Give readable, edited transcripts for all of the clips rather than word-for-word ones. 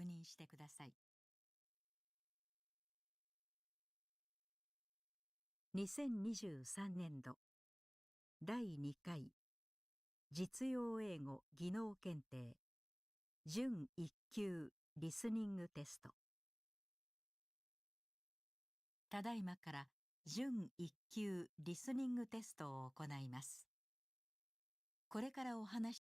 確認してください。2023年度第2回実用英語技能検定準1級リスニングテスト。ただいまから準1級リスニングテストを行います。これからお話し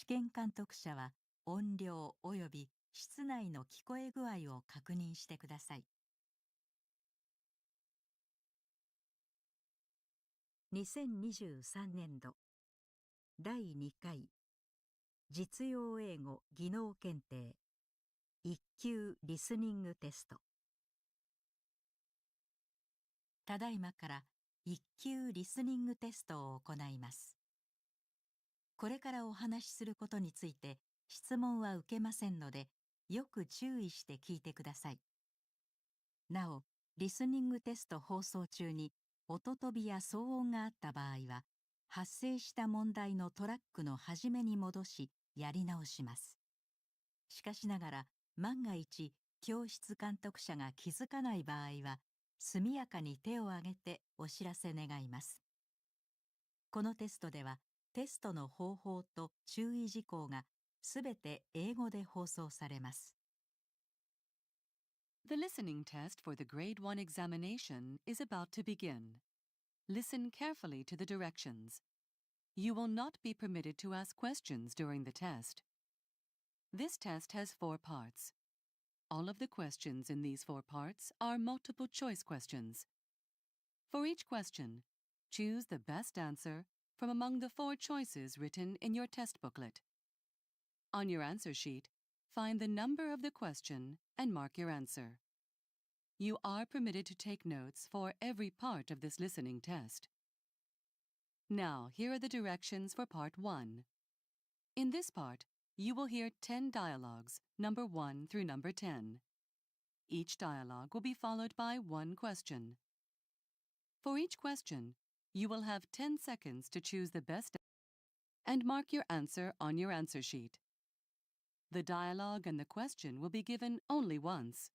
試験監督者は音量および室内の聞こえ具合を確認してください。2023年度第2回実用英語技能検定1級リスニングテスト。ただいまから1級リスニングテストを行います。これからお話しすることについて質問は受けませんので、よく注意して聞いてください。なお、リスニングテスト放送中に音飛びや騒音があった場合は、発生した問題のトラックの始めに戻し、やり直します。しかしながら、万が一、教室監督者が気づかない場合は、速やかに手を挙げてお知らせ願います。このテストでは、テストの方法と注意事項がすべて英語で放送されます。The listening test for the Grade 1 examination is about to begin. Listen carefully to the directions. You will not be permitted to ask questions during the test. This test has 4 parts. All of the questions in these 4 parts are multiple choice questions. For each question, choose the best answer from among the 4 choices written in your test booklet. On your answer sheet, find the number of the question and mark your answer. You are permitted to take notes for every part of this listening test. Now, here are the directions for Part 1. In this part, you will hear 10 dialogues, number 1 through number 10. Each dialogue will be followed by 1 question. For each question, you will have 10 seconds to choose the best and mark your answer on your answer sheet. The dialogue and the question will be given only once.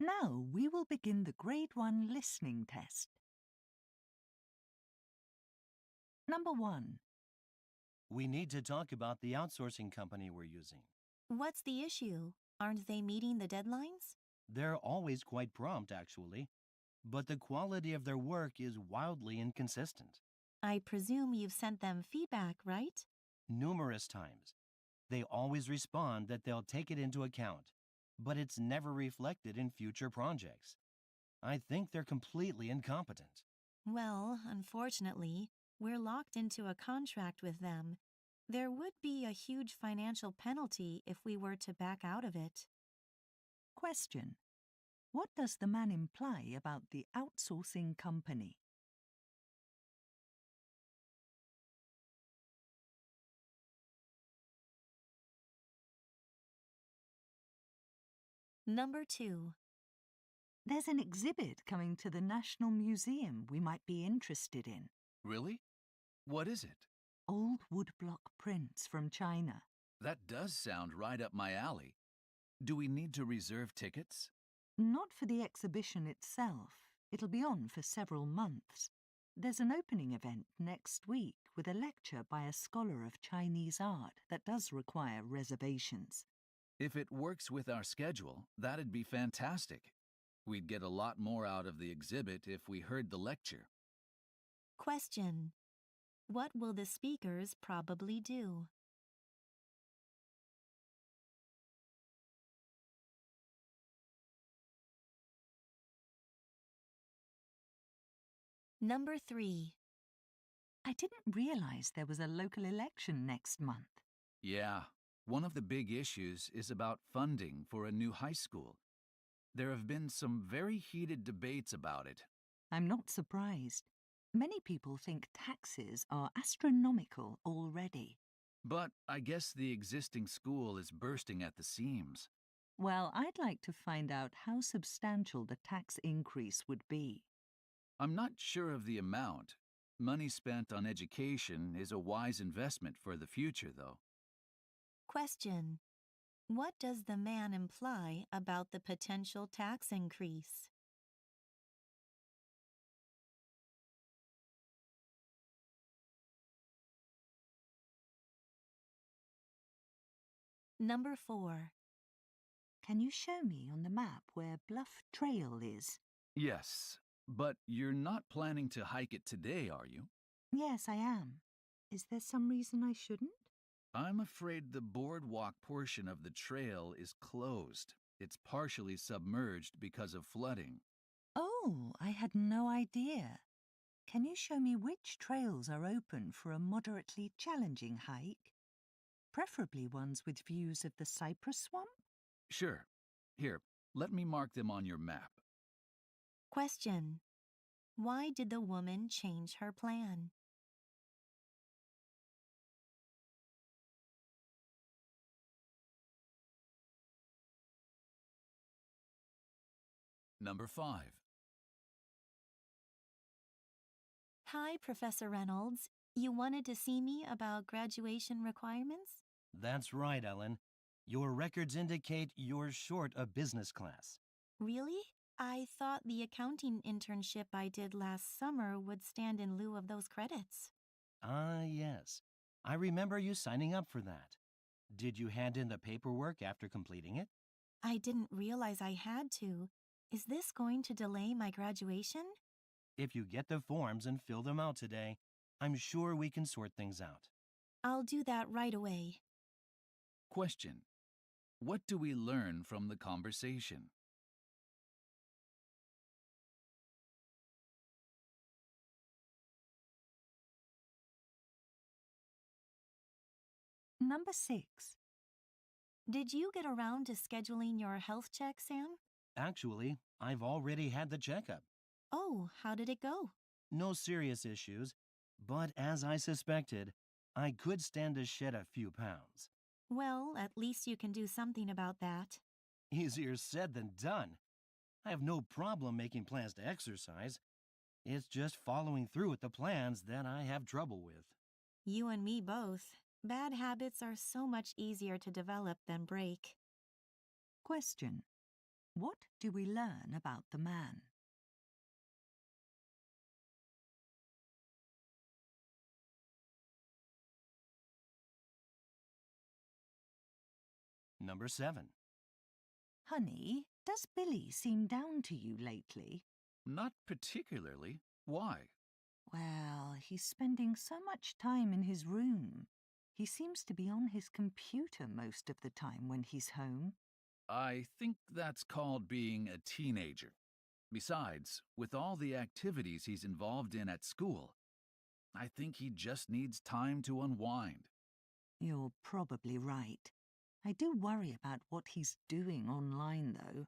Now we will begin the Grade 1 listening test. Number 1. We need to talk about the outsourcing company we're using. What's the issue? Aren't they meeting the deadlines? They're always quite prompt, actually, but the quality of their work is wildly inconsistent. I presume you've sent them feedback, right? Numerous times. They always respond that they'll take it into account, but it's never reflected in future projects. I think they're completely incompetent. Well, unfortunately, we're locked into a contract with them. There would be a huge financial penalty if we were to back out of it. Question. What does the man imply about the outsourcing company? Number 2. There's an exhibit coming to the National Museum we might be interested in. Really? What is it? Old woodblock prints from China. That does sound right up my alley. Do we need to reserve tickets? Not for the exhibition itself. It'll be on for several months. There's an opening event next week with a lecture by a scholar of Chinese art that does require reservations. If it works with our schedule, that'd be fantastic. We'd get a lot more out of the exhibit if we heard the lecture. Question. What will the speakers probably do? Number 3. I didn't realize there was a local election next month. Yeah, one of the big issues is about funding for a new high school. There have been some very heated debates about it. I'm not surprised. Many people think taxes are astronomical already. But I guess the existing school is bursting at the seams. Well, I'd like to find out how substantial the tax increase would be. I'm not sure of the amount. Money spent on education is a wise investment for the future, though. Question. What does the man imply about the potential tax increase? Number 4. Can you show me on the map where Bluff Trail is? Yes, but you're not planning to hike it today, are you? Yes, I am. Is there some reason I shouldn't? I'm afraid the boardwalk portion of the trail is closed. It's partially submerged because of flooding. Oh, I had no idea. Can you show me which trails are open for a moderately challenging hike? Preferably ones with views of the cypress swamp? Sure. Here, let me mark them on your map. Question. Why did the woman change her plan? Number 5. Hi, Professor Reynolds. You wanted to see me about graduation requirements? That's right, Ellen. Your records indicate you're short a business class. Really? I thought the accounting internship I did last summer would stand in lieu of those credits. Ah, yes. I remember you signing up for that. Did you hand in the paperwork after completing it? I didn't realize I had to. Is this going to delay my graduation? If you get the forms and fill them out today, I'm sure we can sort things out. I'll do that right away. Question. What do we learn from the conversation? Number 6. Did you get around to scheduling your health check, Sam? Actually, I've already had the checkup. Oh, how did it go? No serious issues, but as I suspected, I could stand to shed a few pounds. Well, at least you can do something about that. Easier said than done. I have no problem making plans to exercise. It's just following through with the plans that I have trouble with. You and me both. Bad habits are so much easier to develop than break. Question. What do we learn about the man? Number 7. Honey, does Billy seem down to you lately? Not particularly. Why? Well, he's spending so much time in his room. He seems to be on his computer most of the time when he's home. I think that's called being a teenager. Besides, with all the activities he's involved in at school, I think he just needs time to unwind. You're probably right. I do worry about what he's doing online, though.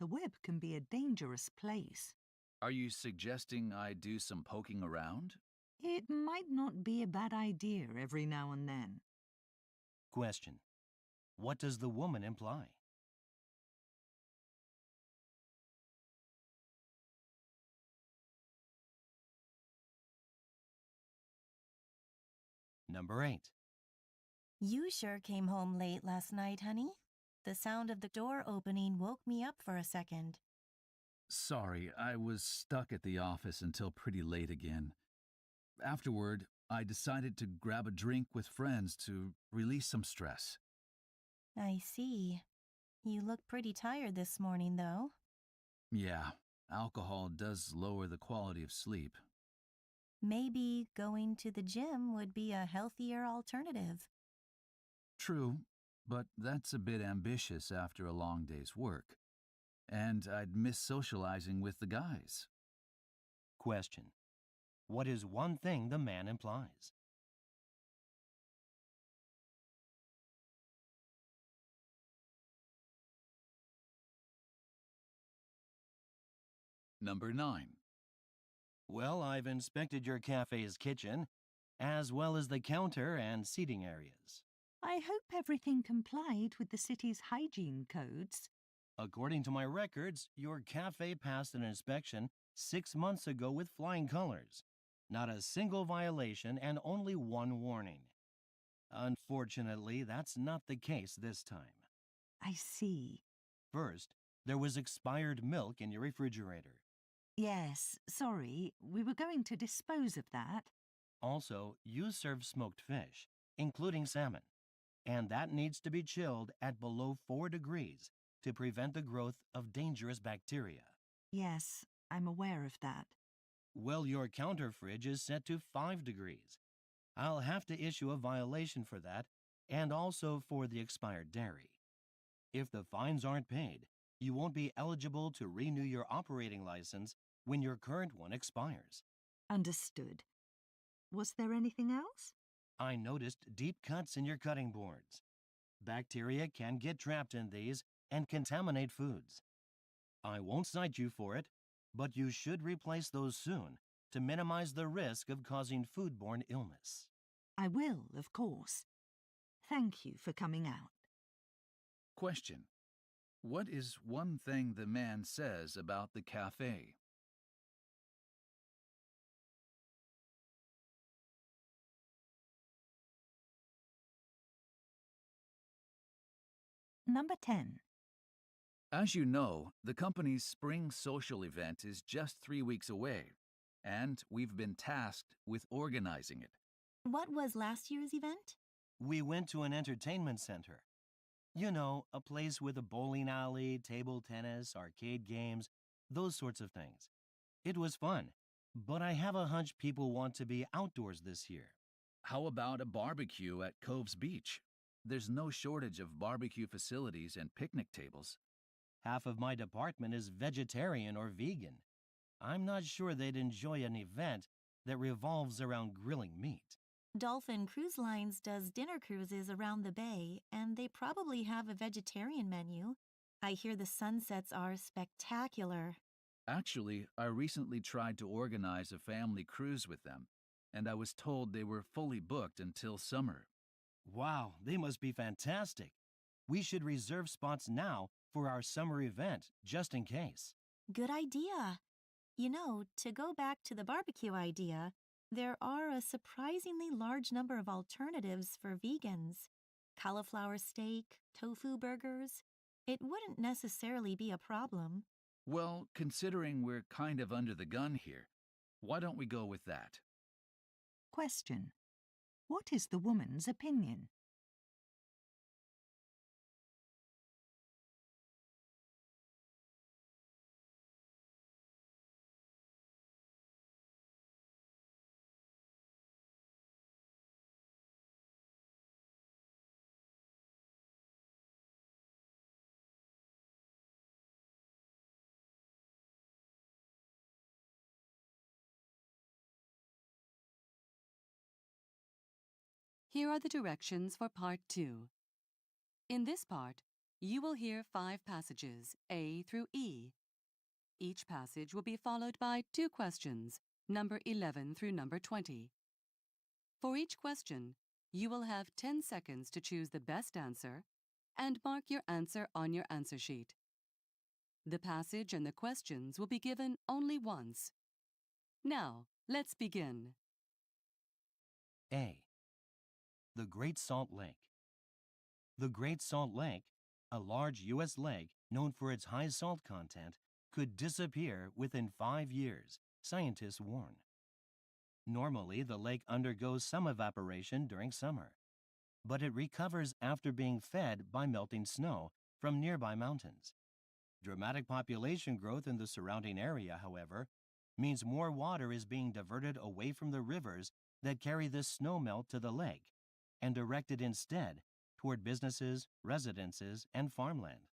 The web can be a dangerous place. Are you suggesting I do some poking around? It might not be a bad idea every now and then. Question. What does the woman imply? Number 8. You sure came home late last night, honey. The sound of the door opening woke me up for a second. Sorry, I was stuck at the office until pretty late again. Afterward, I decided to grab a drink with friends to release some stress. I see. You look pretty tired this morning, though. Yeah, alcohol does lower the quality of sleep. Maybe going to the gym would be a healthier alternative. True, but that's a bit ambitious after a long day's work. And I'd miss socializing with the guys. Question. What is one thing the man implies? Number 9. Well, I've inspected your cafe's kitchen, as well as the counter and seating areas. I hope everything complied with the city's hygiene codes. According to my records, your cafe passed an inspection 6 months ago with flying colors. Not a single violation and only one warning. Unfortunately, that's not the case this time. I see. First, there was expired milk in your refrigerator. Yes, sorry, we were going to dispose of that. Also, you serve smoked fish, including salmon, and that needs to be chilled at below 4 degrees to prevent the growth of dangerous bacteria. Yes, I'm aware of that. Well, your counter fridge is set to 5 degrees. I'll have to issue a violation for that and also for the expired dairy. If the fines aren't paid, you won't be eligible to renew your operating license when your current one expires. Understood. Was there anything else? I noticed deep cuts in your cutting boards. Bacteria can get trapped in these and contaminate foods. I won't cite you for it, but you should replace those soon to minimize the risk of causing foodborne illness. I will, of course. Thank you for coming out. Question. What is one thing the man says about the cafe? Number 10. As you know, the company's spring social event is just 3 weeks away, and we've been tasked with organizing it. What was last year's event? We went to an entertainment center. You know, a place with a bowling alley, table tennis, arcade games, those sorts of things. It was fun, but I have a hunch people want to be outdoors this year. How about a barbecue at Cove's Beach? There's no shortage of barbecue facilities and picnic tables. Half of my department is vegetarian or vegan. I'm not sure they'd enjoy an event that revolves around grilling meat. Dolphin Cruise Lines does dinner cruises around the bay, and they probably have a vegetarian menu. I hear the sunsets are spectacular. Actually, I recently tried to organize a family cruise with them, and I was told they were fully booked until summer. Wow, they must be fantastic. We should reserve spots now for our summer event, just in case. Good idea. You know, to go back to the barbecue idea, there are a surprisingly large number of alternatives for vegans. Cauliflower steak, tofu burgers. It wouldn't necessarily be a problem. Well, considering we're kind of under the gun here, why don't we go with that? Question. What is the woman's opinion? Here are the directions for Part 2. In this part, you will hear 5 passages, A through E. Each passage will be followed by 2 questions, number 11 through number 20. For each question, you will have 10 seconds to choose the best answer and mark your answer on your answer sheet. The passage and the questions will be given only once. Now, let's begin. A. The Great Salt Lake. The Great Salt Lake, a large U.S. lake known for its high salt content, could disappear within 5 years, scientists warn. Normally, the lake undergoes some evaporation during summer, but it recovers after being fed by melting snow from nearby mountains. Dramatic population growth in the surrounding area, however, means more water is being diverted away from the rivers that carry this snow melt to the lake and directed instead toward businesses, residences, and farmland.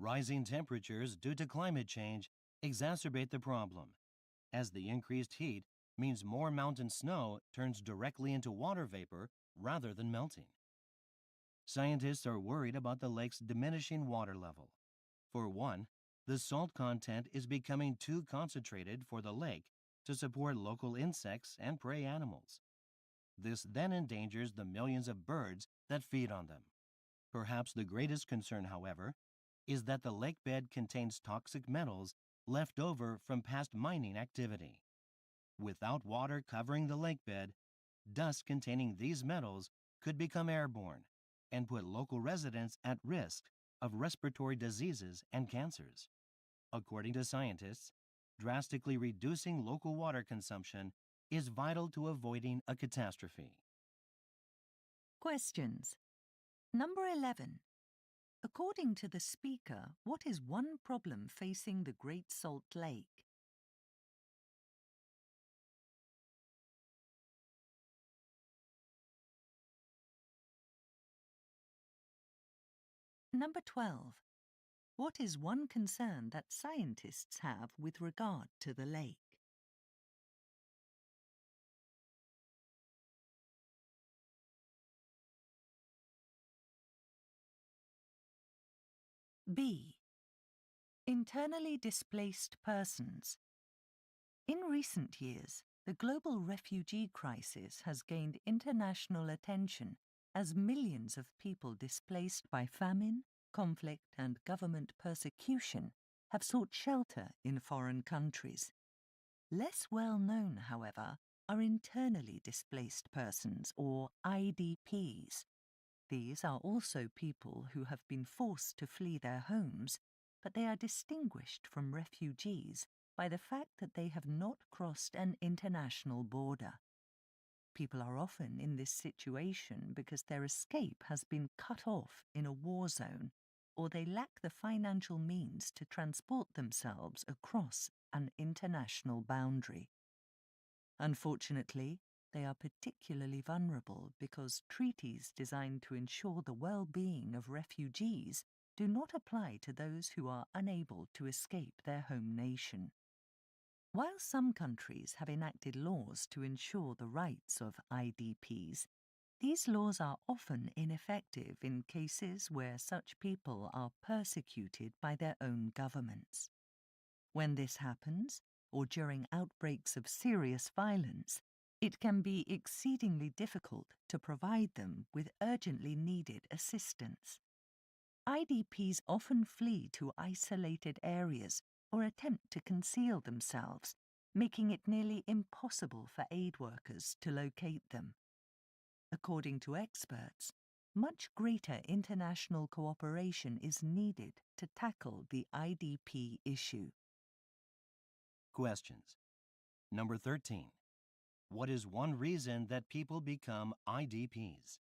Rising temperatures due to climate change exacerbate the problem, as the increased heat means more mountain snow turns directly into water vapor rather than melting. Scientists are worried about the lake's diminishing water level. For one, the salt content is becoming too concentrated for the lake to support local insects and prey animals. This then endangers the millions of birds that feed on them. Perhaps the greatest concern, however, is that the lake bed contains toxic metals left over from past mining activity. Without water covering the lake bed, dust containing these metals could become airborne and put local residents at risk of respiratory diseases and cancers. According to scientists, drastically reducing local water consumption is vital to avoiding a catastrophe. Questions. Number 11. According to the speaker, what is one problem facing the Great Salt Lake? Number 12. What is one concern that scientists have with regard to the lake? B. Internally displaced persons. In recent years, the global refugee crisis has gained international attention as millions of people displaced by famine, conflict, and government persecution have sought shelter in foreign countries. Less well known, however, are internally displaced persons, or IDPs. These are also people who have been forced to flee their homes, but they are distinguished from refugees by the fact that they have not crossed an international border. People are often in this situation because their escape has been cut off in a war zone, or they lack the financial means to transport themselves across an international boundary. Unfortunately, they are particularly vulnerable because treaties designed to ensure the well-being of refugees do not apply to those who are unable to escape their home nation. While some countries have enacted laws to ensure the rights of IDPs, these laws are often ineffective in cases where such people are persecuted by their own governments. When this happens, or during outbreaks of serious violence, it can be exceedingly difficult to provide them with urgently needed assistance. IDPs often flee to isolated areas or attempt to conceal themselves, making it nearly impossible for aid workers to locate them. According to experts, much greater international cooperation is needed to tackle the IDP issue. Questions. Number 13. What is one reason that people become IDPs?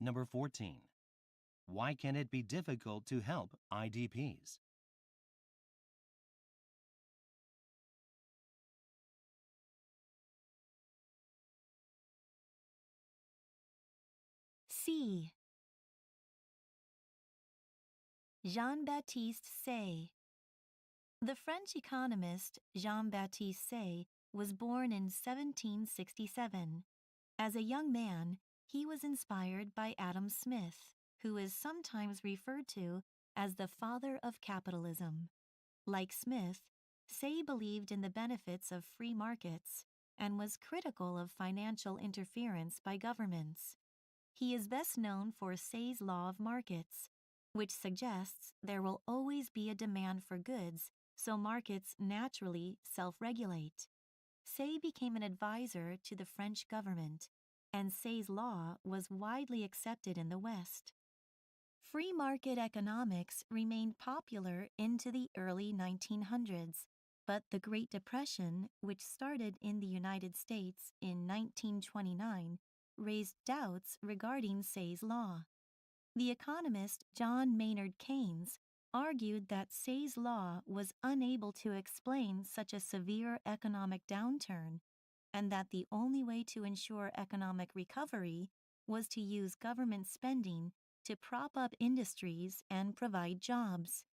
Number 14. Why can it be difficult to help IDPs? C. Jean-Baptiste Say. The French economist Jean-Baptiste Say was born in 1767. As a young man, he was inspired by Adam Smith, who is sometimes referred to as the father of capitalism. Like Smith, Say believed in the benefits of free markets and was critical of financial interference by governments. He is best known for Say's law of markets, which suggests there will always be a demand for goods, so markets naturally self-regulate. Say became an advisor to the French government, and Say's law was widely accepted in the West. Free market economics remained popular into the early 1900s, but the Great Depression, which started in the United States in 1929, raised doubts regarding Say's law. The economist John Maynard Keynes argued that Say's law was unable to explain such a severe economic downturn, and that the only way to ensure economic recovery was to use government spending to prop up industries and provide jobs.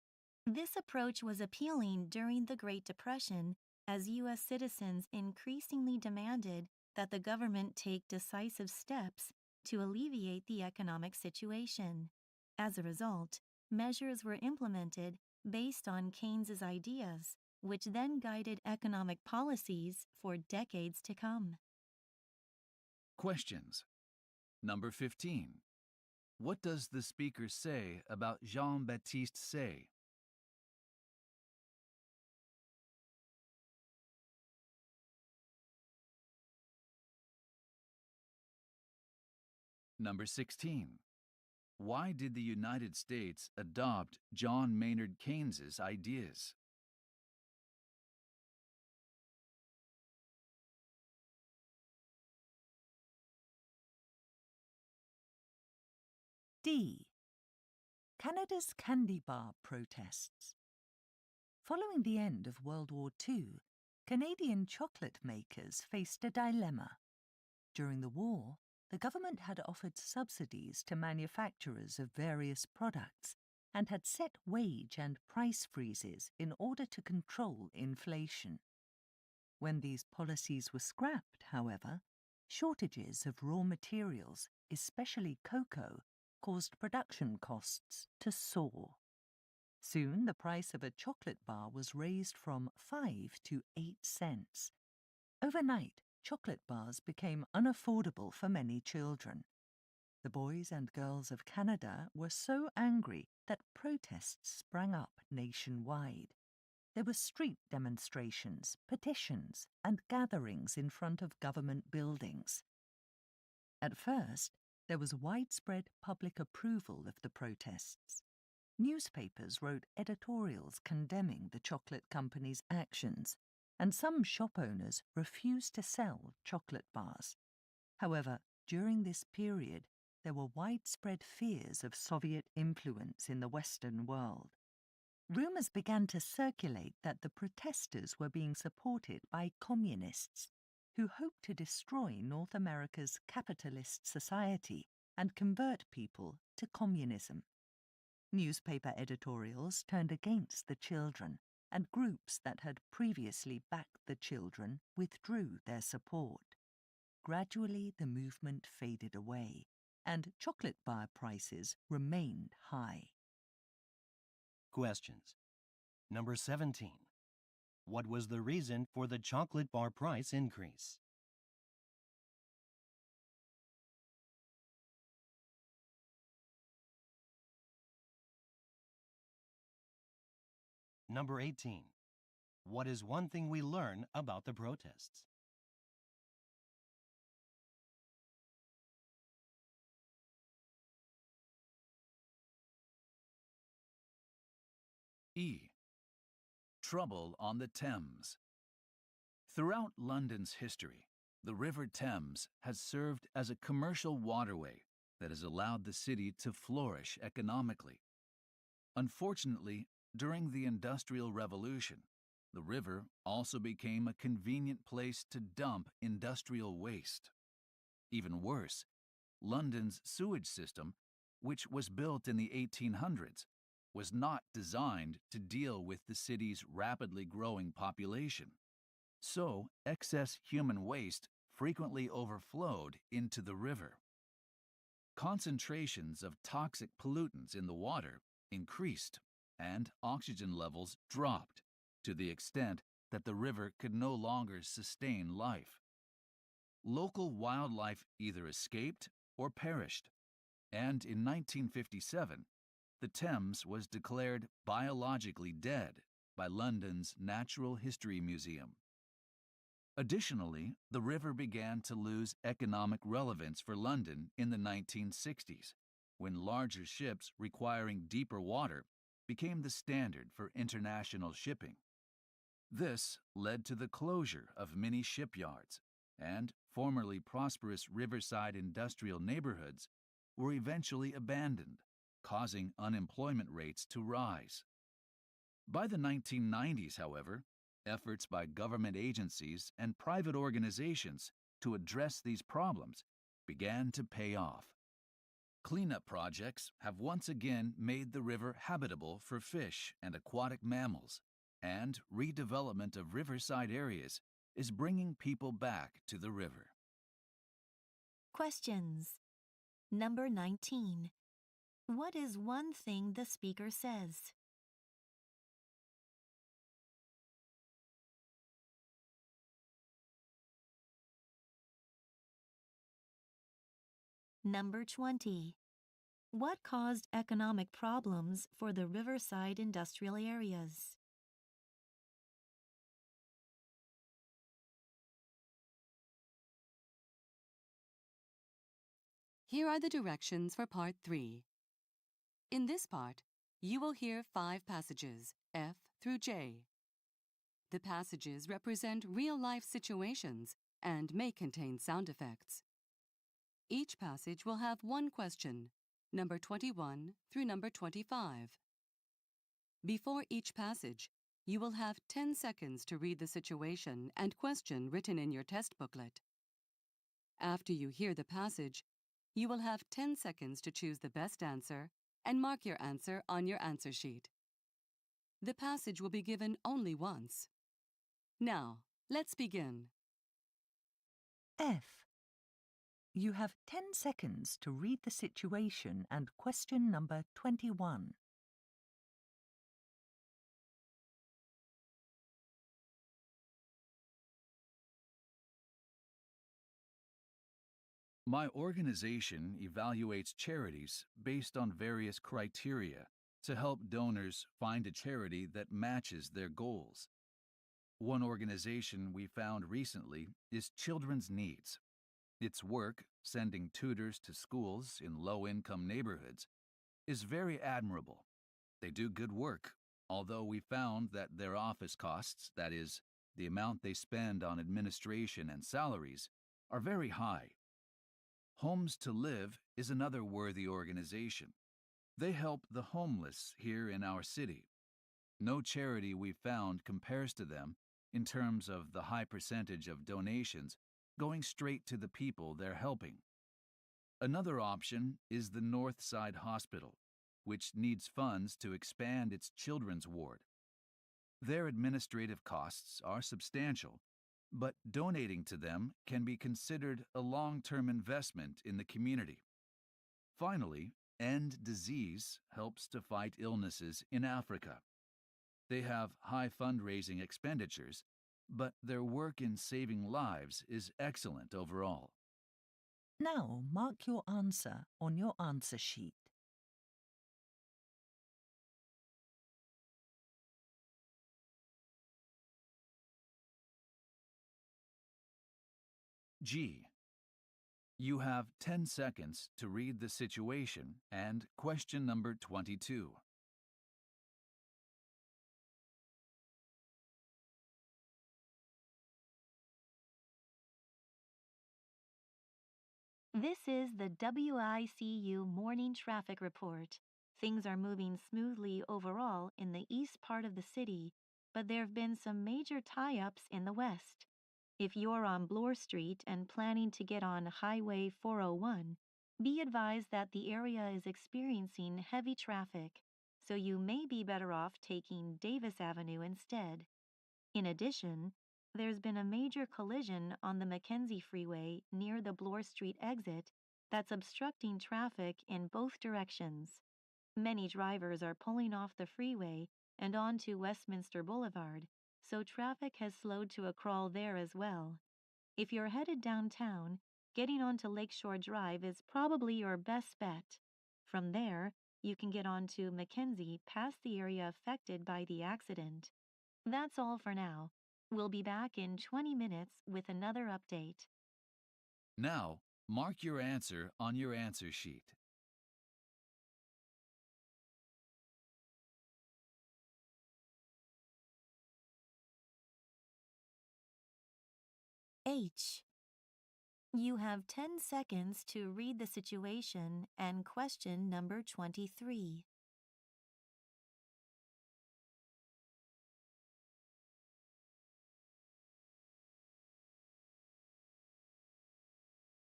This approach was appealing during the Great Depression as U.S. citizens increasingly demanded that the government take decisive steps to alleviate the economic situation. As a result, measures were implemented based on Keynes's ideas, which then guided economic policies for decades to come. Questions. Number 15. What does the speaker say about Jean-Baptiste Say? Number 16. Why did the United States adopt John Maynard Keynes's ideas? D. Canada's candy bar protests. Following the end of World War II, Canadian chocolate makers faced a dilemma. During the war, the government had offered subsidies to manufacturers of various products and had set wage and price freezes in order to control inflation. When these policies were scrapped, however, shortages of raw materials, especially cocoa, caused production costs to soar. Soon the price of a chocolate bar was raised from 5 to 8 cents. Overnight, chocolate bars became unaffordable for many children. The boys and girls of Canada were so angry that protests sprang up nationwide. There were street demonstrations, petitions, and gatherings in front of government buildings. At first, there was widespread public approval of the protests. Newspapers wrote editorials condemning the chocolate company's actions, and some shop owners refused to sell chocolate bars. However, during this period, there were widespread fears of Soviet influence in the Western world. Rumors began to circulate that the protesters were being supported by communists who hoped to destroy North America's capitalist society and convert people to communism. Newspaper editorials turned against the children, and groups that had previously backed the children withdrew their support. Gradually, the movement faded away, and chocolate bar prices remained high. Questions. Number 17. What was the reason for the chocolate bar price increase? Number 18. What is one thing we learn about the protests? E. Trouble on the Thames. Throughout London's history, the River Thames has served as a commercial waterway that has allowed the city to flourish economically. Unfortunately, during the Industrial Revolution, the river also became a convenient place to dump industrial waste. Even worse, London's sewage system, which was built in the 1800s, was not designed to deal with the city's rapidly growing population. So, excess human waste frequently overflowed into the river. Concentrations of toxic pollutants in the water increased, and oxygen levels dropped to the extent that the river could no longer sustain life. Local wildlife either escaped or perished, and in 1957, the Thames was declared biologically dead by London's Natural History Museum. Additionally, the river began to lose economic relevance for London in the 1960s, when larger ships requiring deeper water became the standard for international shipping. This led to the closure of many shipyards, and formerly prosperous riverside industrial neighborhoods were eventually abandoned, causing unemployment rates to rise. By the 1990s, however, efforts by government agencies and private organizations to address these problems began to pay off. Cleanup projects have once again made the river habitable for fish and aquatic mammals, and redevelopment of riverside areas is bringing people back to the river. Questions. Number 19. What is one thing the speaker says? Number 20. What caused economic problems for the riverside industrial areas? Here are the directions for Part 3. In this part, you will hear 5 passages, F through J. The passages represent real-life situations and may contain sound effects. Each passage will have one question, number 21 through number 25. Before each passage, you will have 10 seconds to read the situation and question written in your test booklet. After you hear the passage, you will have 10 seconds to choose the best answer and mark your answer on your answer sheet. The passage will be given only once. Now, let's begin. F. You have 10 seconds to read the situation and question number 21. My organization evaluates charities based on various criteria to help donors find a charity that matches their goals. One organization we found recently is Children's Needs. Its work, sending tutors to schools in low-income neighborhoods, is very admirable. They do good work, although we found that their office costs, that is, the amount they spend on administration and salaries, are very high. Homes to Live is another worthy organization. They help the homeless here in our city. No charity we've found compares to them in terms of the high percentage of donations going straight to the people they're helping. Another option is the North Side Hospital, which needs funds to expand its children's ward. Their administrative costs are substantial, but donating to them can be considered a long-term investment in the community. Finally, End Disease helps to fight illnesses in Africa. They have high fundraising expenditures, but their work in saving lives is excellent overall. Now mark your answer on your answer sheet. G. You have 10 seconds to read the situation and question number 22. This is the WICU morning traffic report. Things are moving smoothly overall in the east part of the city, but there have been some major tie-ups in the west. If you're on Bloor Street and planning to get on Highway 401, be advised that the area is experiencing heavy traffic, so you may be better off taking Davis Avenue instead. In addition, there's been a major collision on the Mackenzie Freeway near the Bloor Street exit that's obstructing traffic in both directions. Many drivers are pulling off the freeway and onto Westminster Boulevard, so traffic has slowed to a crawl there as well. If you're headed downtown, getting onto Lakeshore Drive is probably your best bet. From there, you can get onto Mackenzie past the area affected by the accident. That's all for now. We'll be back in 20 minutes with another update. Now, mark your answer on your answer sheet. H. You have 10 seconds to read the situation and question number 23.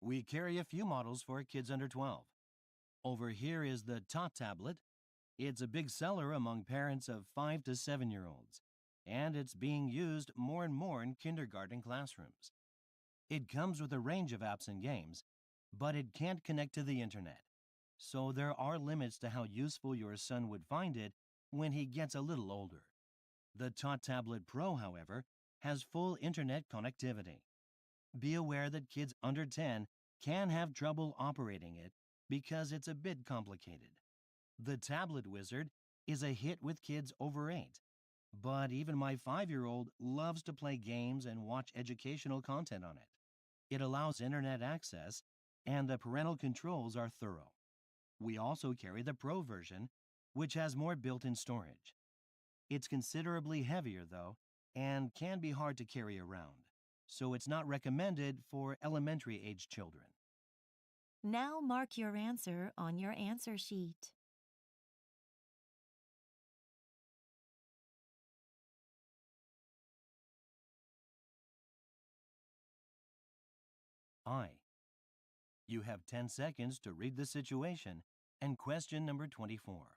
We carry a few models for kids under 12. Over here is the Tot tablet. It's a big seller among parents of 5 to 7-year-olds, and it's being used more and more in kindergarten classrooms. It comes with a range of apps and games, but it can't connect to the internet. So there are limits to how useful your son would find it when he gets a little older. The Tot Tablet Pro, however, has full internet connectivity. Be aware that kids under 10 can have trouble operating it because it's a bit complicated. The Tablet Wizard is a hit with kids over 8, but even my 5-year-old loves to play games and watch educational content on it. It allows internet access, and the parental controls are thorough. We also carry the Pro version, which has more built-in storage. It's considerably heavier, though, and can be hard to carry around, so it's not recommended for elementary-age children. Now mark your answer on your answer sheet. I. You have 10 seconds to read the situation and question number 24.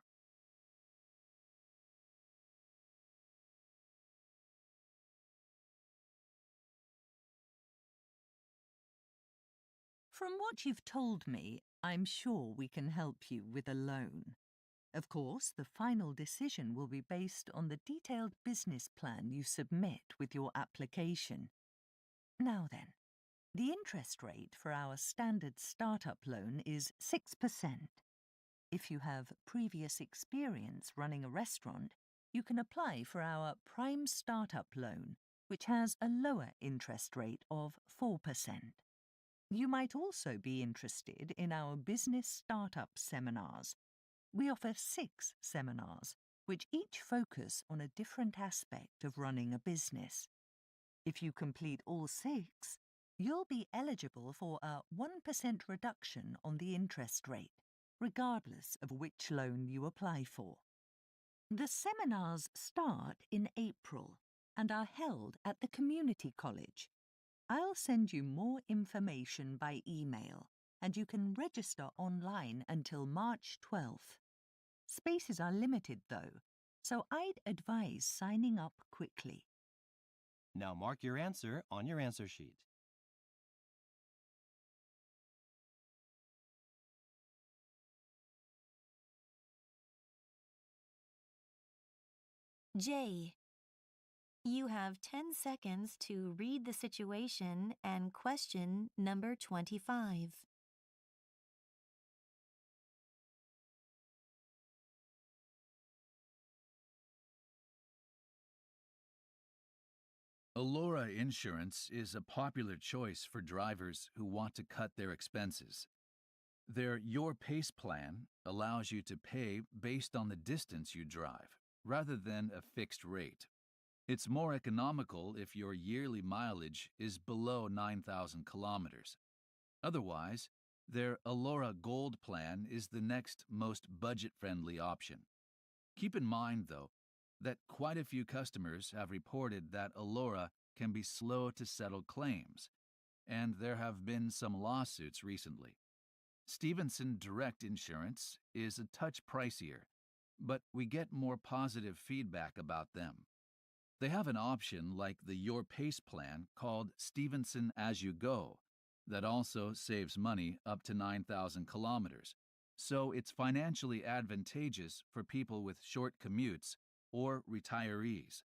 From what you've told me, I'm sure we can help you with a loan. Of course, the final decision will be based on the detailed business plan you submit with your application. Now then, the interest rate for our standard startup loan is 6%. If you have previous experience running a restaurant, you can apply for our Prime Startup Loan, which has a lower interest rate of 4%. You might also be interested in our business startup seminars. We offer 6 seminars, which each focus on a different aspect of running a business. If you complete all 6, you'll be eligible for a 1% reduction on the interest rate, regardless of which loan you apply for. The seminars start in April and are held at the community college. I'll send you more information by email, and you can register online until March 12th. Spaces are limited, though, so I'd advise signing up quickly. Now mark your answer on your answer sheet. J. You have 10 seconds to read the situation and question number 25. Allura Insurance is a popular choice for drivers who want to cut their expenses. Their Your Pace plan allows you to pay based on the distance you drive, rather than a fixed rate. It's more economical if your yearly mileage is below 9,000 kilometers. Otherwise, their Allura Gold plan is the next most budget-friendly option. Keep in mind, though, that quite a few customers have reported that Allura can be slow to settle claims, and there have been some lawsuits recently. Stevenson Direct Insurance is a touch pricier, but we get more positive feedback about them. They have an option like the Your Pace plan called Stevenson As You Go that also saves money up to 9,000 kilometers, so it's financially advantageous for people with short commutes or retirees.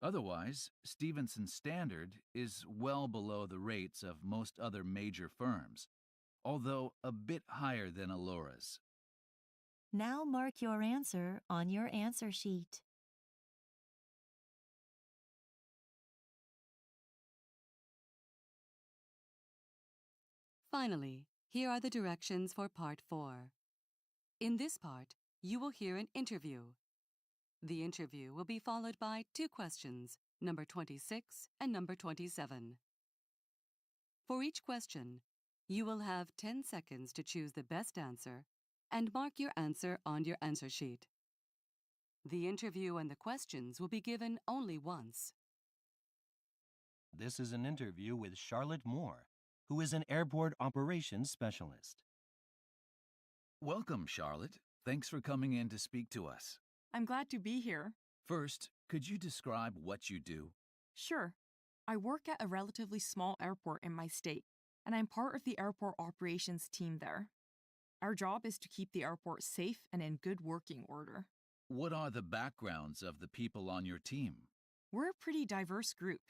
Otherwise, Stevenson Standard is well below the rates of most other major firms, although a bit higher than Allura's. Now mark your answer on your answer sheet. Finally, here are the directions for Part 4. In this part, you will hear an interview. The interview will be followed by 2 questions, number 26 and number 27. For each question, you will have 10 seconds to choose the best answer and mark your answer on your answer sheet. The interview and the questions will be given only once. This is an interview with Charlotte Moore, who is an airport operations specialist. Welcome, Charlotte. Thanks for coming in to speak to us. I'm glad to be here. First, could you describe what you do? Sure. I work at a relatively small airport in my state, and I'm part of the airport operations team there. Our job is to keep the airport safe and in good working order. What are the backgrounds of the people on your team? We're a pretty diverse group.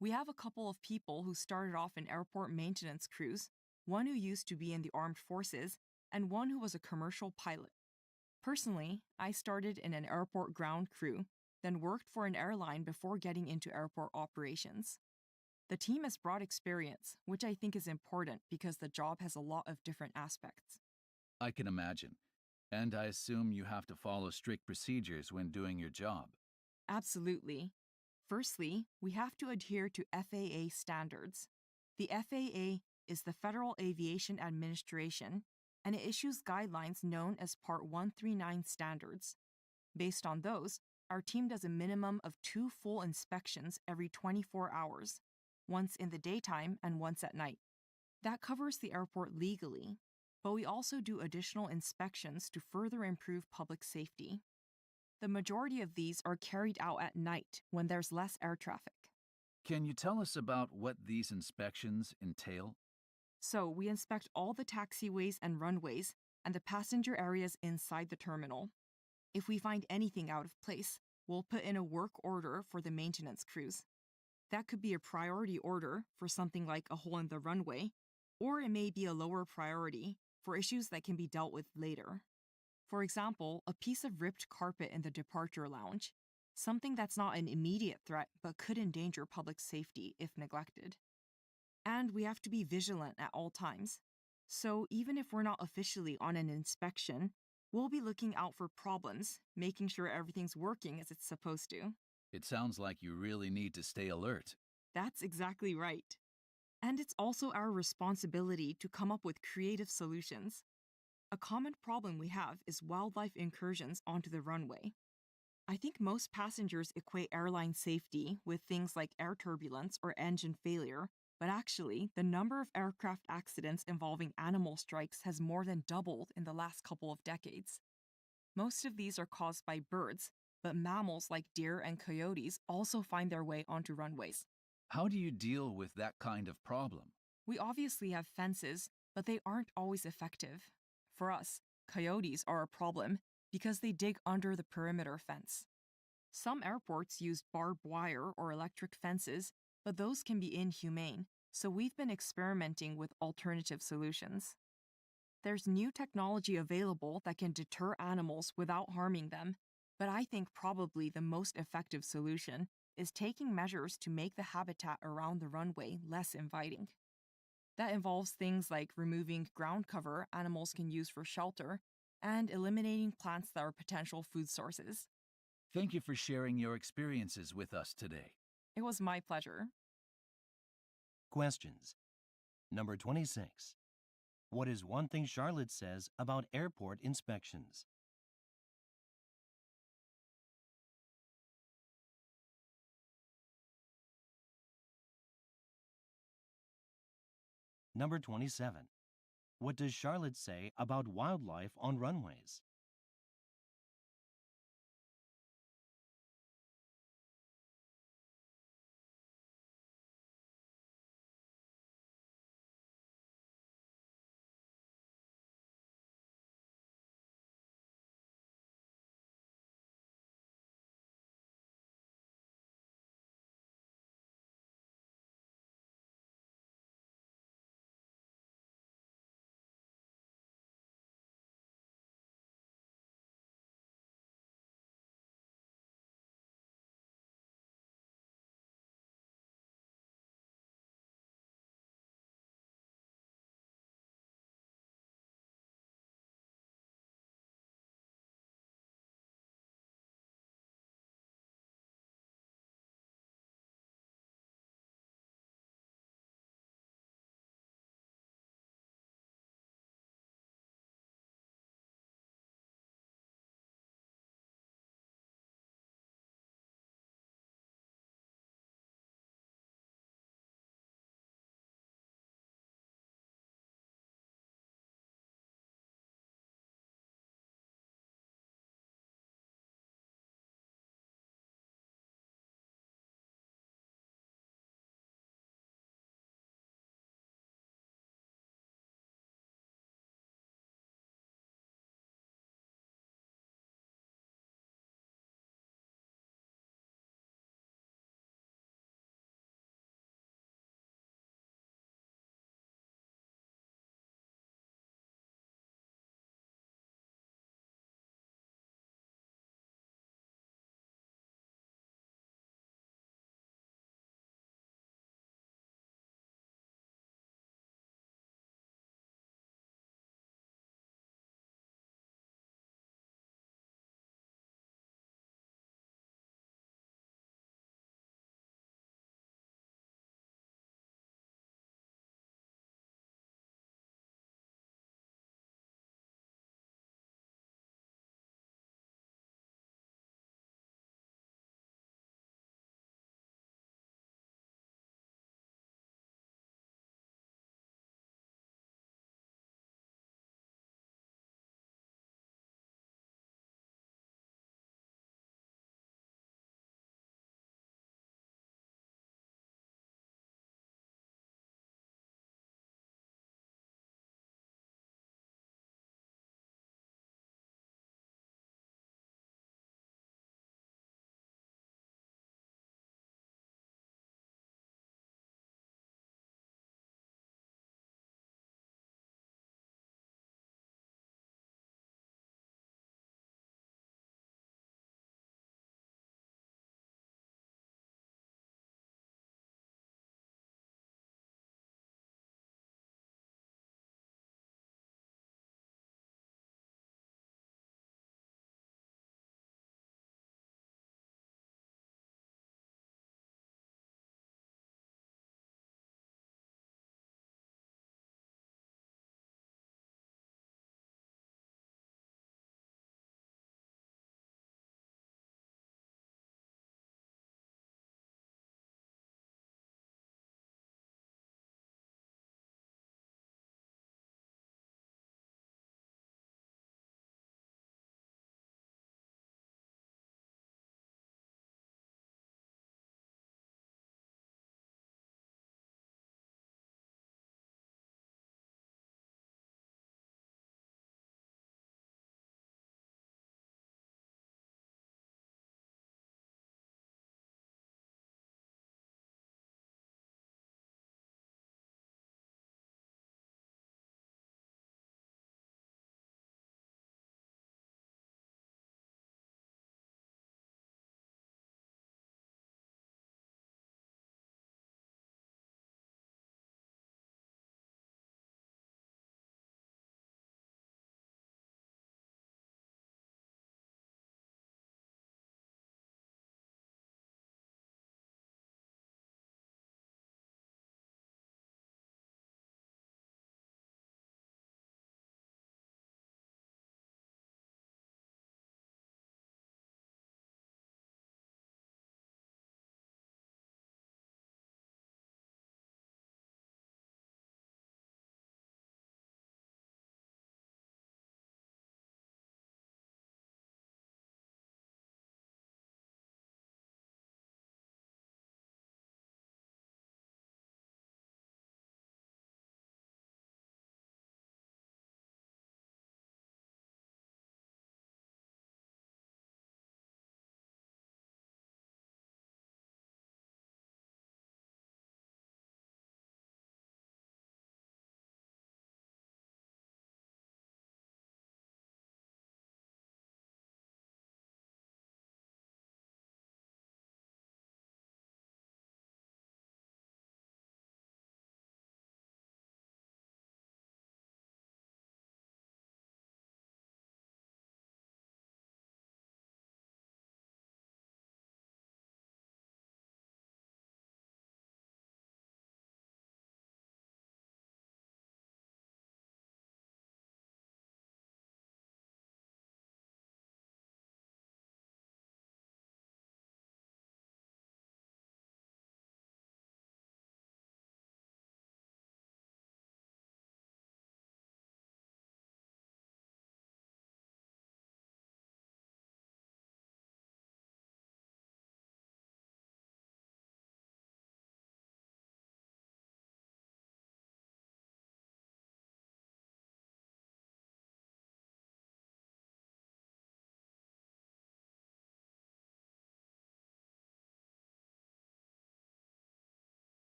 We have a couple of people who started off in airport maintenance crews, one who used to be in the armed forces, and one who was a commercial pilot. Personally, I started in an airport ground crew, then worked for an airline before getting into airport operations. The team has broad experience, which I think is important because the job has a lot of different aspects. I can imagine. And I assume you have to follow strict procedures when doing your job. Absolutely. Firstly, we have to adhere to FAA standards. The FAA is the Federal Aviation Administration, and it issues guidelines known as Part 139 standards. Based on those, our team does a minimum of 2 full inspections every 24 hours, once in the daytime and once at night. That covers the airport legally, but we also do additional inspections to further improve public safety. The majority of these are carried out at night when there's less air traffic. Can you tell us about what these inspections entail? So we inspect all the taxiways and runways and the passenger areas inside the terminal. If we find anything out of place, we'll put in a work order for the maintenance crews. That could be a priority order for something like a hole in the runway, or it may be a lower priority for issues that can be dealt with later. For example, a piece of ripped carpet in the departure lounge, something that's not an immediate threat but could endanger public safety if neglected. And we have to be vigilant at all times. So even if we're not officially on an inspection, we'll be looking out for problems, making sure everything's working as it's supposed to. It sounds like you really need to stay alert. That's exactly right. And it's also our responsibility to come up with creative solutions. A common problem we have is wildlife incursions onto the runway. I think most passengers equate airline safety with things like air turbulence or engine failure, but actually, the number of aircraft accidents involving animal strikes has more than doubled in the last couple of decades. Most of these are caused by birds, but mammals like deer and coyotes also find their way onto runways. How do you deal with that kind of problem? We obviously have fences, but they aren't always effective. For us, coyotes are a problem because they dig under the perimeter fence. Some airports use barbed wire or electric fences, but those can be inhumane, so we've been experimenting with alternative solutions. There's new technology available that can deter animals without harming them, but I think probably the most effective solution is taking measures to make the habitat around the runway less inviting. That involves things like removing ground cover animals can use for shelter and eliminating plants that are potential food sources. Thank you for sharing your experiences with us today. It was my pleasure. Questions. Number 26. What is one thing Charlotte says about airport inspections? Number 27. What does Charlotte say about wildlife on runways?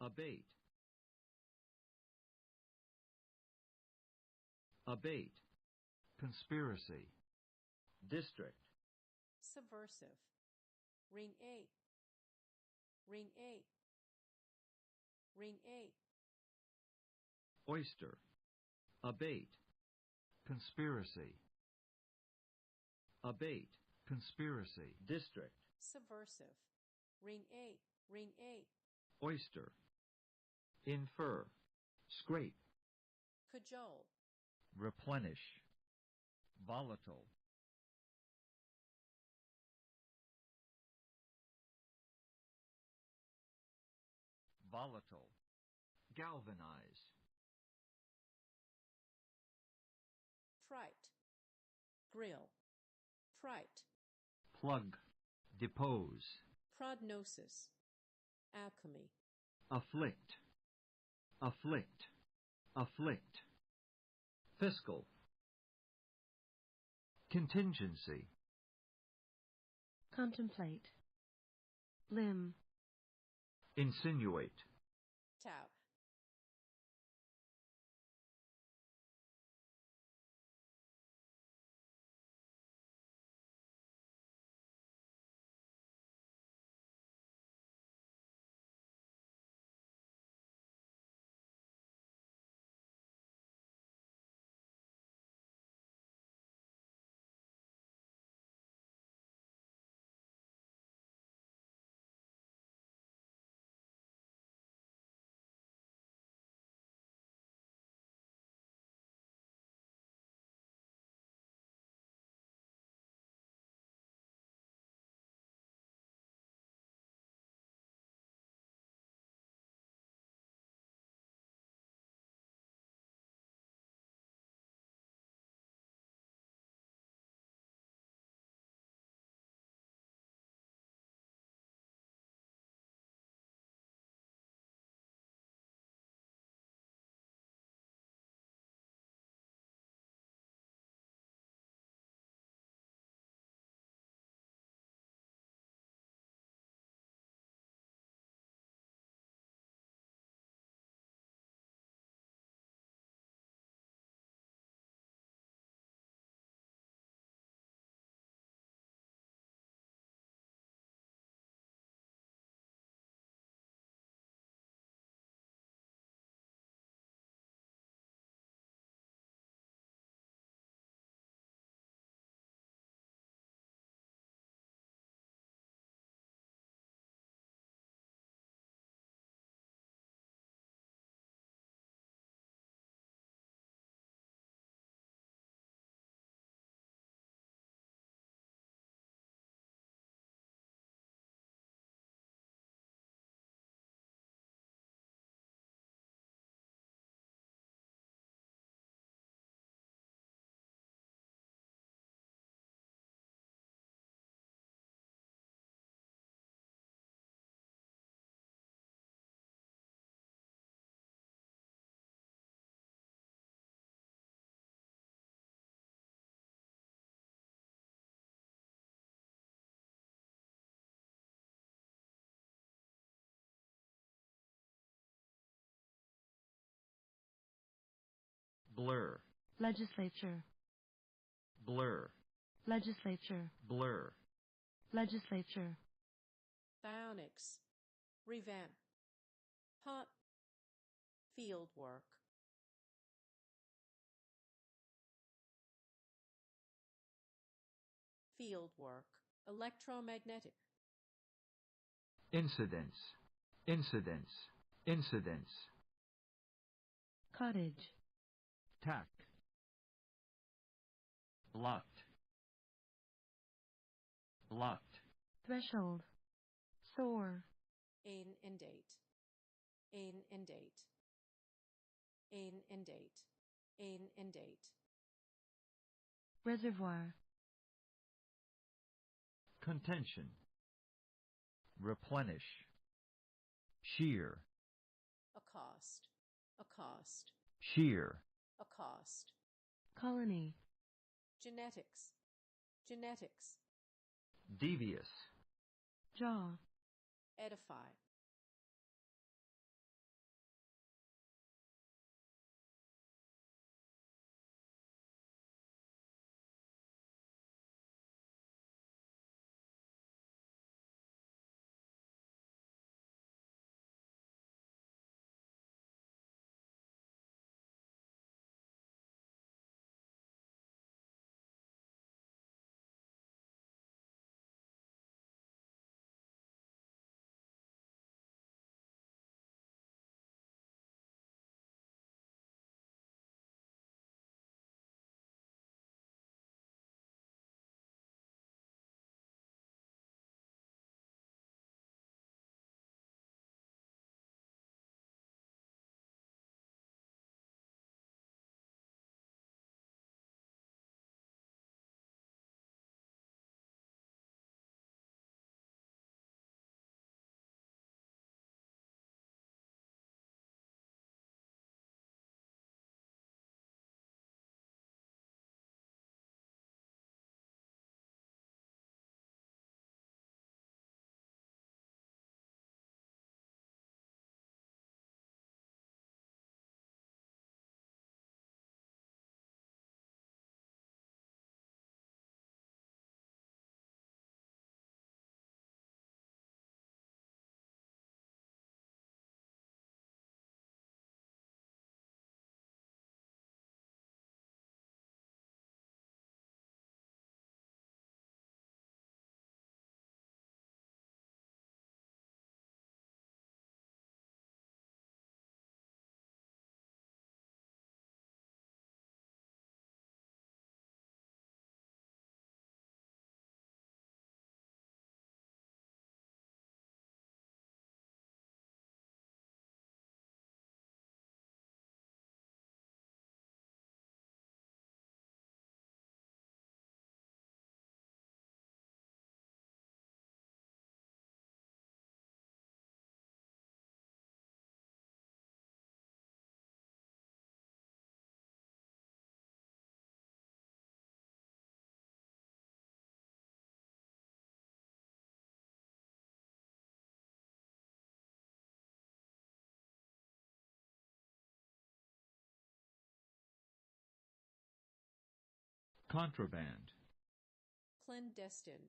abate, abate, conspiracy, district, subversive. Ring 8. Ring 8. Ring 8. oyster, abate, conspiracy, abate, conspiracy, district, Subversive. Ring 8. Ring 8. oyster, infer, scrape, Cajole. replenish, volatile, volatile, galvanize, Fright. Grill. Fright. plug, depose, Prognosis. Alchemy. afflict, afflict, afflict, fiscal, contingency, contemplate, limb, insinuate, Tout. blur, legislature, blur, legislature, blur, legislature, Bionics. Revamp. Hot. Field work. Field work. Electromagnetic. incidents, incidents, incidents, cottage, tack, blocked, blocked, threshold, sore, Inundate. Inundate. Inundate. Inundate. reservoir, contention, replenish, shear, Accost. Accost. shear, Accost. colony, Genetics. Genetics. devious, jaw, Edify. contraband, clandestine,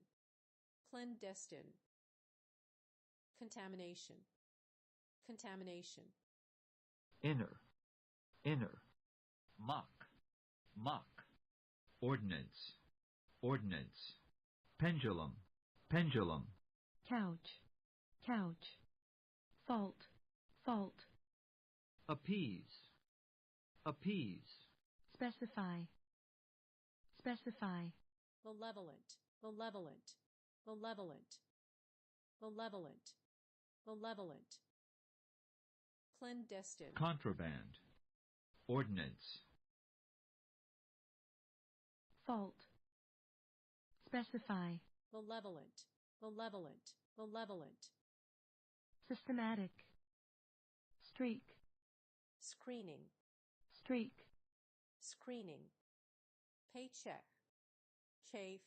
clandestine, contamination, contamination, inner, inner, mock, mock, ordinance, ordinance, pendulum, pendulum, couch, couch, fault, fault, appease, appease, specify, specify, malevolent, malevolent, malevolent, malevolent, malevolent, clandestine, contraband, ordinance, fault, specify, malevolent, malevolent, malevolent, systematic, streak, screening, streak, screening, paycheck, chafe,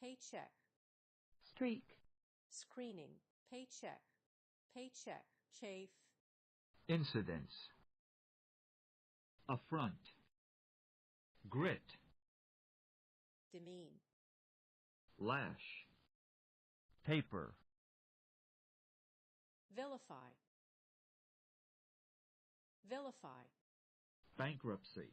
paycheck, streak, screening, paycheck, paycheck, chafe, incidents, affront, grit, demean, lash, paper, vilify, vilify, bankruptcy,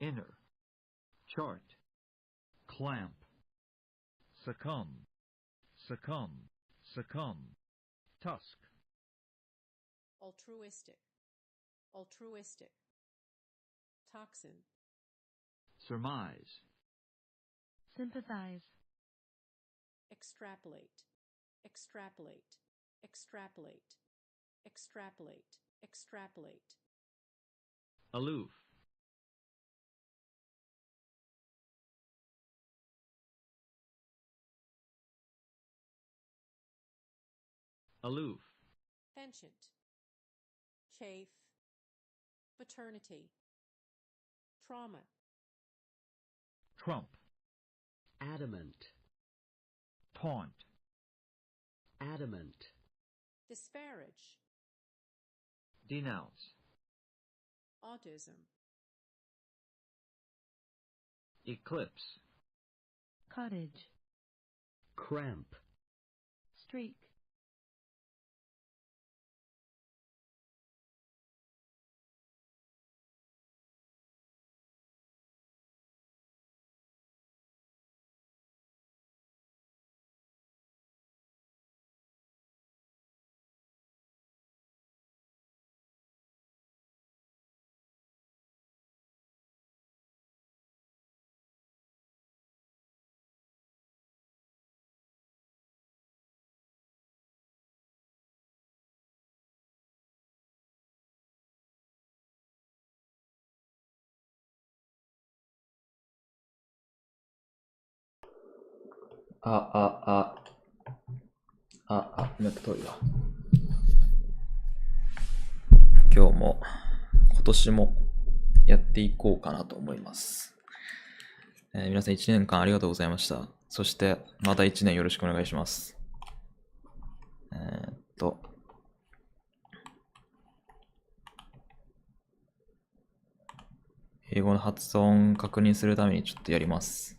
inner, chart, clamp, succumb, succumb, succumb, tusk, altruistic, altruistic, toxin, surmise, sympathize, extrapolate, extrapolate, extrapolate, extrapolate, extrapolate, aloof, aloof, penchant, chafe, paternity, trauma, trump, adamant, taunt, adamant, disparage, denounce, autism, eclipse, cottage, cramp, streak,今通りだ。今日も、今年もやっていこうかなと思います。皆さん1年間ありがとうございました。そして、また1年よろしくお願いします。英語の発音確認するためにちょっとやります。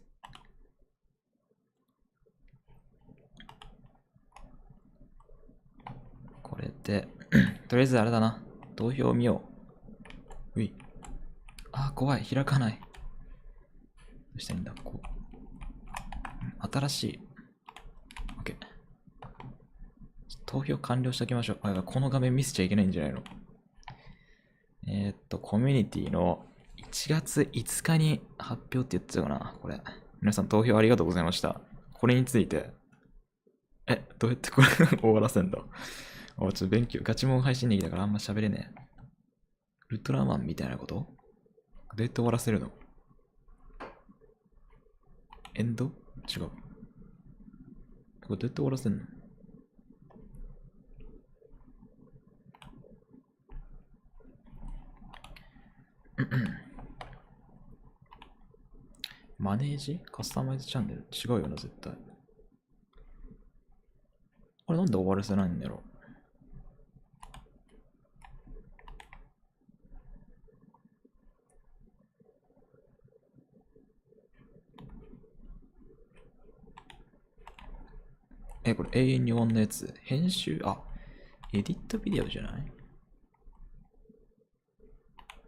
これで、とりあえずあれだな。投票を見よう。うい。怖い。開かない。どうしたらいいんだこう。新しい。OK。投票完了しておきましょう。この画面見せちゃいけないんじゃないの？コミュニティの1月5日に発表って言ってたかな、これ。皆さん投票ありがとうございました。これについて、どうやってこれ終わらせんだ？ちょっと勉強、ガチモン配信ニキだからあんま喋れねえ。ウルトラマンみたいなこと？どうやって終わらせるの？エンド？違う。これどうやって終わらせんの？マネージ？カスタマイズチャンネル？違うよな、絶対。これなんで終わらせないんだろう。これ永遠に終わんのやつ。編集、エディットビデオじゃない？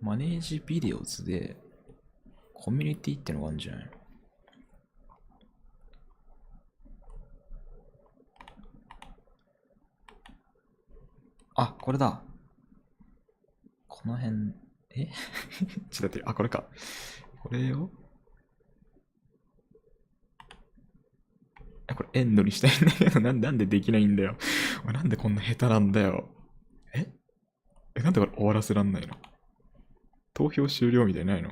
マネージビデオズで、コミュニティってのがあるんじゃないの？これだ。この辺、ちょっと待って、これか。これをこれエンドにしたいんだけど、なんでできないんだよ。なんでこんな下手なんだよ。なんでこれ終わらせらんないの？投票終了みたいなないの？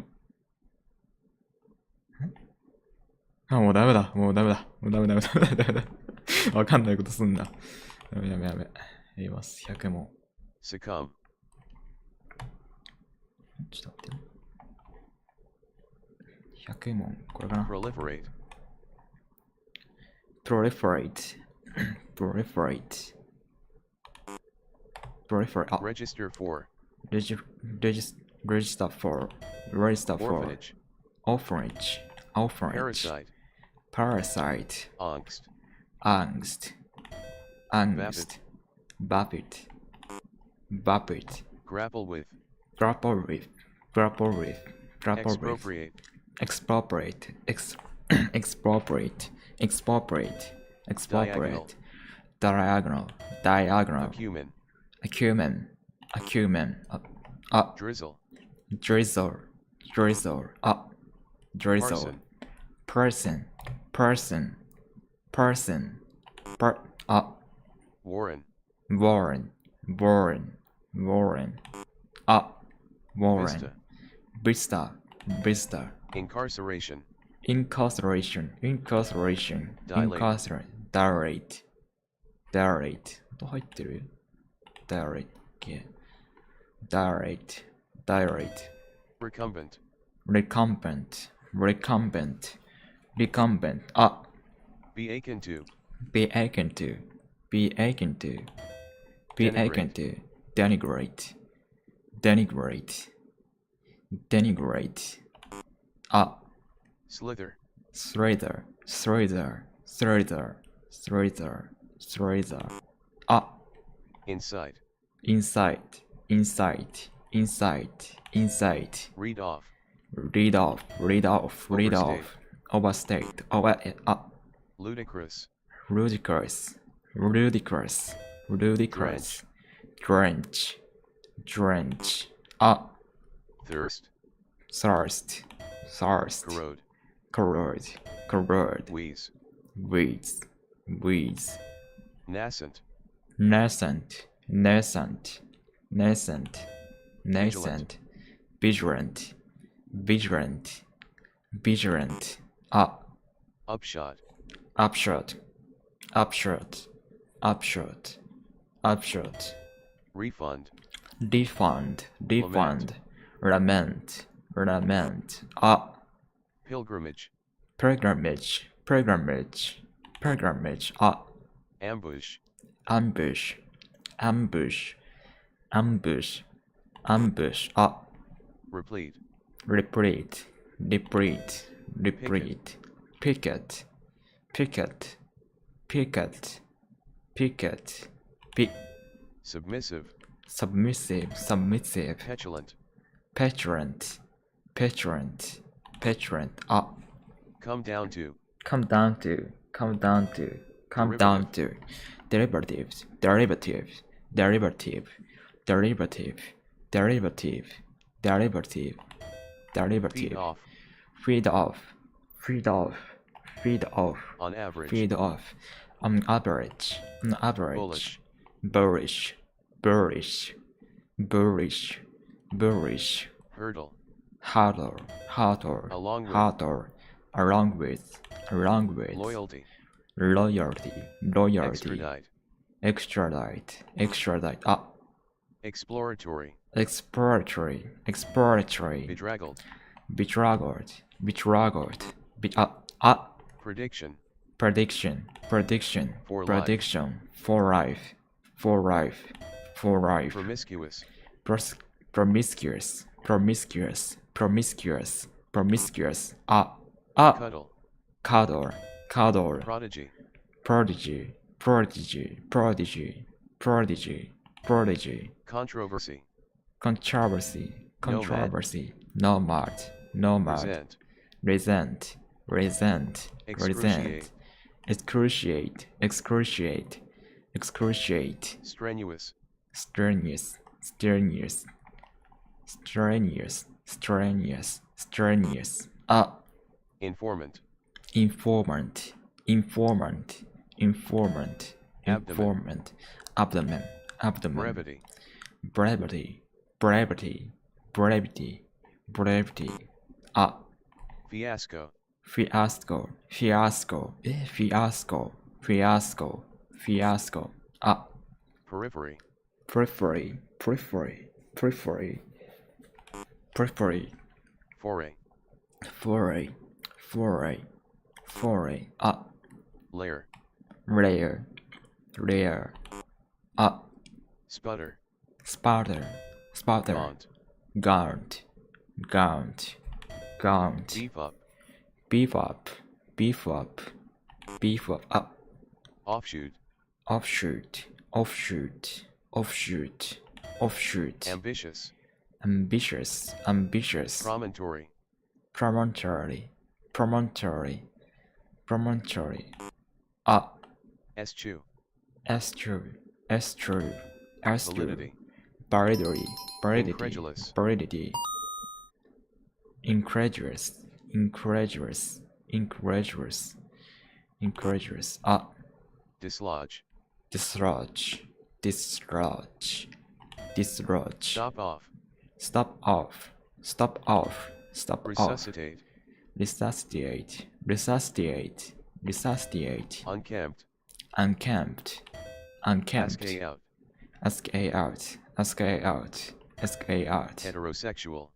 もうダメだ。もうダメだ。わかんないことすんな。やめ。やります。100問。succumb。ちょっと待って。100問。これかな。proliferate。register for。register for orphanage. Parasite. Angst. Vapid. grapple with. Expropriate. Diagonal. Acumen. drizzle. Person. warren. Vista. incarceration. Dilate. と入ってる？ Dilate. recumbent. Be akin to. Vacant. Denigrate. Denigrate. Denigrate. Slither. Slither. Slither. Slither. Slither. Slither. Inside. Inside. Inside. Inside. Inside. Read off. Read off. Read off. Read off. Overstate. Ludicrous. Ludicrous. Ludicrous. Ludicrous. Drench. Drench. Thirst. Thirst. Thirst. Corrode. Corrode. Corrode. Wheeze. Wheeze. Wheeze. Nascent. Nascent. Nascent. Nascent. Nascent. Vigilant. Vigilant. Vigilant. Upshot. Upshot. Upshot. Upshot. Upshot. Refund. Defund. Defund. Lament. Lament. Pilgrimage. Pilgrimage. Pilgrimage. Pilgrimage. Ambush. Ambush. Ambush. Ambush. Ambush. Replete. Replete. Replete. Replete. Picket. Picket. Picket. Picket. Submissive. Submissive. Submissive. Petulant. Petulant. Petulant. Petulant. Come down to. Come down to. Come down to. Come down to. Derivatives. Derivatives. Derivative. Derivative. Derivative. Derivative. Derivative. Feed off. Feed off. Feed off. Feed off. On average. Feed off. On average. On average. Bullish. Bullish. Bullish. Bullish. Bullish. Hurdle. Hurdle. Hurdle. Along with. Hurdle. Along with. Along with. Loyalty. Loyalty. Loyalty. Extradite. Extradite. Extradite. Exploratory. Exploratory. Exploratory. Bedraggled. Bedraggled. Bedraggled. Prediction. Prediction. Prediction. For Prediction. For life. For life. For life. Promiscuous. Promiscuous. Promiscuous. Promiscuous. Promiscuous. Cuddle. Cuddle. Cuddle. Prodigy. Prodigy. Prodigy. Prodigy. Prodigy. Prodigy. Controversy. Controversy. Controversy. Nomad. Nomad. Resent. Resent. Resent. Excruciate. Resent. Excruciate. Excruciate. Excruciate. Strenuous. Strenuous. Strenuous. Strenuous. Strenuous. Strenuous. Informant. Informant. Informant. Informant. Informant. Abdomen. Abdomen. Brevity. Brevity. Brevity. Brevity. Brevity. Fiasco. Fiasco. Fiasco. Fiasco. Fiasco. Fiasco. Periphery. Periphery. Periphery. Periphery. Periphery. Foray. Foray. Foray. Foray. Layer. Layer. Layer. Sputter. Sputter. Sputter. Gaunt. Gaunt. Gaunt. Gaunt. Beef up. Beef up. Beef up. Beef up. Offshoot. Offshoot. Offshoot. Offshoot. Offshoot. Ambitious. Ambitious. Ambitious. Promontory. Promontory. Promontory. Promontory. Eschew. Eschew. Eschew. Eschew. Validity. Validity. Validity. Incredulous. Validity. Incredulous. Incredulous. Incredulous. Incredulous. Dislodge. Dislodge. Dislodge. Dislodge. Stop off. Stop off. Stop off. Stop off. Resuscitate. Resuscitate. Resuscitate. Resuscitate. Unkempt. Unkempt. Unkempt. Ask out. Ask out. Ask out. Ask out. Heterosexual.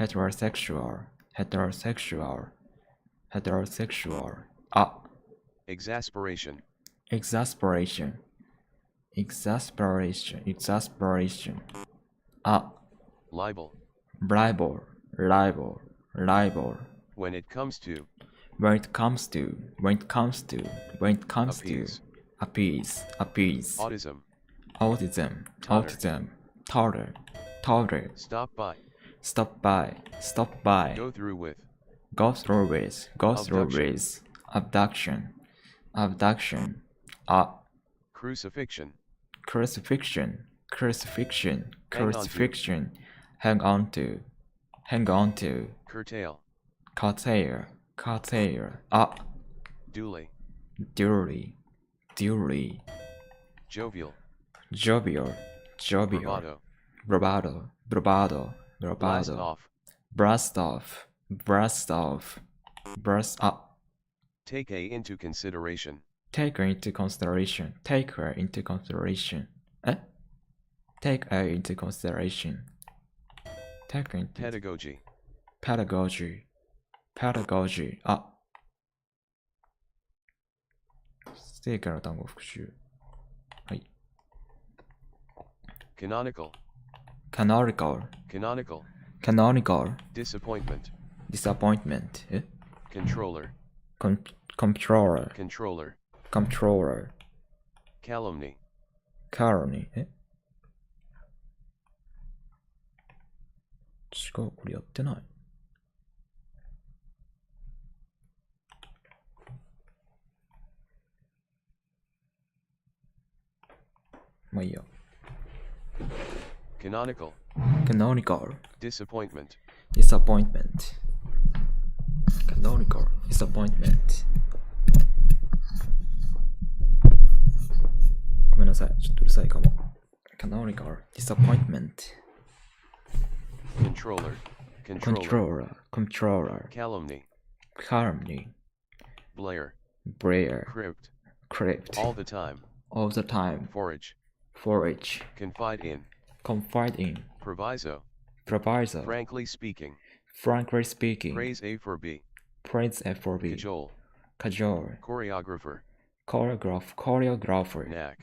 Heterosexual. Heterosexual. Heterosexual. Exasperation. Exasperation. exasperation, exasperation. Ah, libel, libel, libel, libel. when it comes to, When it comes to, when it comes to, when it comes appease, to, appease, appease. autism, Autism, Totter. autism, totter, totter. stop by, Stop by, stop by. go through with, Go through with, go through Abduction. with. Abduction, abduction. Ah, crucifixion, crucifixion, crucifixion, Hang on to. crucifixion. Hang on to, hang on to. curtail, Curtail, curtail. Ah, duly, duly, duly. jovial, Jovial, jovial. bravado, Bravado, bravado, blast bravado. off, Blast off, blast off. Blast up. take A into consideration, Take her into consideration. Take her into consideration. Eh? Take her into consideration. Take her into pedagogy, pedagogy. Pedagogy. あ。不正解の単語復習。はい。canonical, canonical. canonical, canonical. disappointment, disappointment.え controller, controller. controller, controller. calumny, calumny. え違う、これやってない。まあいいや。canonical, canonical. disappointment, disappointment. canonical. disappointment. ごめんなさい。ちょっとうるさいかも。canonical. disappointment. controller, controller, controller. calumny, calumny. blare, Blair. crypt, Crypt. all the time, All the time. forage, Forage. confide in, Confide in. proviso, Proviso. frankly speaking, Frankly speaking. praise A for B, Praise F for B. cajole, Cajole. choreographer, Choreographer. knack,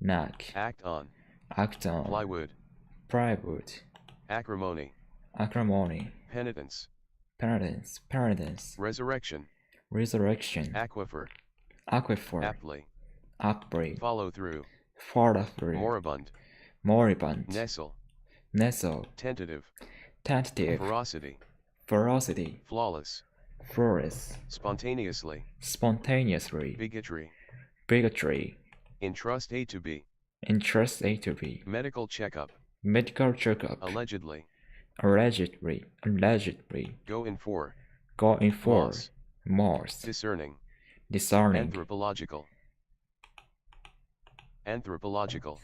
Knack. act on, Act on. plywood, Plywood. acrimony, Acrimony. penitence, Penitence. Penitence. resurrection, Resurrection. aquifer, Aquifer. aptly, Aptly. follow through, Follow through. moribund, Moribund. nestle, Nestle. tentative, Tentative. ferocity, Ferocity. flawless, Flawless. spontaneously, Spontaneously. bigotry, Bigotry. entrust A to B, Entrust A to B. medical checkup, Medical checkup. allegedly, Allegedly. Allegedly. go in for, Go in for. Moss. Morse. discerning, Discerning. anthropological, anthropological,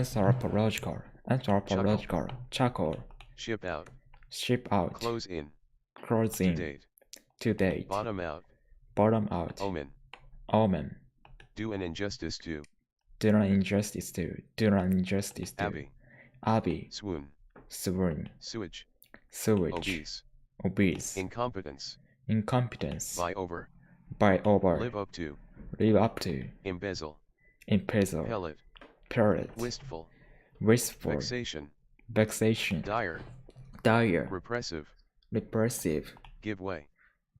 Anthropological. Anthropological. Chuckle. ship out, Ship out. close in, Close to in. date, To date. bottom out, Bottom out. omen, Omen. do an injustice to, Do not injustice to. Do not injustice to. abbey, Abbey. swoon, Swoon. sewage, Sewage. obese, Obese. incompetence, Incompetence. buy over, Buy over. live up to, Live up to. embezzle, Embezzle. pellet, Pellet. wistful, Wasteful. vexation, Vexation. dire, Dire. repressive, Repressive. give way,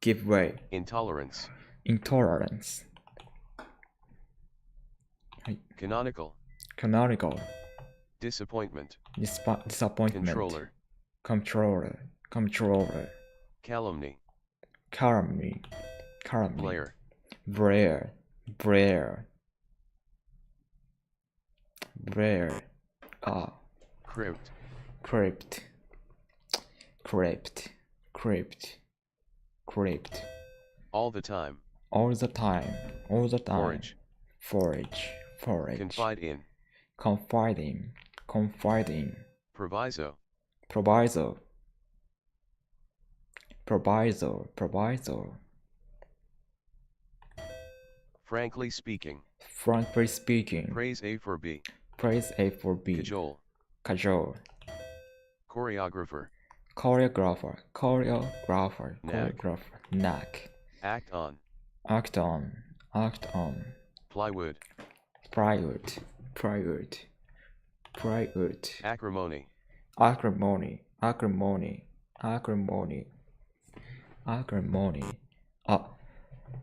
Give way. intolerance, Intolerance. canonical, Canonical. disappointment, Disappointment. controller, Controller. Controller. calumny, Calumny. Calumny. blare, Blair. Blair. Blair. Ah. crypt, Crypt. Crypt. Crypt. Crypt. all the time, All the time. All the time. forage, Forage. Forage. confide in, Confiding. Confiding. proviso, Proviso. Proviso. Proviso. frankly speaking, Frankly speaking. praise A for B, Praise A for B. cajole, Cajole. choreographer, Choreographer. Choreographer. Knack. Choreographer. Knack. act on, Act on. Act on. plywood, Plywood. private, acrimony, acrimony,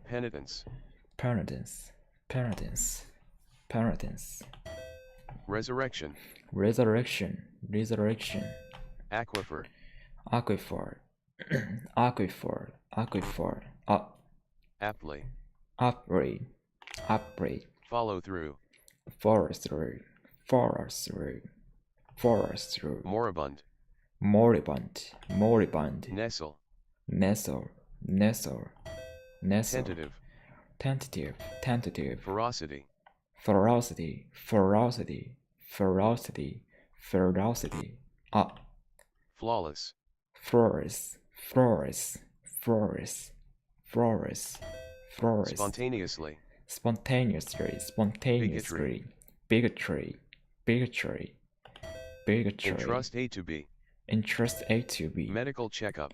penitence, penitence, resurrection, aquifer, aptly, upgrade, follow through, forestry, moribund, nestle, tentative, ferocity, flawless, spontaneously, bigotry, entrust A to B, medical checkup,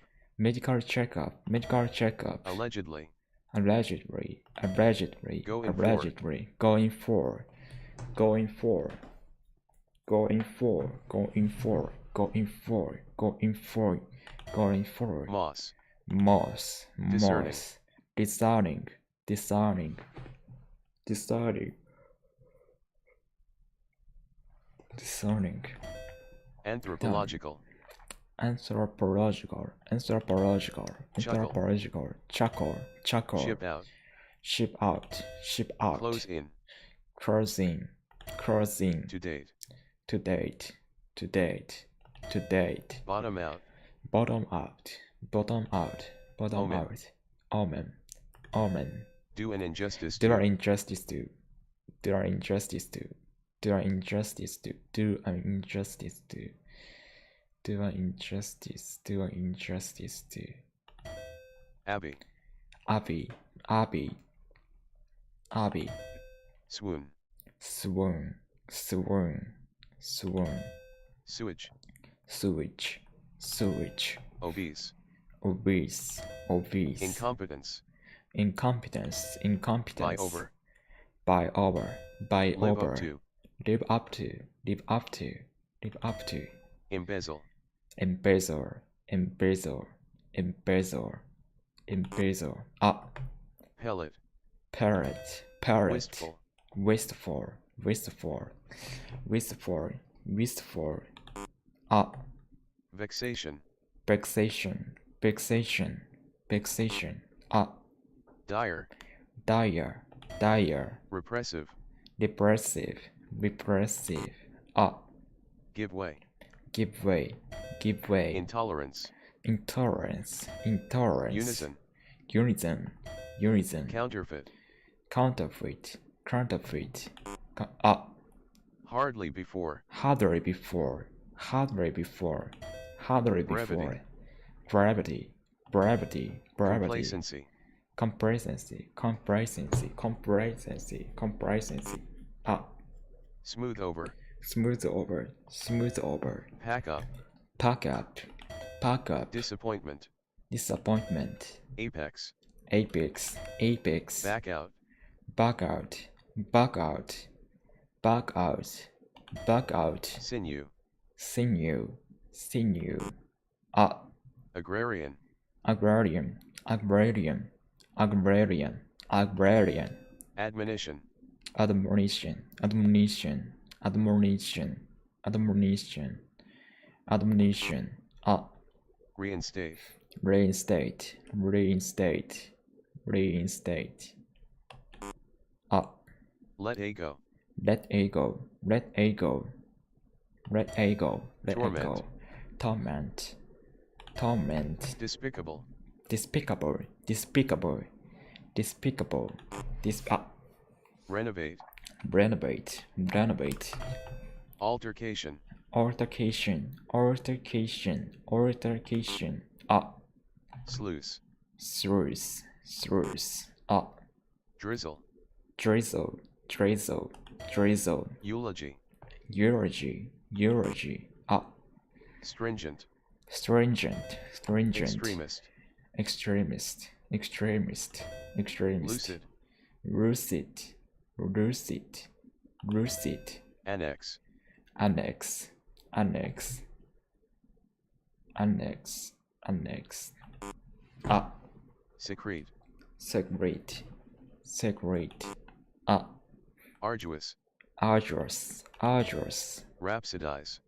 allegedly, going for, moss, discerning, anthropological, chuckle, ship out, close in, to date, bottom out, omen, do an injustice do to, an injustice to, abbey, swoon, sewage, obese, incompetence, by over, live up to, embezzle, parrot, wistful, vexation, dire, repressive, give way, intolerance, unison, counterfeit, hardly before, gravity, complacency, smooth over, pack up, disappointment, apex, back out, sinew, agrarian, admonition, reinstate, let ego, torment, despicable, renovate, altercation, sluice, drizzle, eulogy, stringent, extremist, lucid, Annex. Annex. Annex. Annex. Annex. Secrete. Secrete. Secrete. Arduous. Arduous. Arduous. Rhapsodize.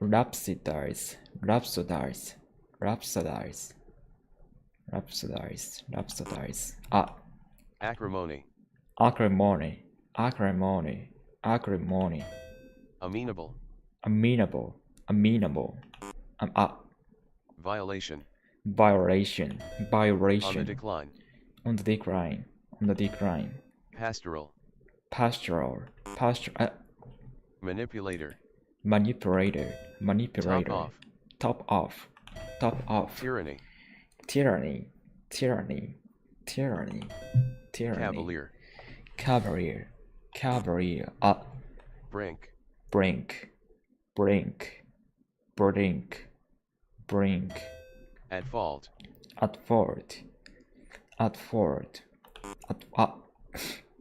Rhapsodize. Rhapsodize. Rhapsodize. Rhapsodize. Rhapsodize. Acrimony. Acrimony. Acrimony. Acrimony. Amenable. Amenable. Amenable. Violation. Violation. Violation. On the decline. On the decline. On the decline. Pastoral. Pastoral. Pastoral. Manipulator. Manipulator. Manipulator. Top off. Top off. Top off. Tyranny. Tyranny. Tyranny. Tyranny. Tyranny. Cavalier. Cavalier. Cavalier. Brink. Brink. Brink. Brink. Brink. At fault. At fault. At fault.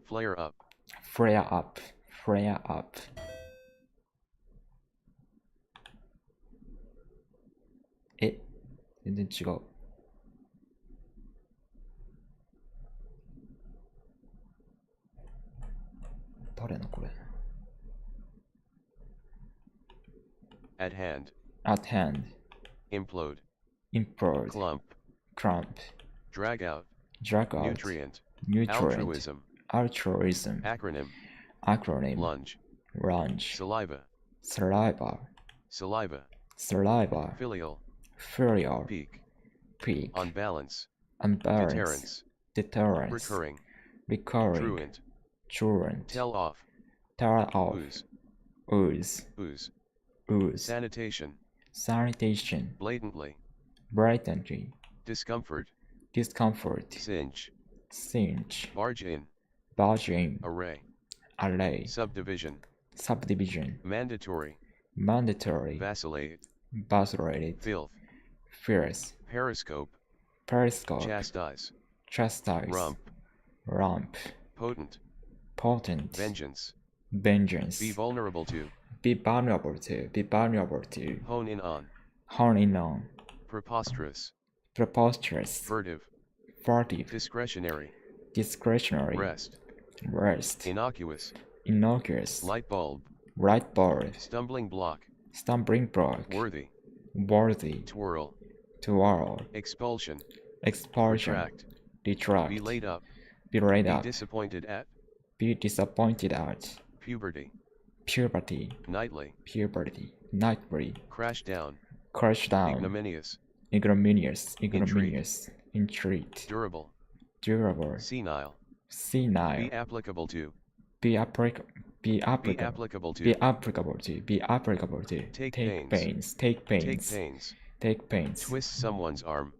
Flare up. Flare up. Flare up. Eh? 全然違う。誰のこれ？ At hand. At hand. Implode. Implode. Clump. Clump. Drag out. Drag out. Nutrient. Nutrient. Altruism. Altruism. Acronym. Acronym. Lunge. Lunge. Saliva. Saliva. Saliva. Saliva. Filial. Filial. Peak. Peak. Unbalance. Unbalance. Deterrence. Deterrence. Recurring. Recurring. Truant. Truant. Tell off. Tell off. Ooze. Ooze. Ooze. Ooze. Sanitation. Sanitation. Blatantly. Blatantly. Discomfort. Discomfort. Singe. Singe. Barge in. Barge in. Array. Array. Subdivision. Subdivision. Mandatory. Mandatory. Vacillate. Vacillated. Filth. Fierce. Periscope. Periscope. Chastise. Chastise. Rump. Rump. Potent. Potent. Vengeance. Vengeance. Be vulnerable to. Be vulnerable to. Be vulnerable to. Hone in on. Hone in on. Preposterous. Preposterous. Furtive. Furtive. Discretionary. Discretionary. Rest. Rest. Innocuous. Innocuous. Light bulb. Light bulb. Stumbling block. Stumbling block. Worthy. Worthy. Twirl. Twirl. Expulsion. Expulsion. Retract. Retract. Be laid up. Be laid Be up. disappointed at. Be disappointed at. Puberty. Puberty. Nightly. Puberty. Nightly. Crash down. Crash down. Ignominious. Ignominious. Ignominious. Entreat. Durable. Durable. Senile. Senile. Be applicable to. Be applicable. Be Be applicable. applicable to. Be applicable to. Be applicable to. Take pains. pains. Take pains. Take pains. Take pains. Twist someone's arm.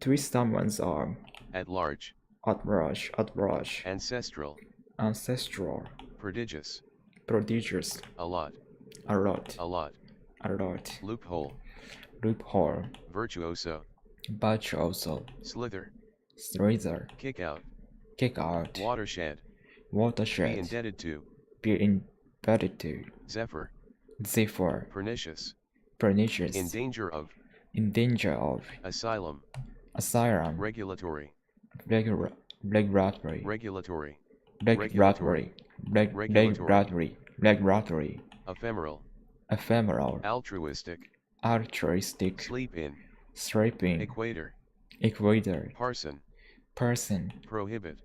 Twist someone's arm. At large. At large. At large. Ancestral. Ancestral. Prodigious. Prodigious. A lot. A lot. A lot. A lot. Loophole. Loophole. Virtuoso. Virtuoso. Slither. Slither. Kick out. Kick out. Watershed. Watershed. Be indebted to. Be indebted to. Zephyr. Zephyr. Pernicious. Pernicious. In danger of. In danger of. Asylum. Asylum. Regulatory. Regulatory. Regulatory. Regulatory. Regulatory. Regulatory. Ephemeral. Ephemeral. Altruistic. Altruistic. Sleep in. Sleeping. Equator. Equator. Parson. Person. Prohibit.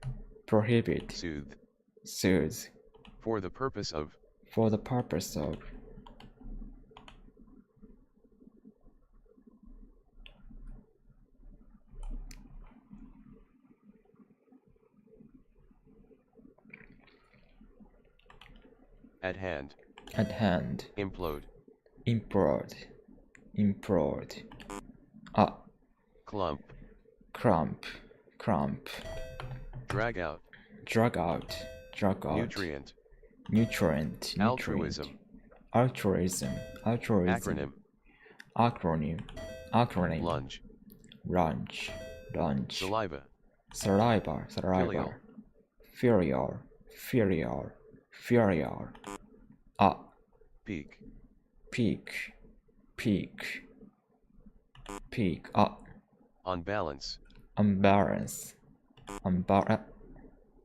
Prohibit. Soothe. Soothe. For the purpose of. For the purpose of. At hand. At hand. Implode. Implode. Implode. Clump. Crump. Crump. Drag out. Drag out. Drag out. Nutrient. Nutrient. Altruism. Altruism. Altruism. Acronym. Acronym. Acronym. Lunge. Lunge. Lunge. Saliva. Saliva. Saliva. Filial. Filial. Filial. peak, peak, peak, peak, up, on balance, unbalance,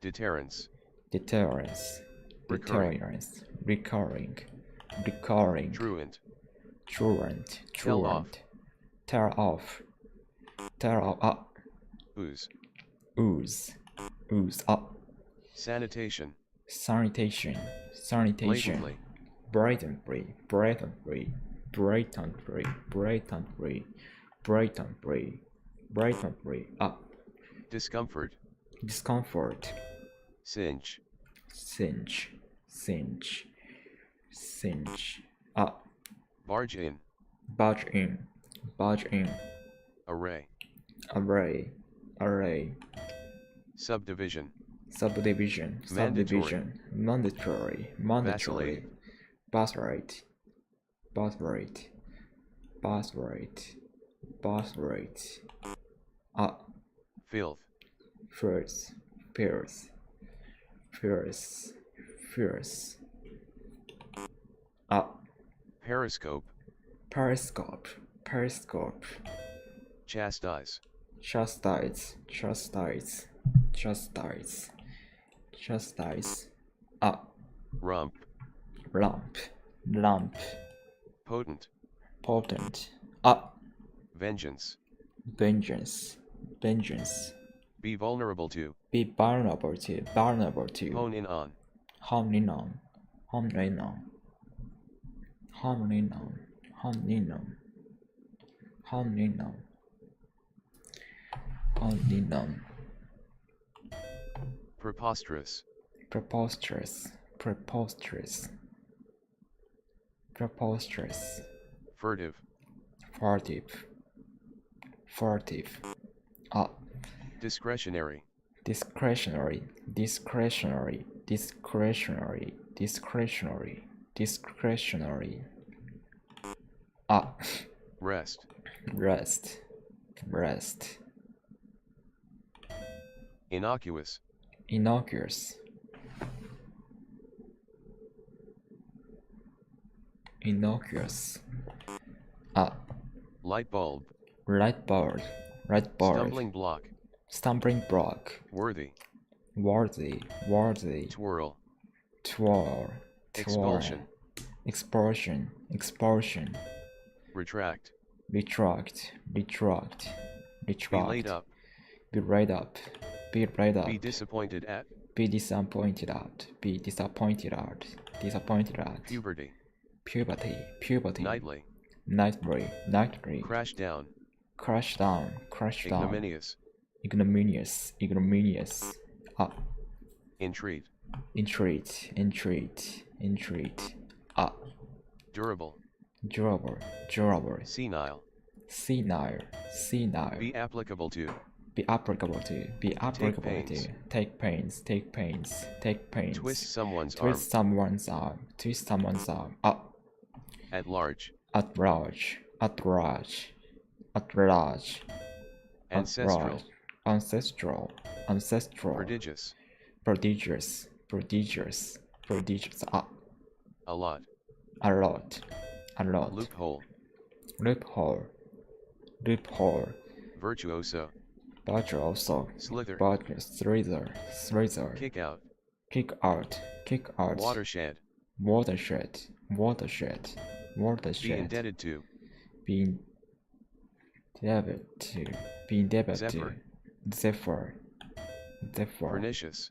deterrence, deterrence, Recurring. deterrence, recurring, truant, truant, Tell off. tear off, up, ooze, ooze, up, sanitation, sanitation, blatantly, blatantly, up, discomfort, discomfort, cinch, cinch, up, barge in, barge in, array, array, subdivision, subdivision, mandatory, Vacillate. birth rate, up, filth, fierce, up, periscope, periscope, chastise, chastise, up, rump, lump, potent, up, vengeance, vengeance, be vulnerable to, be vulnerable to, hone in on, hone in on, preposterous, furtive, up, discretionary, discretionary, up, rest, innocuous, innocuous, up, light bulb, light bulb, stumbling block, worthy, twirl, expulsion, retract, be laid up, be disappointed at, puberty, nightly, crash down, ignominious, up, entreat, up, durable, senile, be applicable to, take pains, twist someone's arm, up, at large, ancestral, prodigious, up, a lot, loophole, virtuoso, slither, kick out, watershed, be indebted to, zephyr, pernicious,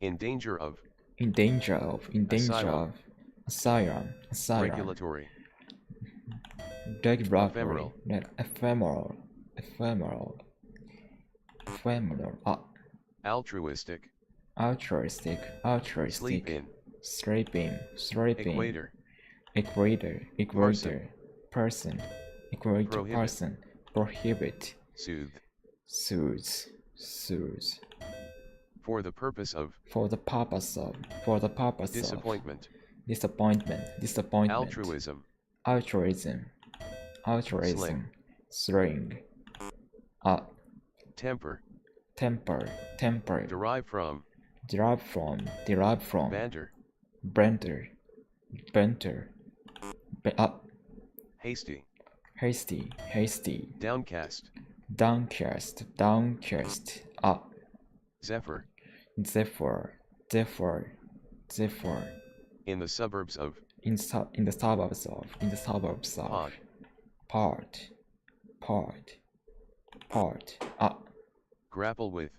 in danger of, asylum, regulatory, ephemeral, up, altruistic, sleep in, equator, person, prohibit, soothe, for the purpose of, disappointment, altruism, sling, up, temper, temper, derive from, derive from, banter, banter, hasty, downcast, zephyr, zephyr, in the suburbs of, in the suburbs of, part, grapple with,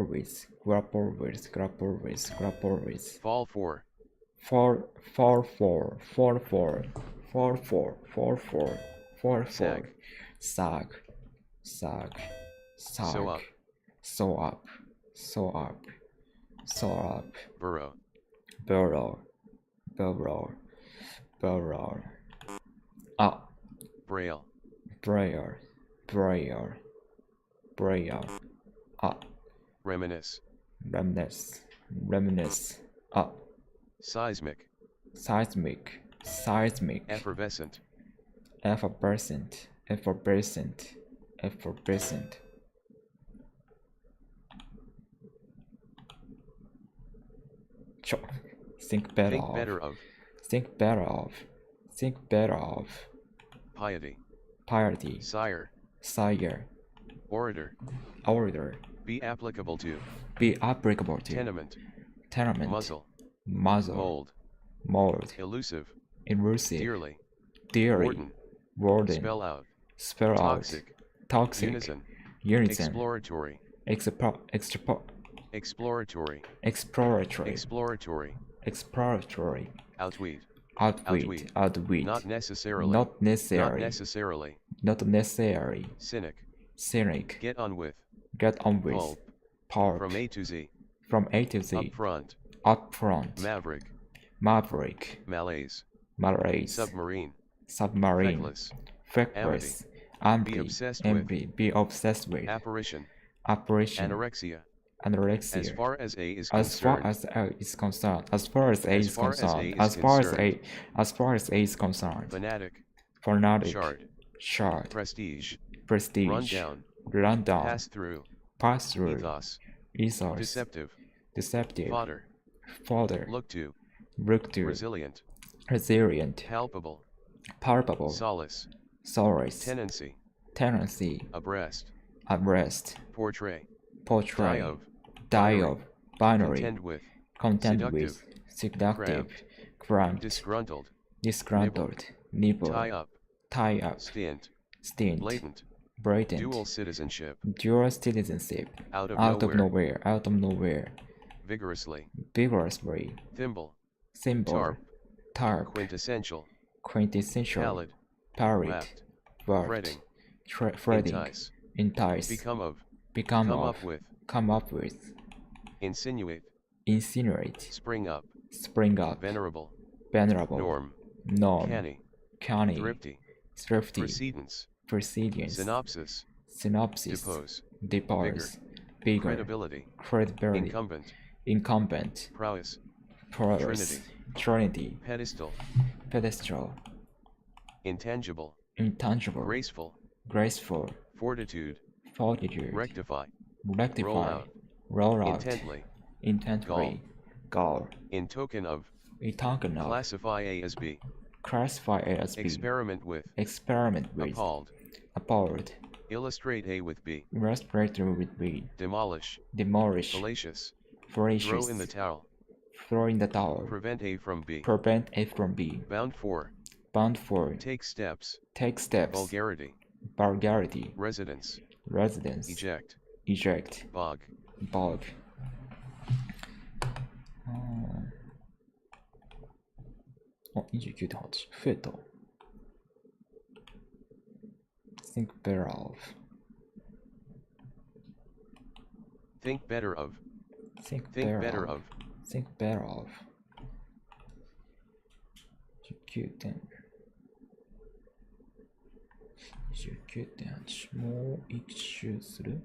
grapple with, fall for, sag, sew up, burrow, braille, reminisce, seismic, effervescent, think better of, piety, sire, orator, be applicable to, tenement, muzzle, mold, elusive, dearly, warden, spell out, toxic, unison, exploratory, outweed, not necessarily, cynic, get on with, pulp, from A to Z, upfront, maverick, malaise, submarine, feckless, envy, be obsessed with, apparition, anorexia, as far as A is concerned, fanatic, shard, prestige, rundown, pass through, ethos, deceptive, fodder, look to, resilient, palpable, solace, tenancy, abreast, portray, die of, binary, contend with, seductive, cramped, disgruntled, nibble, tie up, stint, blatant, dual citizenship, out of nowhere, vigorously, thimble, symbol, tarp, quintessential, pallid, fretting, entice, become of, come up with, insinuate, spring up, venerable, norm, canny, thrifty, precedence, synopsis, depose, credibility, incumbent, prowess, trinity, pedestal, intangible, graceful, fortitude, rectify, roll out, intently, gall, in token of, classify A as B, experiment with, appalled, illustrate A with B, demolish, fallacious, throw in the towel, prevent A from B, bound for, take steps, vulgarity, residence, eject, bog, 29.8 増えた think better of think better of 19.8 もう一周する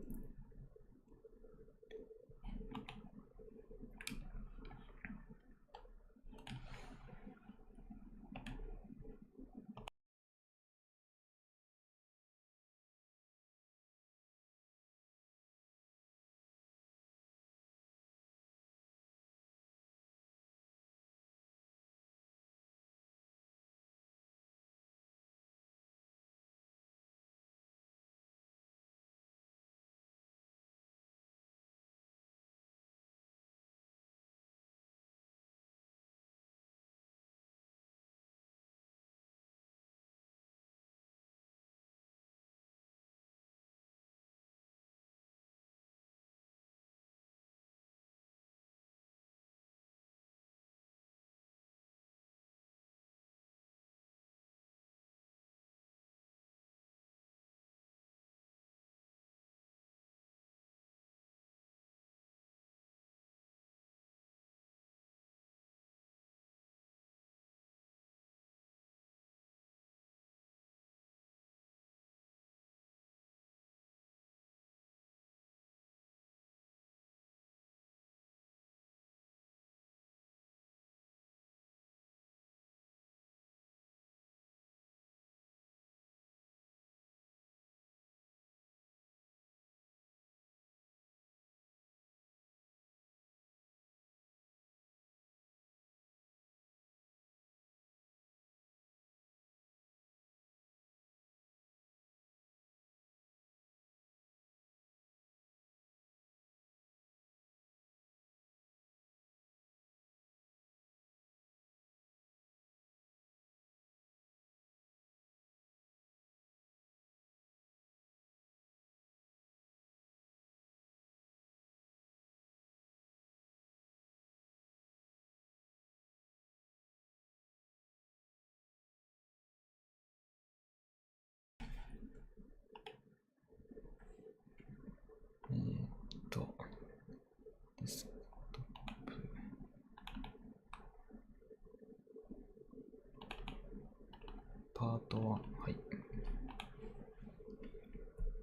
とは、はい。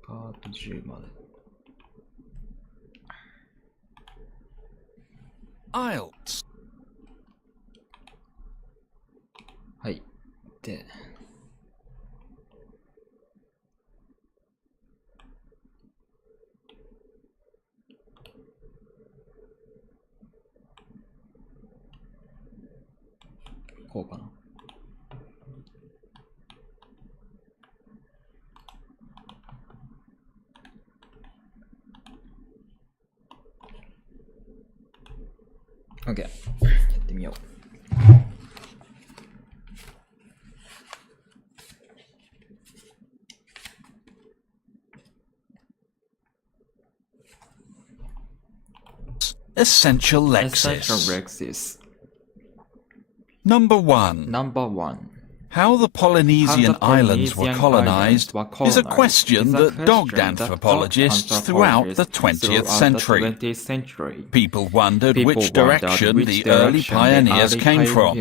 パート10まで。IELTS。はい。で、こうかな。OK。やってみよう。Essential Lexis. Number 1. How the Polynesian islands were colonized is a question that dogged anthropologists throughout the 20th century. People wondered which direction the early pioneers came from,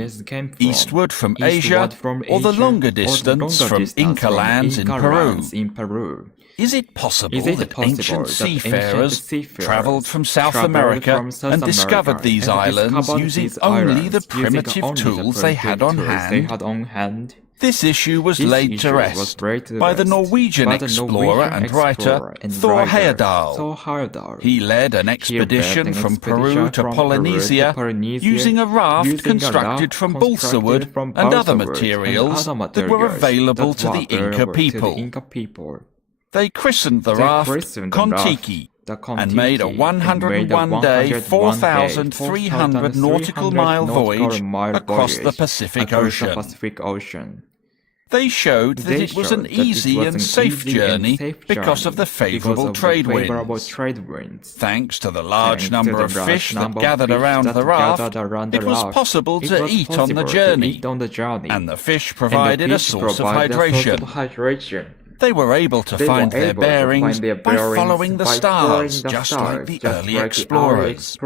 eastward from Asia or the longer distance from Inca lands in Peru. Is it possible that ancient seafarers travelled from South America and discovered these islands using only the primitive tools they had on hand? This issue was laid to rest by the Norwegian explorer and writer Thor Heyerdahl. He led an expedition from Peru to Polynesia using a raft constructed from balsa wood and other materials that were available to the Inca people. They christened the raft Kon-Tiki and made a 101-day, 4,300 nautical mile voyage across the Pacific Ocean. They showed that it was an easy and safe journey because of the favourable trade winds. Thanks to the large number of fish that gathered around the raft, it was possible to eat on the journey, and the fish provided a source of hydration. They were able to find their bearings by following the stars, just like the early explorers.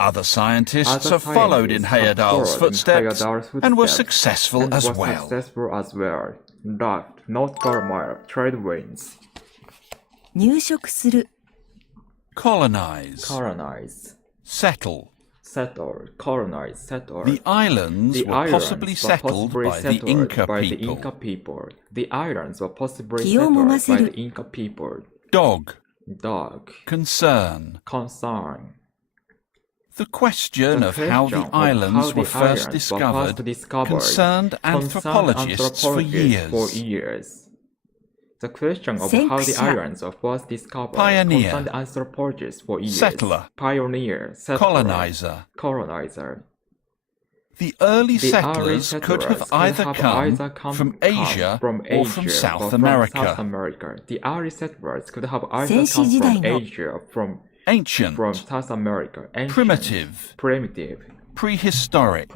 Other scientists have followed in Heyerdahl's footsteps and were successful as well. Colonize. Settle. Colonize. The islands were possibly settled by the Inca people. The islands were possibly settled by the Inca people. Dog. Concern. The question of how the islands were first discovered concerned anthropologists for years. The question of how the islands were first discovered concerned anthropologists for years. Settler. Pioneer. Colonizer. The early settlers could have either come from Asia or from South America. The early settlers could have either come from Asia or Ancient. from South America. Primitive. Prehistoric.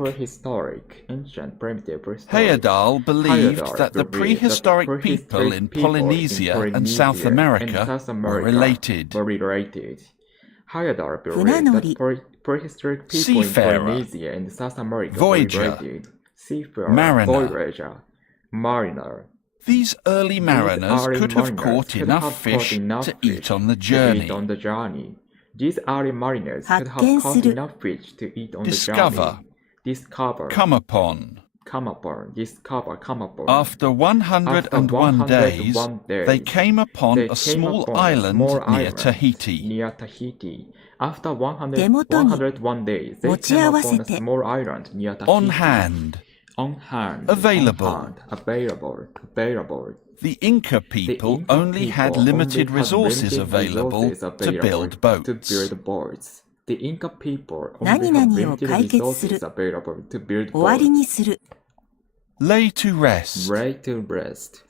Ancient, primitive, prehistoric. Heyerdahl believed that the prehistoric people in Polynesia and South America were related. Heyerdahl believed that prehistoric people in Polynesia and South America Voyager. were related. Seafarer, Mariner. Voyager, mariner. These early mariners could have caught enough fish to eat on the journey. These early mariners could have caught enough fish to eat on the journey. Discover. Come upon. Discover. After 101 days, they came upon a small island near Tahiti. After 101 days, they came upon a small island near Tahiti. On hand. Available. The Inca people only had limited resources available to build boats. The Inca people only had limited resources available to build boats. Lay to rest.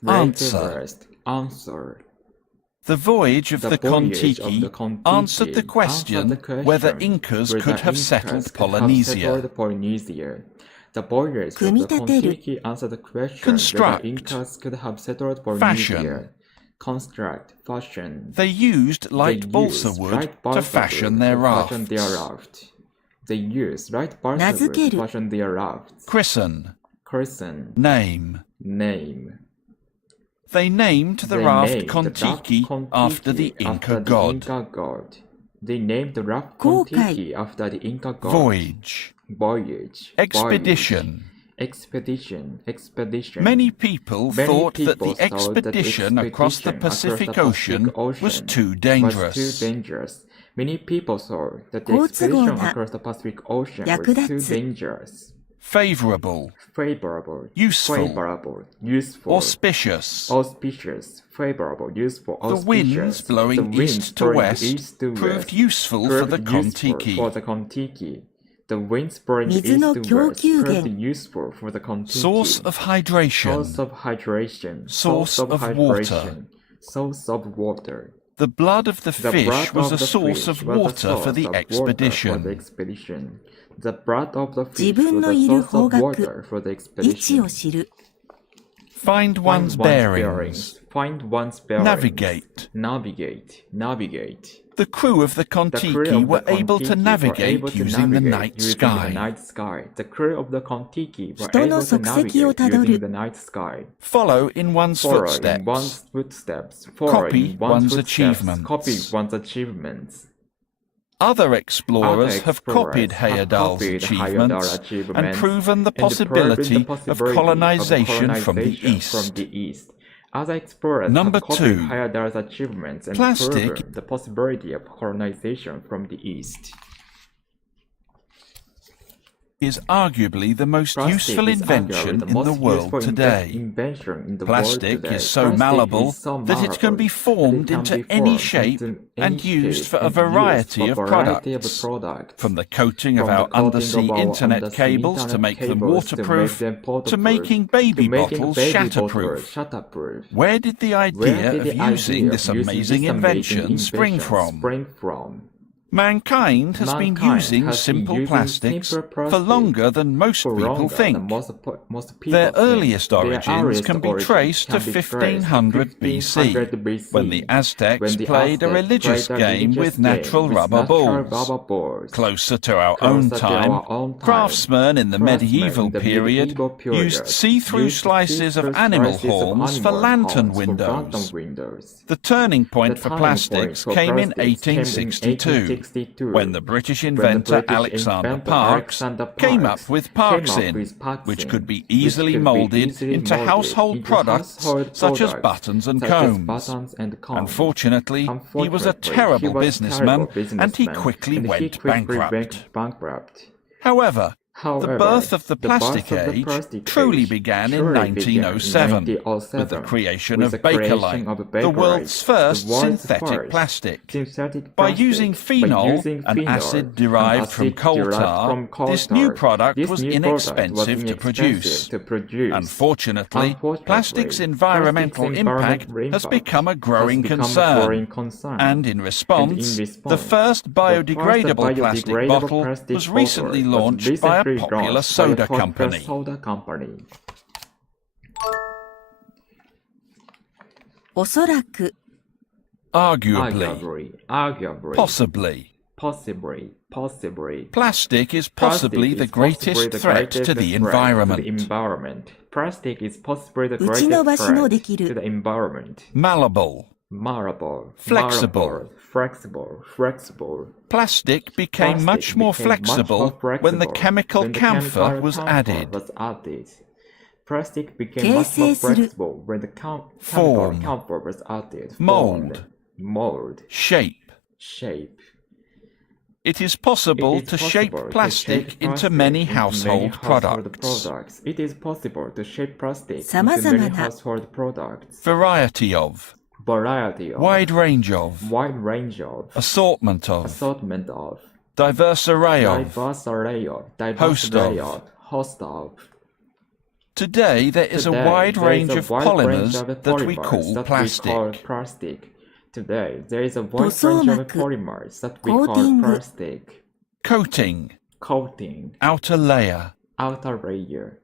Answer. The voyage of the Kon-Tiki answered the question whether Incas could have settled Polynesia. The voyage of the Kon-Tiki answered the question whether Incas could have settled Polynesia. Fashion. They used light balsa wood to fashion their rafts. They used light balsa wood to fashion their rafts. Christen. Name. Name. They named the raft Kon-Tiki after the Inca god. They named the raft Kon-Tiki after the Inca god. Voyage. Expedition. Many people thought that the expedition across the Pacific Ocean was too dangerous. Many people thought that the expedition across the Pacific Ocean was too dangerous. Favorable. Useful. Auspicious. Favorable, useful, the winds blowing east to west proved useful for the Kon-Tiki. The winds blowing east to west proved useful for the Kon-Tiki. Source of hydration. Source of water. The blood of the fish was a source of water for the expedition. The blood of the fish 自分のいる was a source 方 of 角 water for the 位置 expedition. を知る Find one's bearings. Navigate. The crew of the Kon-Tiki were able to navigate using the night sky. The crew of the Kon-Tiki were 人の able to 足跡を navigate たど using る the night sky. Follow in one's Follow in footsteps. one's footsteps. Copy Follow in one's one's footsteps. achievements. Copy one's achievements. Other explorers Other have explorers copied have Heyerdahl's copied achievements Heyerdahl's and proven the possibility of colonization from the east. Other explorers Number have copied 2. Heyerdahl's achievements and Plastic. proven the possibility of colonization from the east. Is arguably the most Plastic useful is invention arguably the in the most world useful today. invention in the Plastic world today. is so Plastic malleable is so that it can be malleable formed that it can into be any formed shape into and any used shape for a and variety used of for a variety of products. products. From the coating of From the our coating undersea of our internet undersea cables to internet make them cables to waterproof, make them to waterproof, making baby to making bottles baby shatterproof. Shatterproof. Where did the Where idea did of the using idea this of using amazing this invention spring from? Mankind has been using simple plastics for longer than most people think. Their earliest origins can be traced to 1500 BC, when the Aztecs played a religious game with natural rubber balls. Closer to our own time, craftsmen in the medieval period used see-through slices of animal horns for lantern windows. The turning point for plastics came in 1862, when the British inventor Alexander Parkes came up with Parksin, which could be easily moulded into household products such as buttons and combs. Unfortunately, he was a terrible businessman and he quickly went bankrupt. However, the birth of the plastic age truly began in 1907 with the creation of Bakelite, the world's first synthetic plastic. By using phenol, an acid derived from coal tar, this new product was inexpensive to produce. Unfortunately, plastic's environmental impact has become a growing concern, and in response, the first biodegradable plastic bottle was recently launched by a popular soda company. おそらく Arguably. Possibly. Plastic is possibly the greatest threat to the environment. Plastic is possibly the 打ち伸ばしので greatest き threat to る the environment. Malleable. Flexible. Plastic became much more flexible when the chemical camphor was added. Plastic became much more 形成する flexible when the Form. camphor was added. Mold. Shape. It is possible to shape plastic into many household products. It is possible to shape plastic さま into ざま many な household products. Variety of. Wide range of. Assortment of. Diverse array of. Host of. Today there is a wide range of polymers that we call plastic. Today, there is a wide 塗装 range of 膜 polymers that we コーティン call グ plastic. Coating. Outer layer. Outer layer.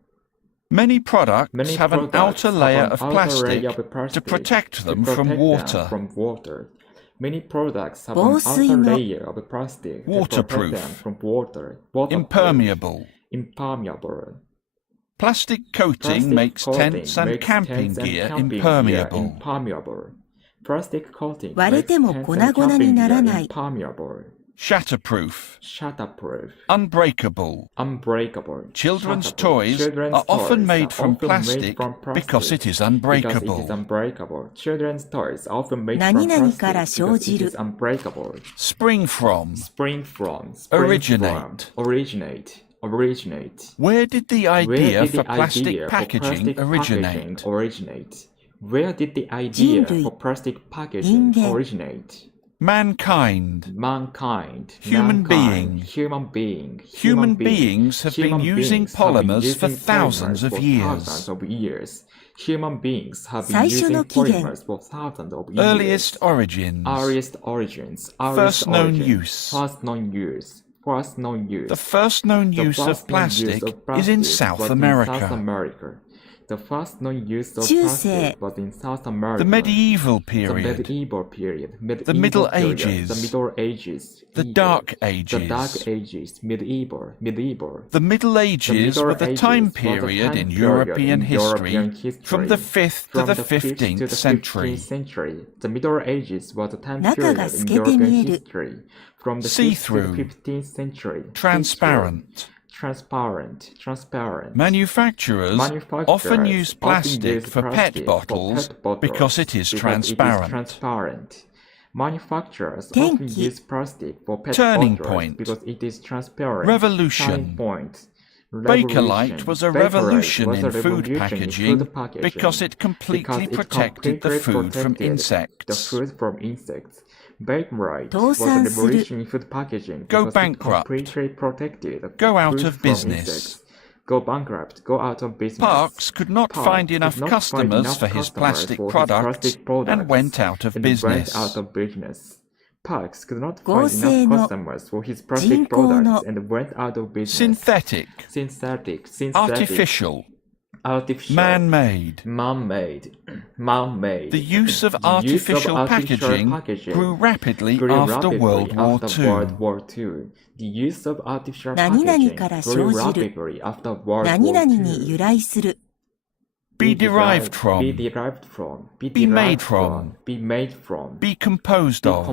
Many products Many have an products outer layer have of an outer plastic layer of plastic to protect them to from protect water. them from water. Many products have an 防 outer 水の layer of plastic to Waterproof. protect them from water. Waterproof. Impermeable. Impermeable. Plastic coating makes tents and camping gear impermeable. 割れても粉々にならない。Shatterproof. Unbreakable. Children's toys are often made from plastic because it is unbreakable. 何々から生じる。Spring from. Originate. Where did the idea for plastic packaging originate? 人類、人間。Mankind. Human being. Human beings have been using polymers for thousands of years. 最初の起源。Earliest origins. First known use. The first known use of plastic is in South America. 中世。The medieval period. The Middle Ages. The Dark Ages. The Middle Ages were the time period in European history from the 5th to the 15th century. 中が透けて見える。See-through. Transparent. Manufacturers often use plastic for PET bottles because it is transparent. 転機。Turning point. Revolution. Bakelite was a revolution in food packaging because it completely protected the food from insects. 倒産する。Go bankrupt. Go out of business. Parks could not find enough customers for his plastic products and went out of business. 合成の。人工の。Synthetic. Artificial. Man-made. The use of artificial packaging grew rapidly after World War II. 何々から生じる。何々に由来する。Be derived from. Be made from. Be composed of.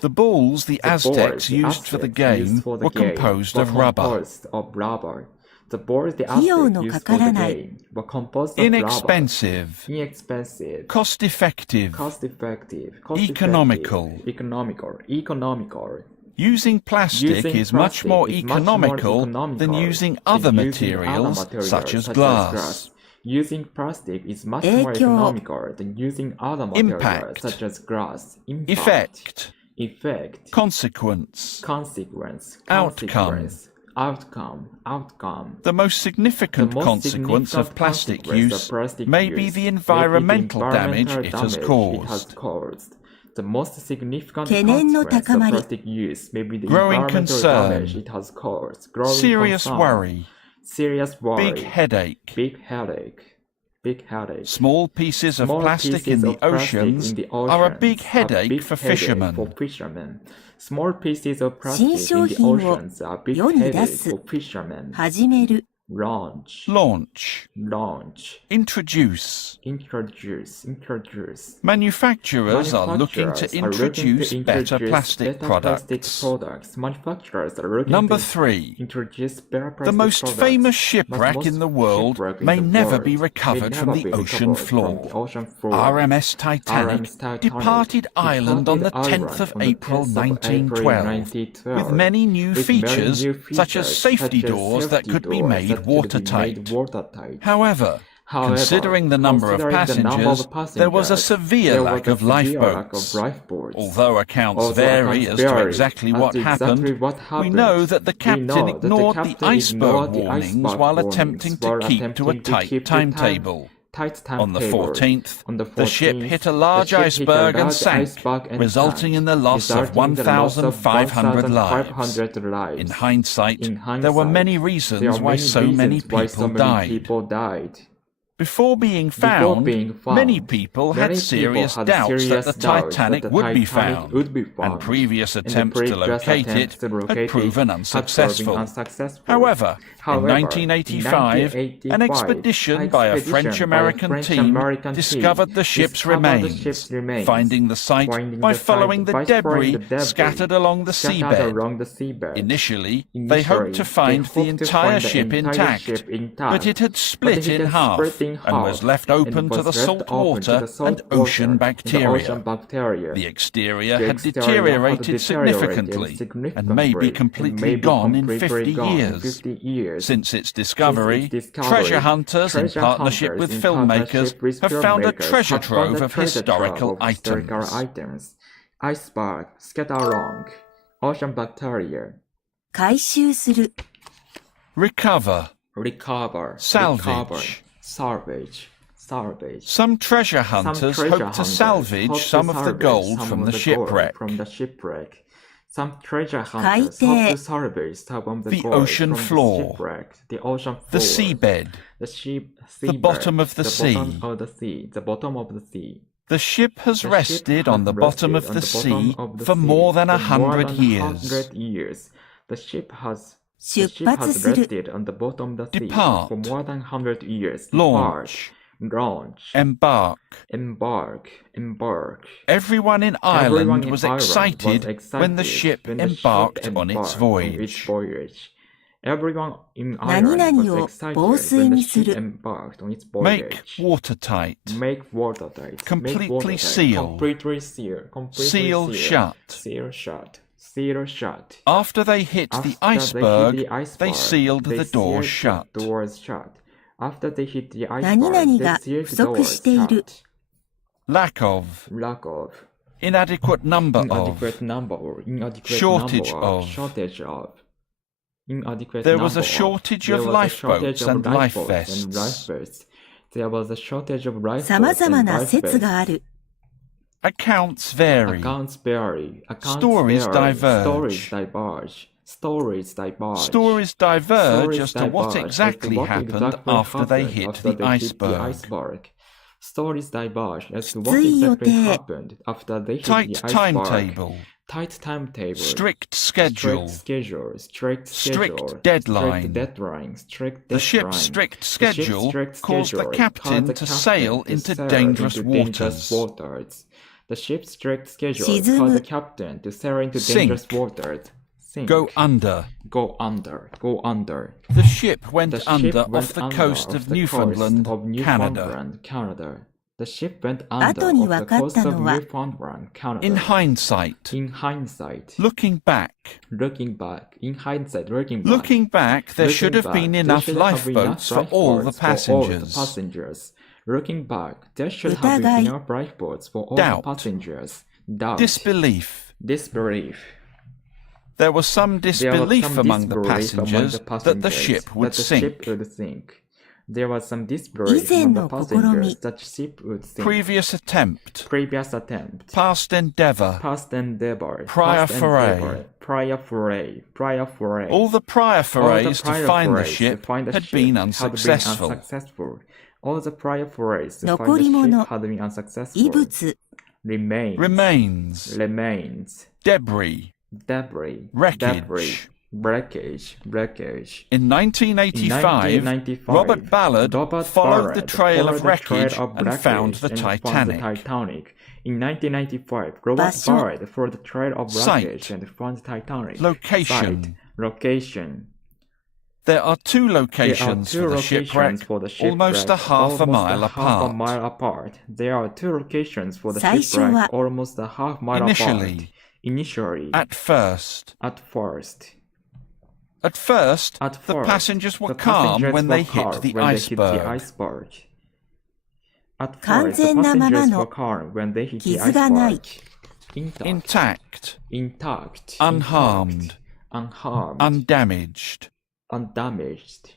The balls the Aztecs used for the game were composed of rubber. 費用のかからない。Inexpensive. Cost effective. Economical. Using plastic is much more economical than using other materials such as glass. Impact. Effect. Consequence. Outcome. The most significant consequence of plastic use may be the environmental damage it has caused. 懸念の高まり。Growing concern. Serious worry. Big headache. Small pieces of plastic in the oceans are a big headache for fishermen. 新商品を世に出す。始める。Launch. Introduce. Manufacturers are looking to introduce better plastic products. Number 3. The most famous shipwreck in the world may never be recovered from the ocean floor. RMS Titanic departed Ireland on the 10th of April 1912, with many new features such as safety doors that could be made watertight. However, considering the number of passengers, there was a severe lack of lifeboats. Although accounts vary as to exactly what happened, we know that the captain ignored the iceberg warnings while attempting to keep to a tight timetable. On the 14th, the ship hit a large iceberg and sank, resulting in the loss of 1,500 lives. In hindsight, there were many reasons why so many people died. Before being found, many people had serious doubts that the Titanic would be found, and previous attempts to locate it had proven unsuccessful. However, in 1985, an expedition by a French-American team discovered the ship's remains, finding the site by following the debris scattered along the seabed. Initially, they hoped to find the entire ship intact, but it had split in half and was left open to the salt water and ocean bacteria. The exterior had deteriorated significantly and may be completely gone in 50 years. Since its discovery, treasure hunters in partnership with filmmakers have found a treasure trove of historical items. Iceberg, scatter along, ocean bacteria. 回収する Recover, salvage. Some treasure hunters hope to salvage some of the gold from the shipwreck. Some treasure hunters hope to salvage some of the The gold ocean from floor, the ocean floor, the seabed, the bottom of the sea. The bottom of the sea. The ship has rested on the bottom of the sea for more than 100 years. The ship has 出発する rested on the bottom of the sea Depart. for more than 100 years. Launch. Launch. Embark. Embark. Everyone in Ireland was excited when the ship embarked on its voyage. Everyone in 何 Ireland 々 was を防 excited 水 when the にす ship る embarked on its Make voyage. watertight. Make watertight. Completely Make watertight. seal. Completely seal. Completely Seal shut. Seal shut. Seal shut. After they hit the iceberg, they sealed the doors shut. Doors shut. After they hit the 何 iceberg, 々 they が sealed 不 the 足 doors している shut. Lack of. Lack of. Inadequate number of. Inadequate number or inadequate Shortage number of. Shortage of. Inadequate There was number a shortage of There was a lifeboats shortage of and life lifeboats and vests. lifeboats. There was a shortage of lifeboats さまざま and な説が lifeboats. ある Accounts vary. Accounts vary. Accounts Stories vary. diverge. Stories diverge. Stories diverge. Stories diverge as to what diverge exactly as to what happened exactly after they happened hit after the they hit the iceberg. iceberg. Stories diverge as to what きつい予 exactly 定 happened after they hit Tight the iceberg. timetable. Tight timetable. Strict schedule. Strict schedule. Strict Strict deadline. deadline. Strict The ship's deadline. strict The ship's schedule strict caused the schedule captain caused the to sail captain into to sail dangerous into dangerous waters. waters. The ship's strict schedule 沈む caused the captain to sail into Sink. dangerous waters. Sink. Go under. Go under. Go under. The ship went The ship under went off the under coast off of the Newfoundland, coast of Canada. Newfoundland, Canada. The ship went 後 under に off 分 the かっ coast た of のは Newfoundland, Canada. In hindsight, In hindsight. looking back, Looking back. In hindsight. Looking back. looking back, there should have been enough lifeboats for all the passengers. passengers. Looking back, there should have 疑 been い enough lifeboats for all Doubt. the passengers. Doubt. Disbelief. Disbelief. There was some There was disbelief some among the disbelief among passengers the that the passengers ship would that the ship sink. would sink. There was some disbelief 以前 among の the 試み passengers that ship would sink. Previous attempt. Previous attempt. Past endeavour. Past endeavor. Prior Past foray. endeavor, Prior foray. Prior foray. All the prior forays to prior find the forays to ship find the had ship been had unsuccessful. unsuccessful. All the prior forays to 残 find り the 物 ship had been 異 unsuccessful. 物 Remains. Remains. Remains. Debris. Debris. Wreckage. Debris. Wreckage. Wreckage. In 1985, 1995, Robert Ballard Robert followed the Ballard trail followed of the trail wreckage of and found the wreckage and found the Titanic. Titanic. In 1995, Robert 場所 Ballard followed the trail of wreckage Site. and found the Titanic. Location. Site. Location. There are two There are locations two for the locations shipwreck, for the shipwreck, almost a half a almost mile a half a apart. mile apart. There are two locations for the 最初は shipwreck, almost a half mile Initially. apart. Initially. At first. At first. At first, At the first, passengers were the calm passengers when were they calm hit the when they hit the iceberg. iceberg. At 完 first, the 全なまま passengers の were calm when they hit the 傷がない iceberg. Intact. Intact, Intact. unharmed, Unharmed. undamaged. Undamaged.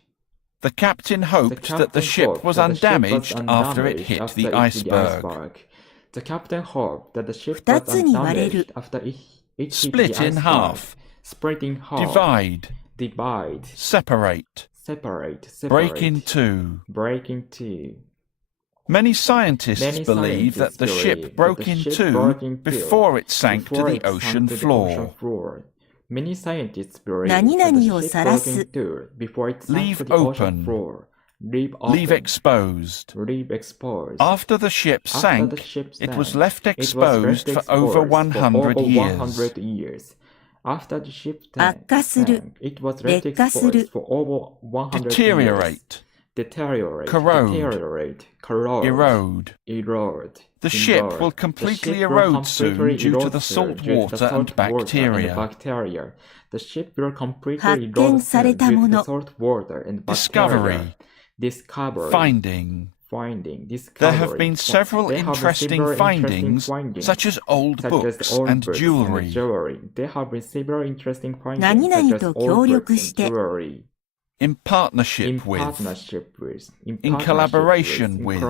The captain hoped that the ship was undamaged after it hit the iceberg. The captain hoped that the ship 二 was つに割れる undamaged after it hit the Split in iceberg. half. Split in half. Divide, Divide. separate, Separate. break in two. Break in two. Many scientists believe that the ship broke in two before it sank to the ocean floor. 何々を晒す Leave open. Leave exposed. After the ship sank, it was left exposed for over 100 years. 悪化する劣化する Deteriorate. Corrode. Erode. The ship will completely erode soon due to the salt water and bacteria. 発見されたもの Discovery. Finding. There have been several interesting findings, such as old books and jewelry. 何々と協力して In partnership with, in collaboration with,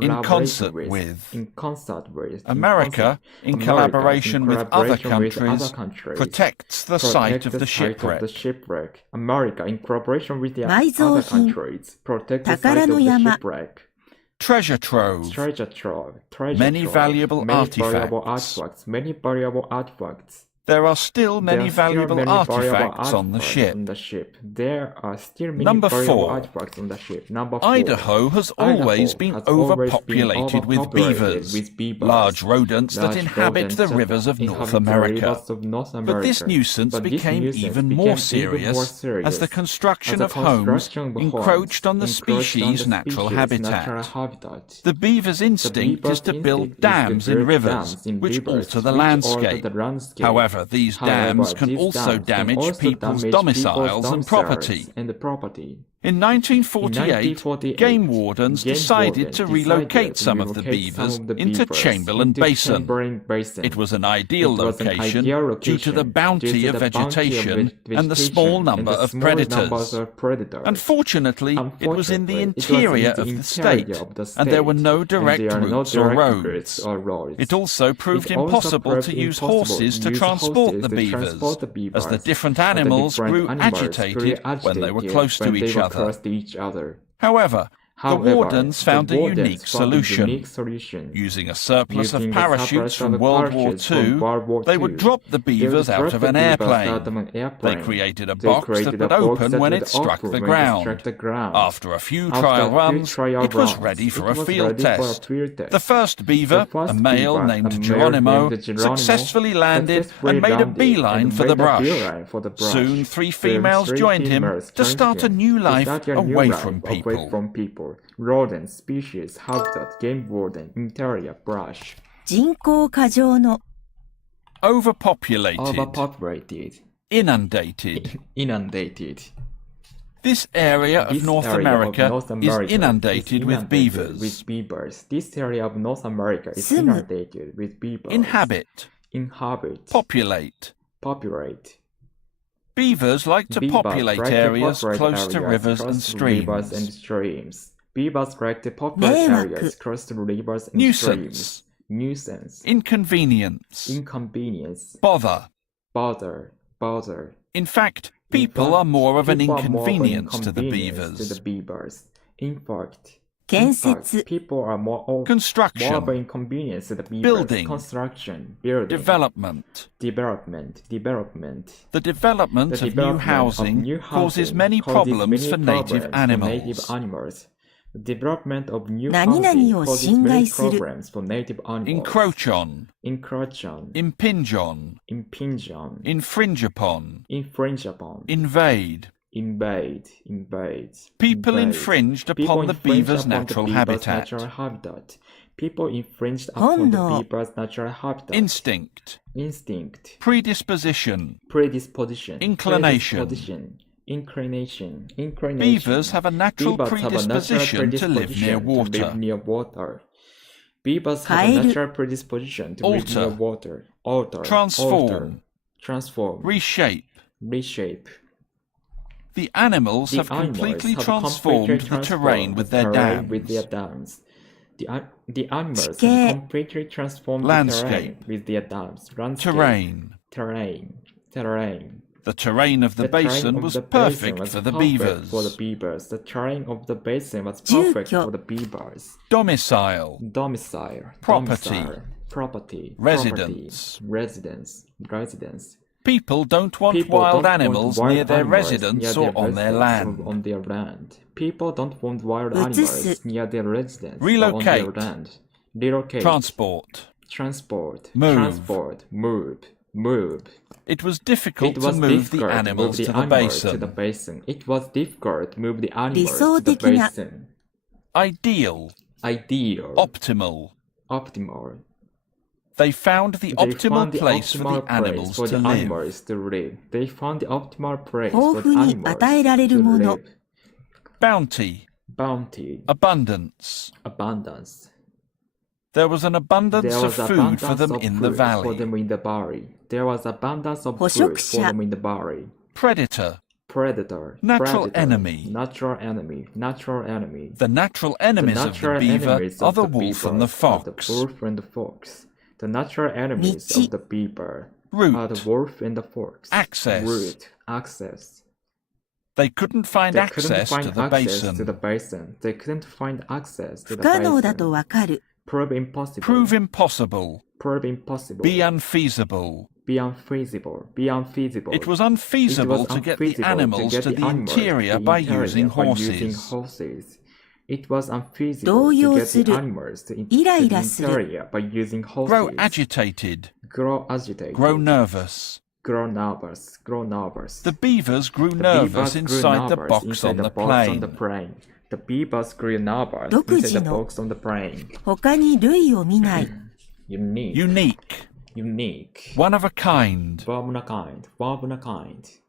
in concert with. America, in collaboration with other countries, protects the site of the shipwreck. 埋蔵品宝の山 Treasure trove. Many valuable artifacts. There are still many valuable artifacts on the ship. Number 4. Idaho has always been overpopulated with beavers, large rodents that inhabit the rivers of North America. But this nuisance became even more serious as the construction of homes encroached on the species' natural habitat. The beaver's instinct is to build dams in rivers, which alter the landscape. However, these dams can also damage people's domiciles and property. In 1948, game wardens decided to relocate some of the beavers into Chamberlain Basin. It was an ideal location due to the bounty of vegetation and the small number of predators. Unfortunately, it was in the interior of the state, and there were no direct routes or roads. It also proved impossible to use horses to transport the beavers, as the different animals grew agitated when they were close to each other. However, the wardens found a unique solution. Using a surplus of parachutes from World War II, they would drop the beavers out of an airplane. They created a box that would open when it struck the ground. After a few trial runs, it was ready for a field test. The first beaver, a male named Geronimo, successfully landed and made a beeline for the brush. Soon 3 females joined him to start a new life away from people. Rodent species habitat game warden interior brush. 人口過剰の Overpopulated. Inundated. This area of North America is inundated with beavers. This area of North America is inundated with beavers. Inhabit. Populate. Beavers like to populate areas close to rivers and streams. Beavers like to populate areas close to rivers and streams. Nuisance. Inconvenience. Bother. In fact, people are more of an inconvenience to the beavers. In fact, 建設 people are more Construction. more of an inconvenience to the beavers. Building. Construction. Building. Development. The development of new housing causes many problems for native animals. The development of new 何々 housing を causes 侵 many 害する problems for native animals. Encroach on. Impinge on. Infringe upon. Invade. People infringed upon the beaver's natural habitat. People infringed upon the beaver's natural habitat. Instinct. Predisposition. Inclination. Beavers have a natural predisposition to live near water. Beavers have a natural predisposition to live near water. Alter. Transform. Reshape. The animals have completely transformed the terrain with their dams. The animals have completely transformed the terrain with their dams. Terrain. The terrain of the basin was perfect for the beavers. The terrain of the basin was perfect for the beavers. Domicile. Property. Residence. People don't want wild animals near their residence or on their land. People don't want wild animals near their residence Relocate. or on their land. Relocate. Transport. Move. It was difficult to move the animals to the basin. It was difficult to move the animals to the basin. Ideal. Optimal. They found the optimal place for the animals to live. They found the optimal place for the animals to live. Bounty. Abundance. There was an abundance of food for them in the valley. There was abundance of food for them in the valley. Predator. Natural enemy. The natural enemies of the beaver are the wolf and the fox. The natural enemies of the beaver are the wolf and the fox. Access. They couldn't find access to the basin. They couldn't find access to the basin. Prove impossible. Be unfeasible. It was unfeasible to get the animals to the interior by using horses. It was unfeasible to get the animals to the interior by using horses. Grow agitated. Grow nervous. The beavers grew nervous inside the box on the plane. The beavers grew nervous inside the box on the plane. 他に類を見ない Unique. One of a kind.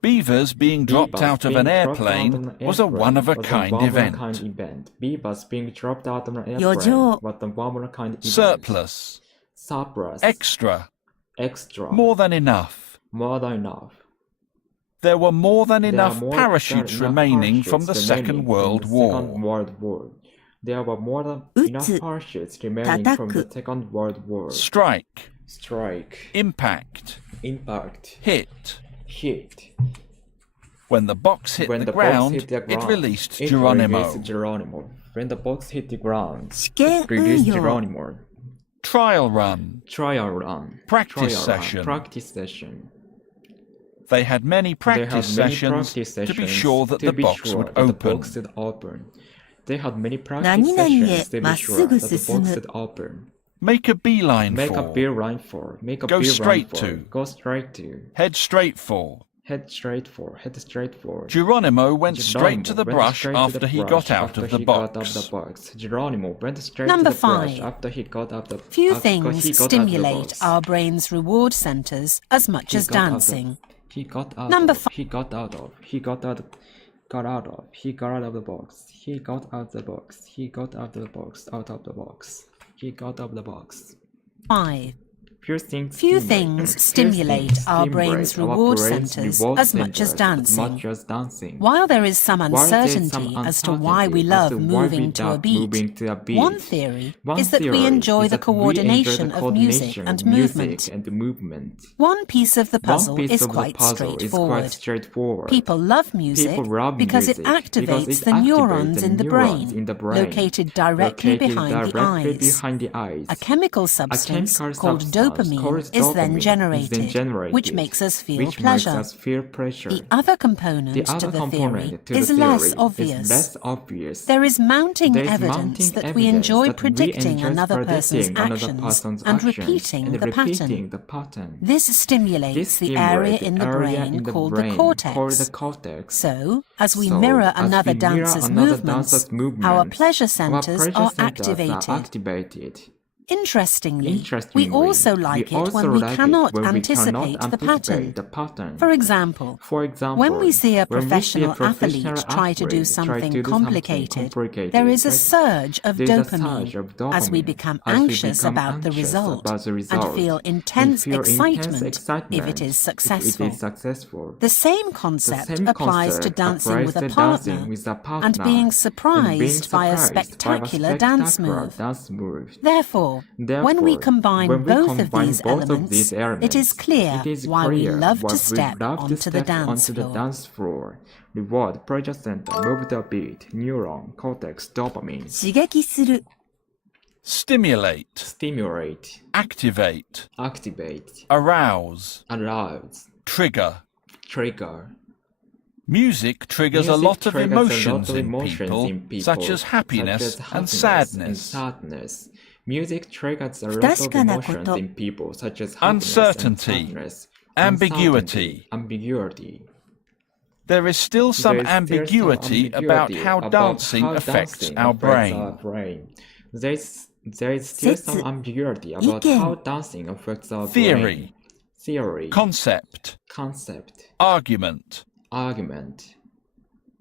Beavers being dropped out of an airplane was a one-of-a-kind event. Beavers being dropped out of an airplane was a one-of-a-kind event. Surplus. Extra. More than enough. There were more than enough parachutes remaining from the Second World War. There were more than enough parachutes remaining from the Second World War. Strike. Impact. Hit. When the box hit the ground, it released Geronimo. When the box hit the ground, 試験 it 運 released 用 Geronimo. Trial run. Practice session. They had many practice sessions to be sure that the box would open. They had many practice 何々へ sessions to ま be っす sure ぐ that the 進 box む would open. Make a beeline Make a for. beeline for. Make a Go beeline straight for. to. Go straight to. Head straight for. Head straight for. Head straight for. Geronimo went straight to the Geronimo went brush straight to after the he brush got out after of the he got out of the box. box. Geronimo went straight Number to the brush 5. after he got out of the Few after he things got out of the stimulate box. our brain's reward centers as much He as got out of- dancing. He got out Number of. He got out of. He got out of. Got out of. He got out of the box. He got out of the box. He got out of the box. Out of the box. He got out of the box. 5. Few Few things stimulate our brain's reward centers as much as dancing. While there is some uncertainty as to why we love moving to a beat, one theory is that we enjoy the coordination of music and movement. One piece of the puzzle is quite straightforward. People love music because it activates the neurons in the brain, located directly behind the eyes. A chemical substance called dopamine is then generated, which makes us feel pleasure. The other component to the theory is less obvious. There is mounting evidence that we enjoy predicting another person's actions and repeating the pattern. This stimulates the area in the brain called the cortex. So, as we mirror another dancer's movements, our pleasure centers are activated. Interestingly, we also like it when we cannot anticipate the pattern. For example, when we see a professional athlete try to do something complicated, there is a surge of dopamine as we become anxious about the result and feel intense excitement if it is successful. The same concept applies to dancing with a partner and being surprised by a spectacular dance move. Therefore, Therefore, when we combine both of these elements, it is clear why we love to step onto the dance floor. Reward, pleasure center, move the beat, neuron, cortex, dopamine. 刺激する Stimulate. Stimulate. Activate. Activate. Arouse. Arouse. Trigger. Trigger. Music triggers a lot of emotions in people, such as happiness and sadness. Music triggers a lot of emotions in people, such as uncertainty, ambiguity. There is still some ambiguity about how dancing affects our brain. There is still some ambiguity about how dancing affects our brain. Theory. Concept. Argument.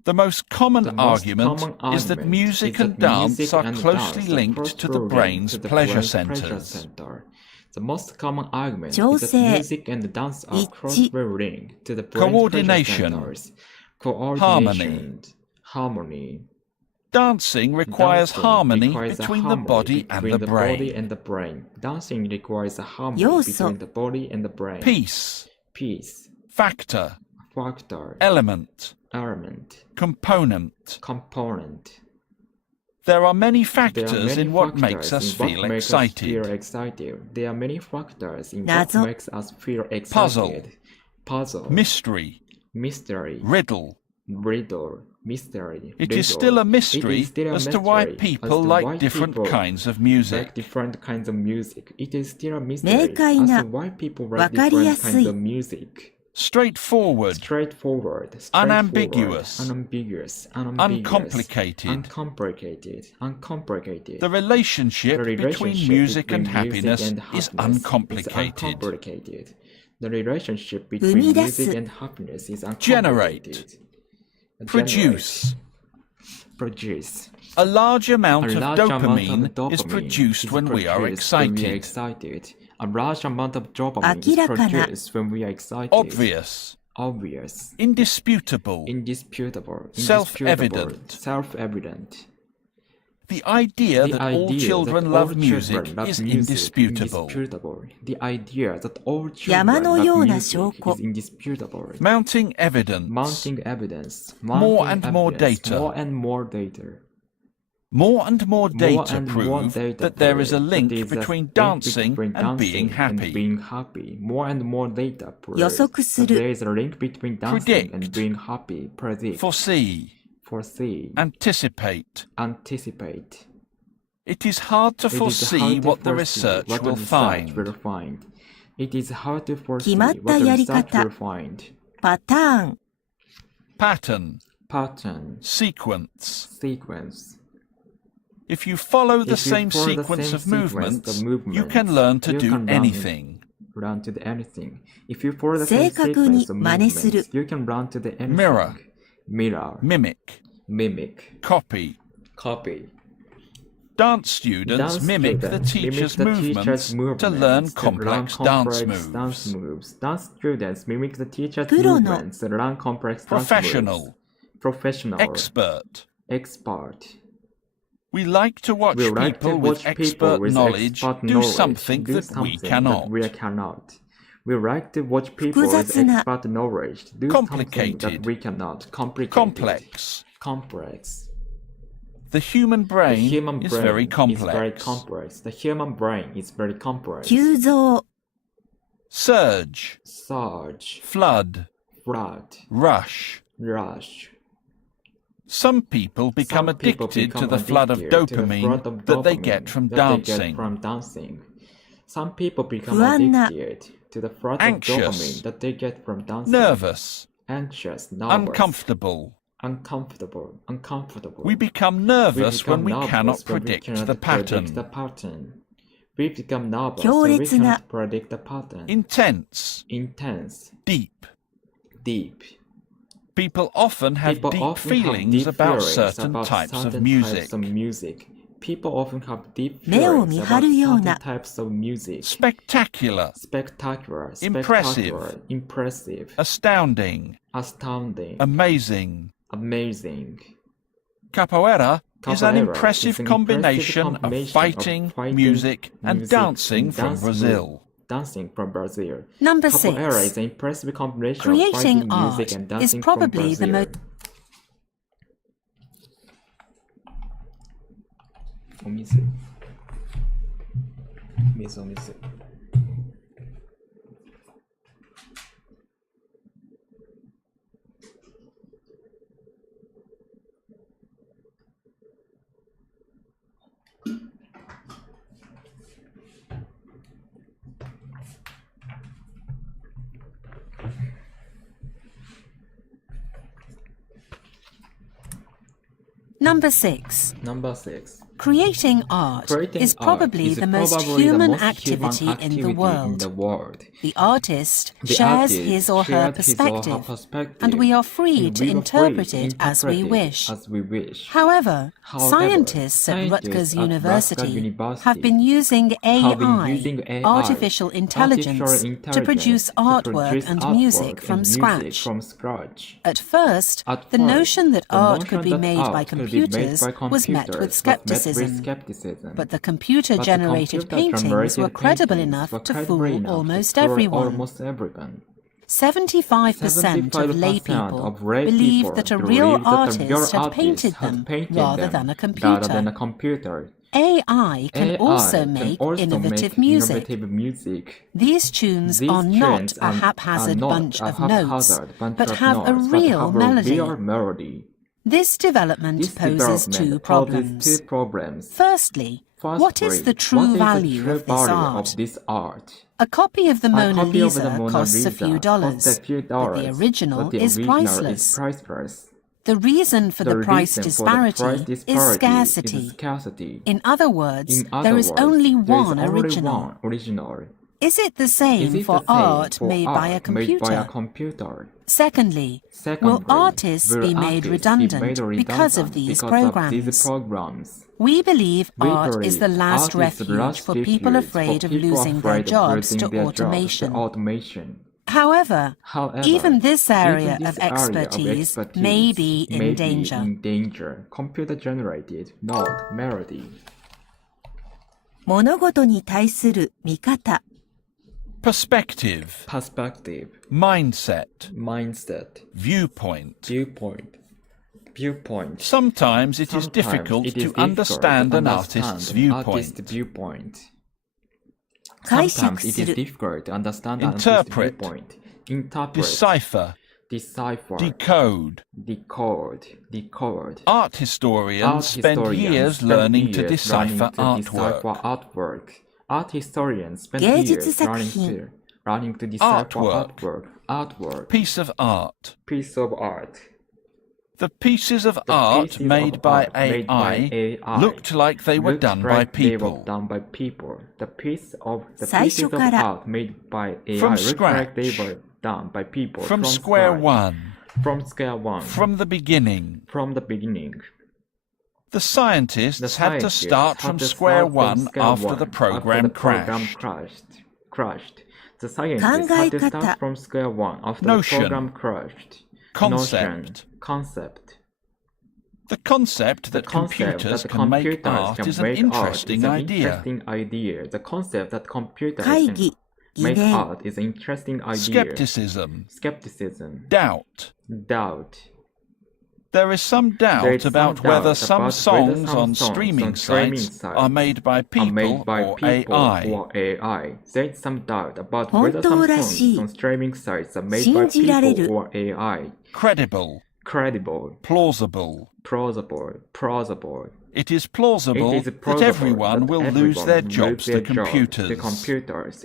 The most common argument is that music and dance are closely linked to the brain's pleasure centers. The most common argument is that music and dance are closely linked to the brain's coordination. pleasure centers. Harmony. Dancing requires harmony between the body and the brain. Dancing requires a harmony between the body and the brain. Peace. Factor. Element. Component. There are many factors in what makes us feel excited. There are many factors in what makes us feel excited. Puzzle. Mystery. Riddle. Mystery. It is still a mystery as to why people like different kinds of music. It is still a mystery as to why people like different kinds of music. Straightforward. Unambiguous. Uncomplicated. The relationship between music and happiness is uncomplicated. The relationship between music and happiness is uncomplicated. Produce. A large amount of dopamine is produced when we are excited. A large amount of dopamine is produced when we are excited. Obvious. Indisputable. Self-evident. The idea that all children love music is indisputable. The idea that all children love music is indisputable. Mounting evidence. More and more data. More and more data prove that there is a link between dancing and being happy. More and more data prove that there is a link between dancing and being happy. Foresee. Anticipate. It is hard to foresee what the research will find. It is hard to foresee what the research will find. Pattern. Sequence. If you follow the same sequence of movements, you can learn to do anything. If you follow the same sequence of movements, you can learn to do anything. Mirror. Mimic. Copy. Dance students mimic the teacher's movements to learn complex dance moves. Dance students mimic the teacher's movements to learn complex dance moves. Professional. Expert. We like to watch people with expert knowledge do something that we cannot. We like to watch people with expert knowledge do something that we cannot. Complex. The human brain is very complex. The human brain is very complex. 急増 Surge. Flood. Rush. Some people become addicted to the flood of dopamine that they get from dancing. Some people become addicted to the flood of dopamine that they get from dancing. Nervous. Uncomfortable. We become nervous when we cannot predict the pattern. We become nervous when we cannot predict the pattern. Intense. Deep. People often have deep feelings about certain types of music. People often have deep feelings about certain types of music. Spectacular. Impressive. Astounding. Amazing. Capoeira is an impressive combination of fighting, music, and dancing from Brazil. Dancing from Brazil. Number Capoeira 6. is an impressive combination Creating of fighting, art music, and is dancing probably from the Brazil. most お水。お水。Number 6. Number 6. Creating art is probably the most human activity in the world. The artist shares his or her perspective, and we are free to interpret it as we wish. However, scientists at Rutgers University have been using AI, artificial intelligence, to produce artwork and music from scratch. At first, the notion that art could be made by computers was met with skepticism. But the computer-generated paintings were credible enough to fool almost everyone. 75% of laypeople believed that a real artist had painted them rather than a computer. AI can also make innovative music. These tunes are not a haphazard bunch of notes, but have a real melody. This development poses two problems. Firstly, what is the true value of this art? A copy of the Mona Lisa costs a few dollars, but the original is priceless. The reason for the price disparity is scarcity. In other words, there is only one original. Is it the same for art made by a computer? Secondly, will artists be made redundant because of these programs? We believe art is the last refuge for people afraid of losing their jobs to automation. However, even this area of expertise may be in danger. Computer-generated, not melody. 物事に対する見方 Perspective. Mindset. Viewpoint. Sometimes it is difficult to understand an artist's viewpoint. 解釈する Interpret. Decipher. Decode. Art historians spend years learning to decipher artwork. Art historians spend 芸術 years 作品 learning to decipher Artwork. Piece of art. The pieces of art made by AI looked like they were done by people. The piece of 最初から art made by AI From looked like they scratch. were done by people. From square one. From square one. From the beginning. The scientists had to start from square one after the program crashed. The scientists had to start from square one after the program crashed. Concept. The concept that computers can make art is an interesting idea. The concept that computers 会 can 議 make 疑念 art is an interesting idea. Skepticism. Doubt. There is some doubt about whether some songs on streaming sites are made by people or AI. There is some doubt about 本 whether 当 some らし songs い on streaming sites are made by 信じられる people or AI. Credible. Plausible. It is plausible that everyone will lose their jobs to computers.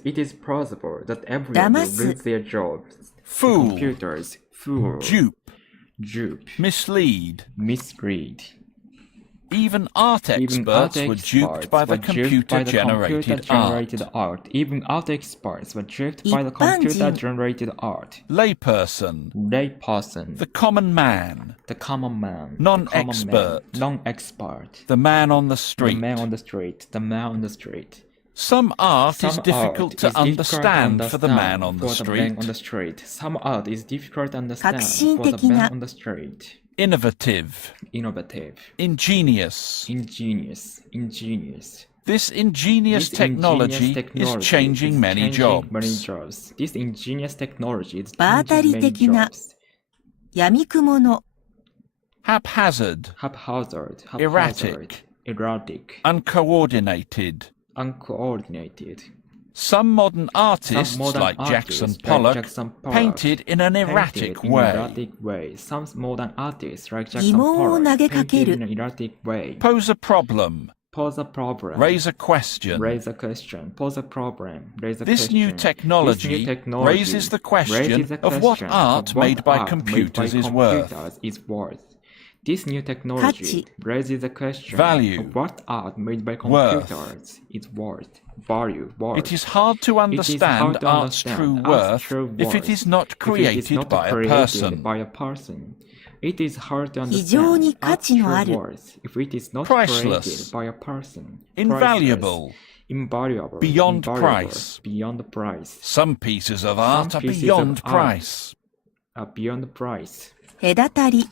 It is plausible that everyone will 騙す lose their jobs. Fool. Computers. Fool. Dupe. Mislead. Even art Even experts art were duped by the experts were duped by the computer-generated art. Even art experts were duped by the computer-generated art. Layperson. The common man. Non-expert. The man on the street. Some art is difficult to understand for the man on the street. Some art is difficult to 革 understand 新 for the 的な man on the street. Innovative. Innovative. Ingenious. Ingenious. Ingenious. This ingenious technology is changing many jobs. This ingenious technology is 場当たり changing many 的な jobs. 闇雲の Haphazard. Haphazard. Erratic. Erratic. Uncoordinated. Uncoordinated. Some modern artists, like Jackson Pollock, painted in an erratic way. Some modern artists, like 疑 Jackson 問を投 Pollock, げかけ painted る in an erratic way. Pose a problem. Pose a problem. Raise a question. Raise a question. Pose a problem. Raise a This question. new technology raises the question of what art made by computers is worth. This new technology 価値 raises the question Value. of what art made by Worth. computers is worth. Value. Worth. It is hard to understand to art's understand true art's worth true if it worth is not if it is created not by a created person. by a person. It is hard to 非常に understand 価 art's 値のあ true る worth if it is not Priceless. created by a person. Invaluable. Priceless. Invaluable. Beyond Invaluable. price. Beyond price. Some pieces of art are pieces beyond of art price. Are beyond price. 隔たり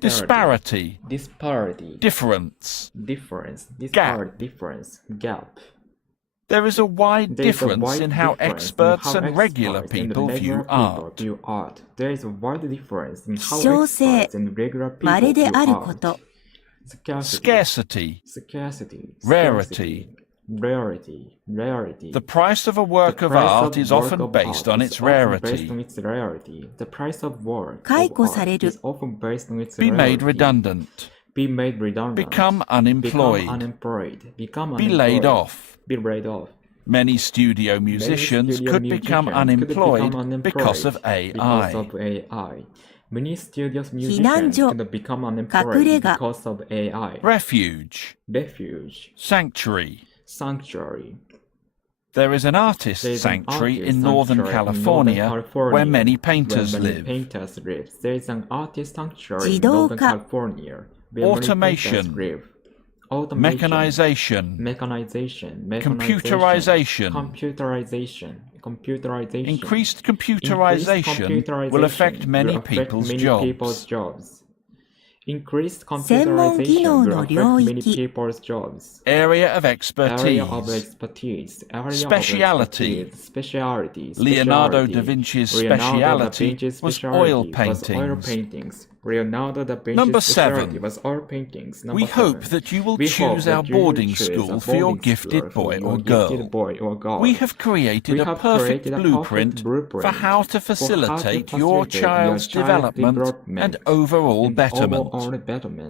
Disparity. Disparity. Difference. Difference. Gap. Difference. Gap. There is a wide There is a difference wide in how difference experts in how and regular experts and people regular view art. view art. There is a wide difference in 希 how 少性 experts and regular people 稀で view ある art. こと Scarcity. Scarcity. Rarity. Rarity. Rarity. The price of a work of art is often based on its rarity. The price of work 解 of 雇され art る is often based on its Be made rarity. redundant. Be made redundant. Become Become unemployed. unemployed. Become Be laid unemployed. off. Be laid off. Many studio musicians studio could become musicians could become unemployed because of Because AI. of AI. Many studios 避難 musicians 所 could become 隠 unemployed れ家 because of AI. Refuge. Refuge. Sanctuary. Sanctuary. There is an artist There is an sanctuary artist in Northern sanctuary in California Northern California where many where painters many live. painters live. There is an artist sanctuary in 自動 Northern 化 California where many Automation. painters live. Automation. Mechanization. Mechanization. Computerization. Computerization. Increased computerization will affect many people's jobs. Increased 専門技能 computerization will の affect 領 many 域 people's jobs. Area of Area expertise. of expertise. Area of Speciality. expertise. Speciality. Leonardo Speciality. da Vinci's Leonardo da speciality Vinci's was specialty oil was paintings. paintings. Leonardo da Vinci's Number specialty 7. was oil paintings. We hope seven. that you will We hope choose that our you will boarding choose school a for your boarding gifted school boy for or your gifted girl. boy or girl. We have created We a have perfect created a blueprint blueprint for how to facilitate your facilitate child's development and overall betterment.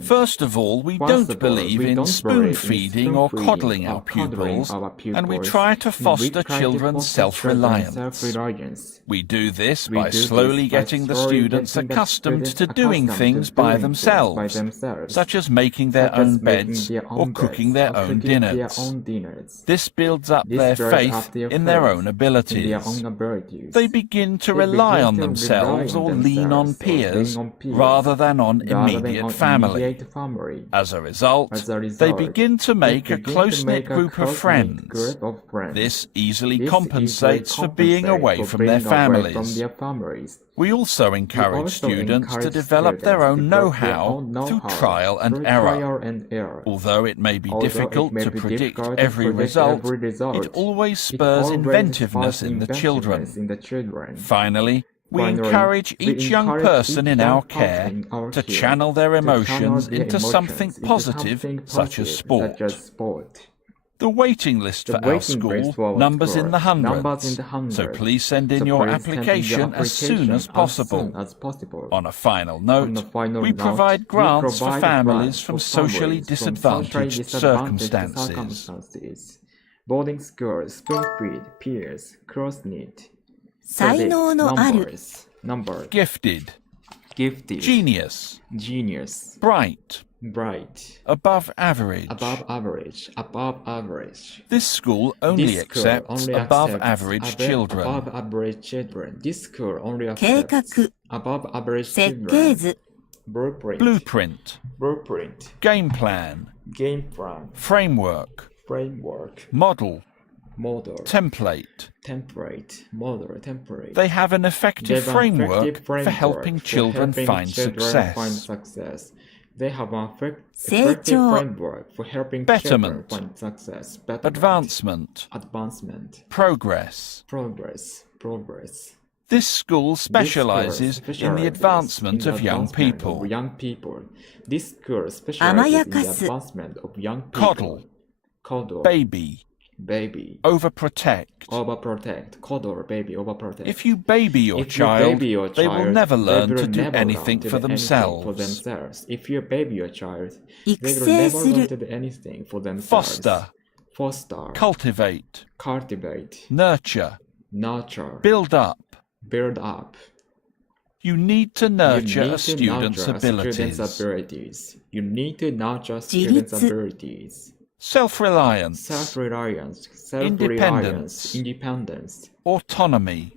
First of all, we don't believe in spoon-feeding or coddling our pupils, and we try to foster children's self-reliance. We do this by slowly getting the students accustomed to doing things by themselves, such as making their own beds or cooking their own dinners. This builds up their faith in their own abilities. They begin to rely on themselves or lean on peers rather than on immediate family. As a result, they begin to make a close-knit group of friends. This easily compensates for being away from their families. We also encourage students to develop their own know-how through trial and error. Although it may be difficult to predict every result, it always spurs inventiveness in the children. Finally, we encourage each young person in our care to channel their emotions into something positive, such as sport. The waiting list for our school numbers in the hundreds, so please send in your application as soon as possible. On a final note, we provide grants for families from socially disadvantaged circumstances. Boarding schools, spoon-feed, peers, cross-knit. 才能のある Number. Gifted. Gifted. Genius. Genius. Bright. Bright. Above average. Above average. Above average. This school only accepts above average children. Above average children. This school only 計画 accepts above average 設 children. 計図 Blueprint. Blueprint. Game plan. Game plan. Framework. Framework. Model. template. Template. They have an effective framework for helping children find success. They have an成 effective 長 framework for helping Betterment. children find success. Advancement. Progress. Progress. This school specializes in the advancement of young people. This school 甘 specializes や in か the す advancement of young Coddle. people. Baby. Overprotect. Coddle, baby, overprotect. If you baby your If you child, baby your they will child, never learn they to will do never anything learn to for do anything for themselves. themselves. If you baby your child, 育 they will 成 never す learn る to do anything for themselves. Foster. Cultivate. Nurture. Build up. Build up. You need to You nurture need a to student's nurture abilities. You need to nurture 自立 students' abilities. Self-reliance. Self-reliance. Independence. Autonomy.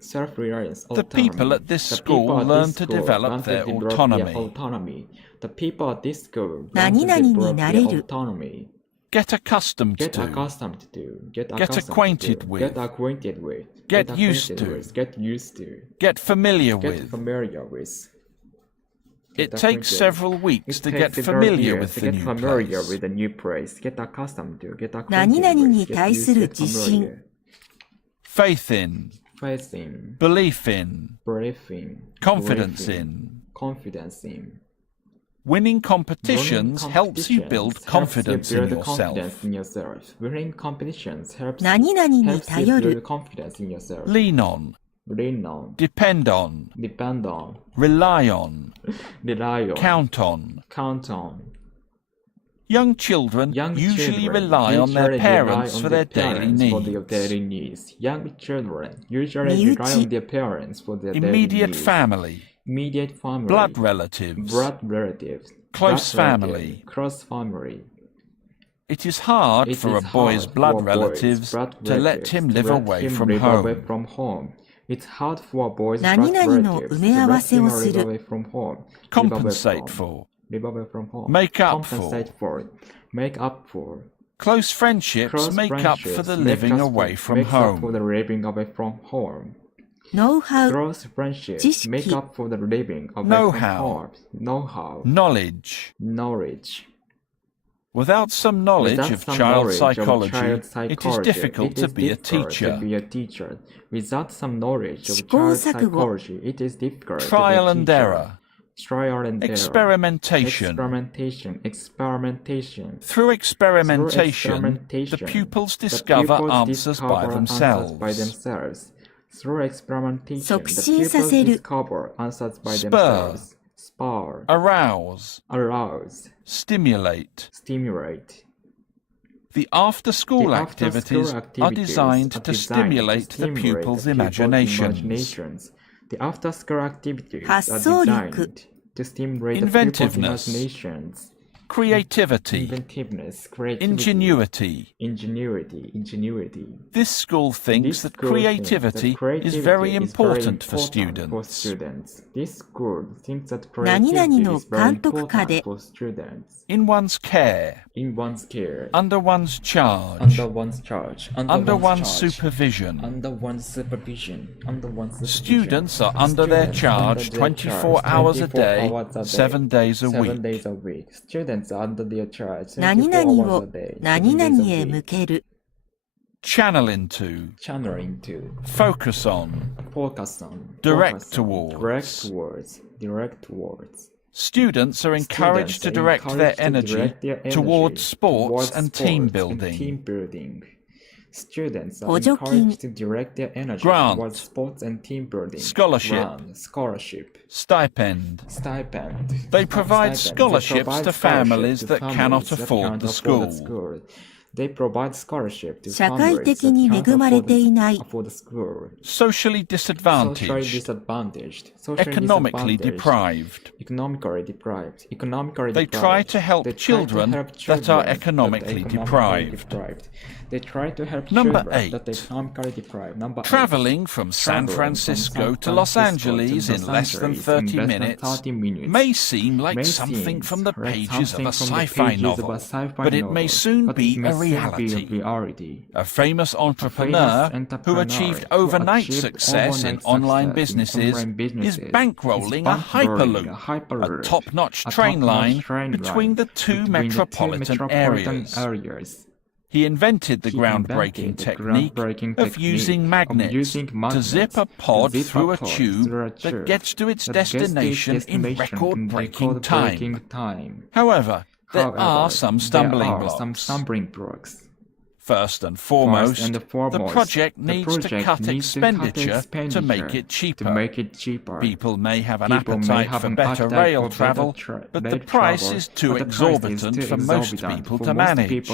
Self-reliance. The people at this school learn to develop their autonomy. The people at this school learn to 何々に develop な their れる autonomy. Get accustomed Get to. accustomed to. Get acquainted with. Get acquainted with. Get used to. Get used to. Get familiar Get with. familiar with. It takes several weeks to get several familiar years with to the get new familiar with place. the new place. Get accustomed to. Get acquainted 何々 with. に Get 対 used する to. 自信 Familiar. Faith in. Faith in. Belief in. Belief in. Confidence Belief in. Confidence in. Winning competitions helps you build confidence in yourself. Winning competitions helps 何々に you 頼 build る confidence in yourself. Lean on. Depend on. Rely on. Count on. Young children usually rely on their parents for their daily needs. Young children usually rely on their parents for their daily Immediate needs. family. Blood relatives. Close family. It is hard for a boy's blood relatives to let him live away from home. It's hard for a boy's 何々の埋め合わせをする Compensate for. Make up for. Make up for. Close friendships make up for the living away from home. Know how Close friendships 知識 make up for the living away Know-how. from home. Know-how. Knowledge. Without some knowledge Without of some child knowledge of psychology, child it is psychology, difficult it to is be a difficult teacher. to be a teacher. Without some knowledge of 試行 child 錯誤 psychology, it is difficult Trial to be a and teacher. error. Trial and error. Experimentation. Through experimentation, the pupils discover answers by themselves. Through experimentation, 促 the 進さ pupils せる discover answers by Spur. themselves. Spur. Arouse. Stimulate. The after-school The activities after-school are designed to stimulate the pupils' imaginations. The after-school activities are 発想力 designed to stimulate the pupils' Inventiveness. imaginations. Creativity. Ingenuity. This school thinks that creativity is very important for students. This school thinks that 何々 creativity の is very 監督下 important で for students. In one's care. In one's care. Under one's charge. Under one's charge. Under one's supervision. Under one's supervision. Under one's supervision. Students are under their charge 24 hours a day, 7 days a 7 days week. a week. Students are under their charge 何 24 々 hours を a day. 何 7 々 days へ a 向 week. ける Channel into. Channel into. Focus on. Focus on. Direct Focus on. towards. Direct towards. Direct towards. Students are encouraged to direct their energy towards sports and team building. Students are 補助金 encouraged to direct their energy Grant. towards sports and team building. Scholarship. Grant. Scholarship. Stipend. Stipend. They provide Stipend. scholarships They provide to families scholarship that to cannot families that afford cannot the afford school. They provide scholarship to 社会 families 的に that 恵まれていない cannot afford the school. Socially Socially disadvantaged. disadvantaged. Socially Economically disadvantaged. deprived. Economically deprived. Economically They deprived. try to help They try to children help that children are that economically deprived. They try to help Number children that 8. are economically deprived. Number 8. Traveling from San Traveling Francisco from to San Los Francisco to Angeles Los in less than Angeles in 30 less than minutes 30 minutes may seem like may something seem from the like pages of a something from the sci-fi pages of a novel, sci-fi but it may novel, soon but be it may a soon reality. A famous entrepreneur who achieved overnight success in online businesses is bankrolling a Hyperloop, a top-notch train line between the two metropolitan areas. He invented the groundbreaking technique of using magnets to zip a pod through a tube that gets to its destination in record-breaking time. However, there are some stumbling blocks. First and foremost, the project needs to cut expenditure to make it cheaper. People may have an appetite for better rail travel, but the price is too exorbitant for most people to manage.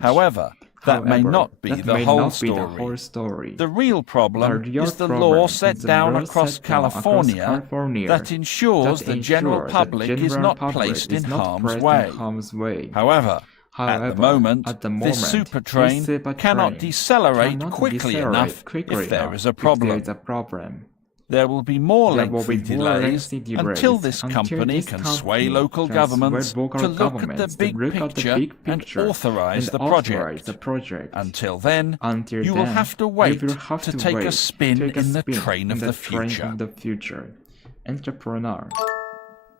However, that may not be the whole story. The real problem is the law set down across California that ensures the general public is not placed in harm's way. However, at the moment, this super train cannot decelerate quickly enough if there is a problem. There will be more lengthy delays until this company can sway local governments to look at the big picture and authorize the project. Until then, you will have to wait to take a spin in the train of the future. Entrepreneur.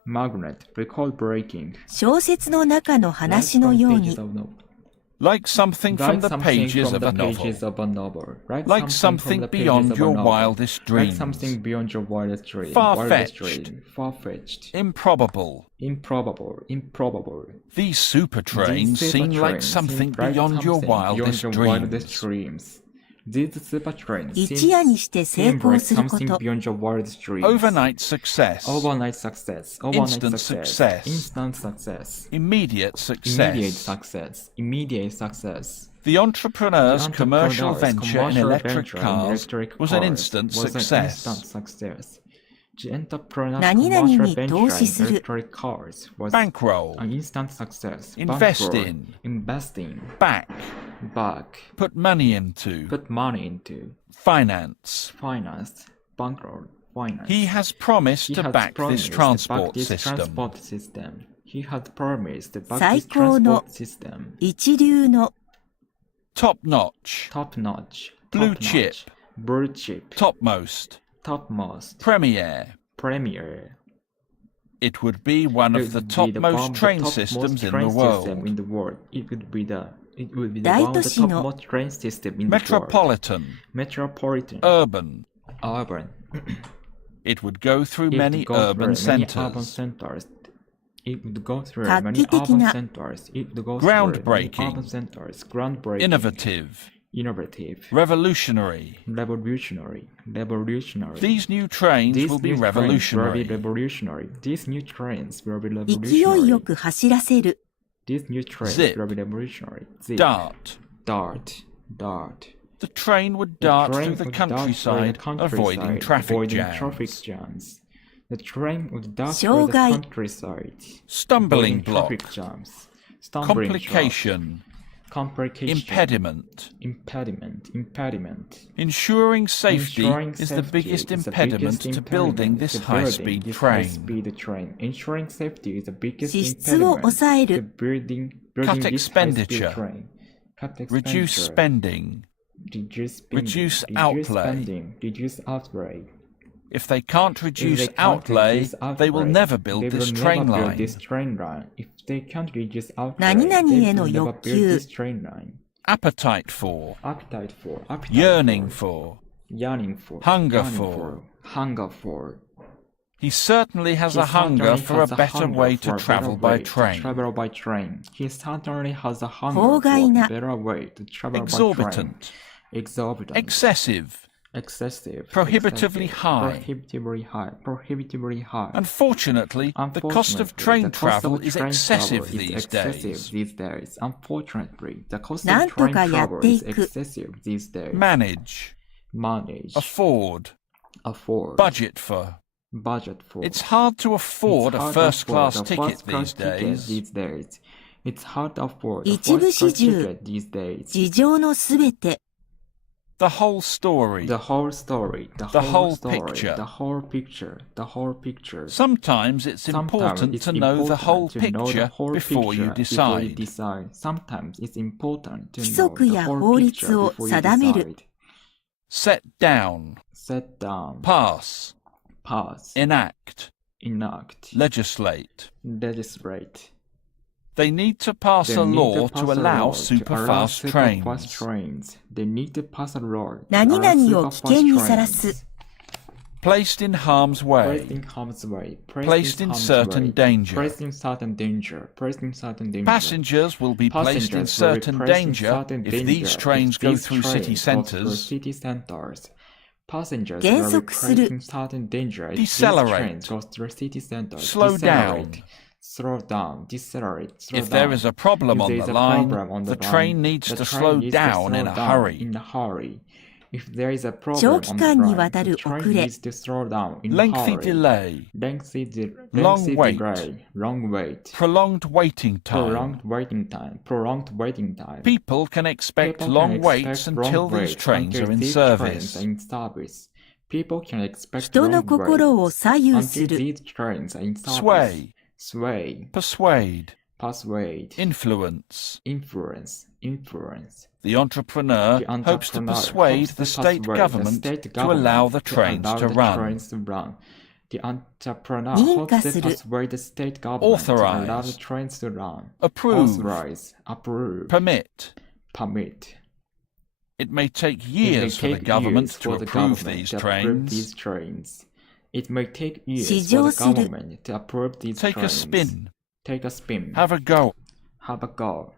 Magnet, record breaking. 小説の中の話のように Like something from the pages of a novel. Like something beyond your wildest dreams. Far-fetched. Improbable. These super trains seem like something beyond your wildest dreams. These super trains 一夜にして成功すること Overnight success. Instant success. Immediate success. The entrepreneur's commercial venture in electric cars was an instant success. 何々に投資する Bankroll. Invest in. Back. Put money into. Finance. Bankroll. He has promised to back this transport system. He has promised to back 最 this 高の transport system. 一流の Top notch. Blue chip. Topmost. Premier. It would be one of the topmost train systems in the world. It would be the 大 one 都 of the 市の topmost train system in the Metropolitan. world. Urban. It would go through many urban centers. It would go through 画 many 期的 urban な centers. It would go through many Groundbreaking. urban centers. Groundbreaking. Innovative. Revolutionary. These new trains will be revolutionary. These new trains will be 勢いよ revolutionary. く走らせる These new trains Zip. will be revolutionary. Zip. Dart. The The train would dart train through the would dart through countryside, the avoiding traffic jams. The train would dart through the 障害 countryside, Stumbling avoiding block. traffic jams. Stumbling block. Complication. Impediment. Ensuring safety is the biggest impediment to building this high-speed train. Ensuring safety is the biggest 支出を impediment 抑え to る building Cut this high-speed expenditure. train. Cut Reduce expenditure. spending. Reduce outlay. Reduce outlay. If they can't reduce If they can't outlay, reduce they will outlay, never build they this will train never build line. this train line. If they can't reduce outlay, 何々 they への will never 欲 build 求 this train line. Appetite for. Appetite for. Yearning for. Hunger for. Hunger for. He certainly has He a hunger certainly for a has a better hunger way for to a travel better by way to train. travel by train. He certainly has a hunger 法 for 外 a な better way to travel by train. Exorbitant. Exorbitant. Excessive. Prohibitively high. Prohibitively high. Unfortunately, the cost of train travel is excessive these days. Unfortunately, the cost な of んと train かやっ travel てい is く excessive these days. Manage. Afford. Budget for. It's hard to afford a first-class ticket these days. It's hard to afford a 一部 first-class 始終 ticket these days. 事情のすべて The whole story. The whole story. The whole story. picture. The whole picture. The whole picture. Sometimes it's important to know the whole picture before you decide. Sometimes it's important to 規 know 則 the や whole 法律 picture を before you 定める。 decide. Set down. Set down. Pass. Pass. Enact. Enact. Legislate. Legislate. They need to pass They a need law to to pass a allow law to allow superfast superfast trains. trains. They need to pass a law to 何 allow 々を危険に superfast さらす。 trains. Placed in harm's Placed way. in harm's way. Placed in harm's certain way. danger. Placed in certain danger. Placed in certain danger. Passengers will be placed in Passengers will be certain placed in danger certain if danger these trains if go these through city trains go through centres. city centers. Passengers 減 will be 速する。 placed in certain danger if these Decelerate. trains go through city centers. Slow down. Decelerate. Slow down. Decelerate. Slow If down. there is a problem If on there the is a line, problem on the line, train needs the to train slow needs to down slow in a down hurry. in a hurry. If there is a problem 長 on 期 the 間に line, わた the る train 遅れ。 needs to slow down in a Lengthy hurry. delay. Lengthy wait. delay. Long wait. Prolonged waiting time. Prolonged waiting time. Prolonged waiting time. People can expect People long can waits expect until long these waits trains until are in these trains service. are in service. People can expect 人 long の心を waits 左右す until る。 these trains are in service. Sway. Sway. Persuade. Persuade. Influence. Influence. Influence. The entrepreneur The hopes to entrepreneur persuade hopes the to state persuade government the state to government allow the to trains allow to the run. trains to run. The entrepreneur 認 hopes 可 to する。 persuade the state government to allow the Authorize. trains to run. Approve. Authorize. Approve. Permit. Permit. It may take It may years for the take government years to for the approve government these to approve these trains. trains. It may take years 試 for 乗 the する。 government to approve these Take a trains. spin. Take a spin. Have a go. Have a go.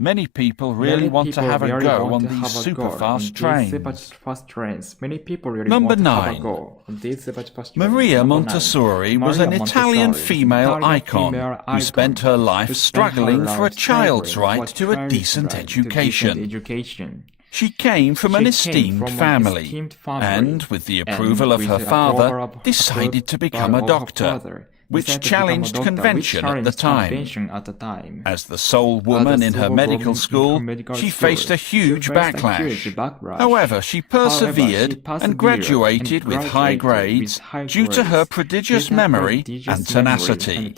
Many people really Many want to people have a really go want on to these have a go super on fast these trains. super fast trains. Many people really Number want to have 9. a go on these super fast trains. Maria Number 9. Montessori was Maria an Italian Montessori, female Italian icon female who spent her life who spent her struggling for a life child's struggling right for to a child's decent right to education. education. She came from an She came esteemed from an family, esteemed family, and with the and approval of with her the father, approval of- decided to become a of her doctor, father, which decided to become a challenged doctor, which convention at the challenged time. convention at the time. As the sole woman in her sole medical woman in school, her medical she school, faced a she huge faced a backlash. huge backlash. However, she persevered and graduated with high grades due to her prodigious memory and tenacity.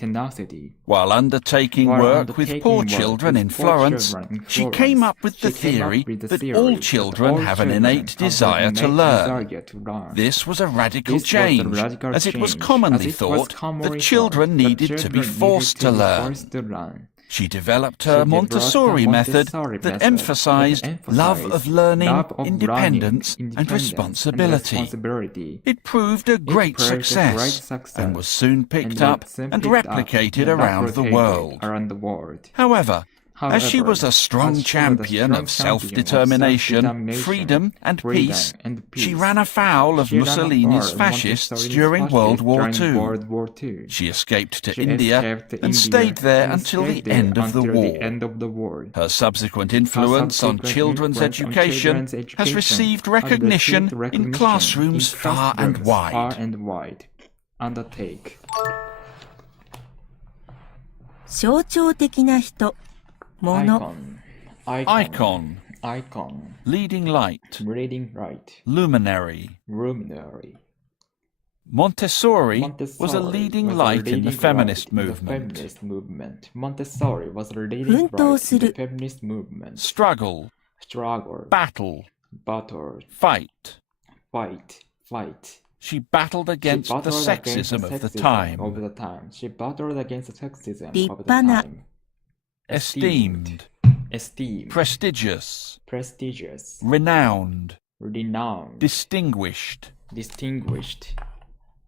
While undertaking work with poor children in Florence, she came up with the theory that all children have an innate desire to learn. This was a radical change, as it was commonly thought that children needed to be forced to learn. She developed her Montessori method that emphasized love of learning, independence, and responsibility. It proved a great success and was soon picked up and replicated around the world. However, as she was a strong champion of self-determination, freedom, and peace, she ran afoul of Mussolini's fascists during World War II. She escaped to India and stayed there until the end of the war. Her subsequent influence on children's education has received recognition in classrooms far and wide. Undertake. 象徴的な人、もの、 Icon. Leading light. Luminary. Montessori was a leading light in the feminist movement. Montessori was a leading 奮闘 light す in the る、 feminist movement. Struggle. Battle. Fight. She battled against the sexism of the time. She battled against the sexism of 立 the 派な、 time. Esteemed. Prestigious. Renowned. Distinguished.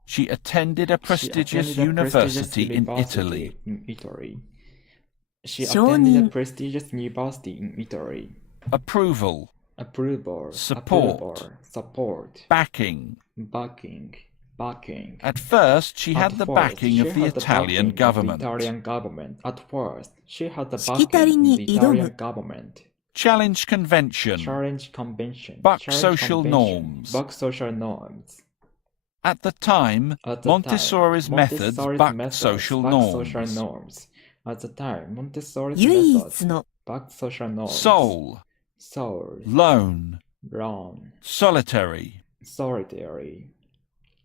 She attended a prestigious university in Italy. She 承 attended a 認、 prestigious university in Italy. Approval. Support. Backing. At first, she had the backing of the Italian government. At first, she had the しきたり backing of に the 挑 Italian む、 government. Challenge convention. Buck social norms. At the time, Montessori's methods bucked social norms. At the time, Montessori's 唯 methods 一の、 bucked social norms. Soul. Lone. Lone. Solitary. Solitary.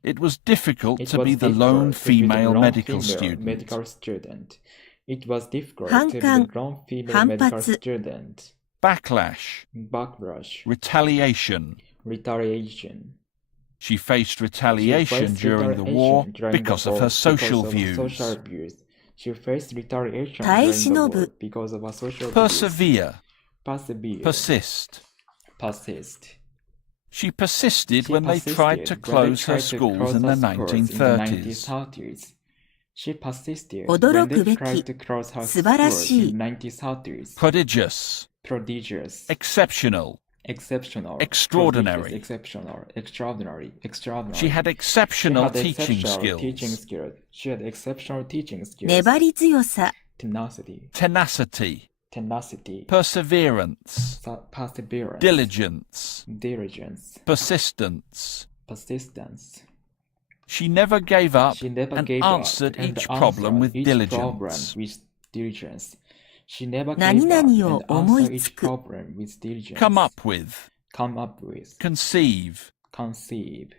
It was difficult to be the lone female medical student. It was difficult to be the lone female medical student. Backlash. Backlash. Retaliation. Retaliation. She faced retaliation during the war because of her social views. She faced retaliation 耐え忍ぶ because of her social views. Persevere. Persevere. Persist. Persist. She persisted when they tried to close her schools in the 1930s. She persisted 驚 when く they べ tried き to close her 素晴ら schools しい in 1930s. Prodigious. Prodigious. Exceptional. Exceptional. Extraordinary. Prodigious, exceptional. Extraordinary. Extraordinary. She had exceptional She had teaching exceptional teaching skills. skills. She had exceptional teaching skills. 粘り強さ Tenacity. Tenacity. Tenacity. Perseverance. Perseverance. Diligence. Diligence. Persistence. Persistence. She never gave up She never and gave up answered and each problem with answered each problem diligence. with diligence. She never 何 gave up 々を and 思い answered つ each く problem with diligence. Come up with. Come up with. Conceive. Conceive.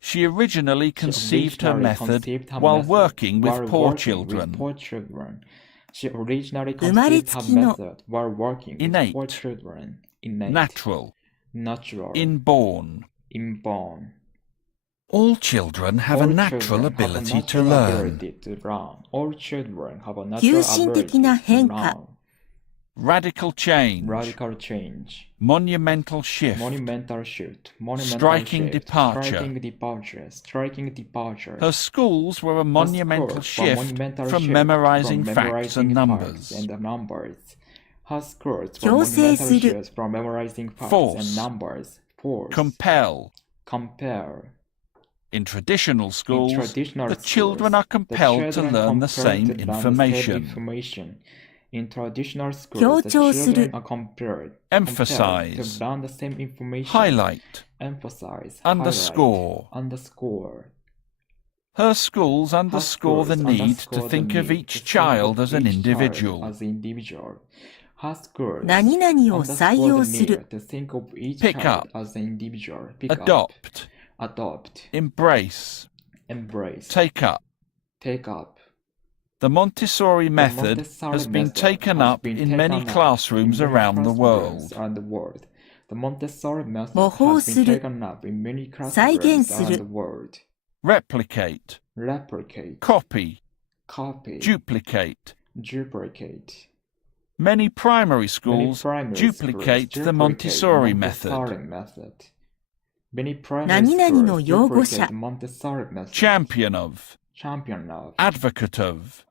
She originally conceived her originally method conceived her while method working with while poor working children. with poor children. She originally 生まれ conceived つ her きの method while working with Innate. poor children. Innate. Natural. Natural. Inborn. Inborn. All children have a All natural children have a ability to natural learn. ability to learn. All children have a natural 急進的な ability to 変化 learn. Radical change. Radical change. Monumental shift. Monumental shift. Monumental Striking shift. departure. Striking departure. Striking departure. Her schools were a monumental schools were shift monumental from shift memorizing from facts and memorizing numbers. facts and numbers. Her schools were 強制 monumental する shifts from memorizing facts Force. and numbers. Force. Compel. Compare. In traditional schools, In traditional the children are schools, compelled the to children learn the compelled same to learn the same information. information. In traditional 強 schools, the 調する children are compelled Emphasize. to learn the same information. Highlight. Emphasize. Underscore. Highlight, underscore. Her schools underscore the schools need to underscore think the of need each to think child of as an each child individual. as individual. Her schools 何々を採 underscore 用 the する need to think of each Pick child up. as an individual. Pick up. Adopt. Adopt. Embrace. Embrace. Take up. Take up. The Montessori method Montessori has been method taken has up been in taken many up classrooms in many around the classrooms world. around the world. The Montessori method 模倣 has す been る taken up in many 再現 classrooms す around る the world. Replicate. Replicate. Copy. Copy. Duplicate. Duplicate. Many primary schools primary duplicate schools the Montessori Montessori method. method. Many primary 何々の schools 擁護者 duplicate Montessori method. Champion of. Champion of. Advocate of.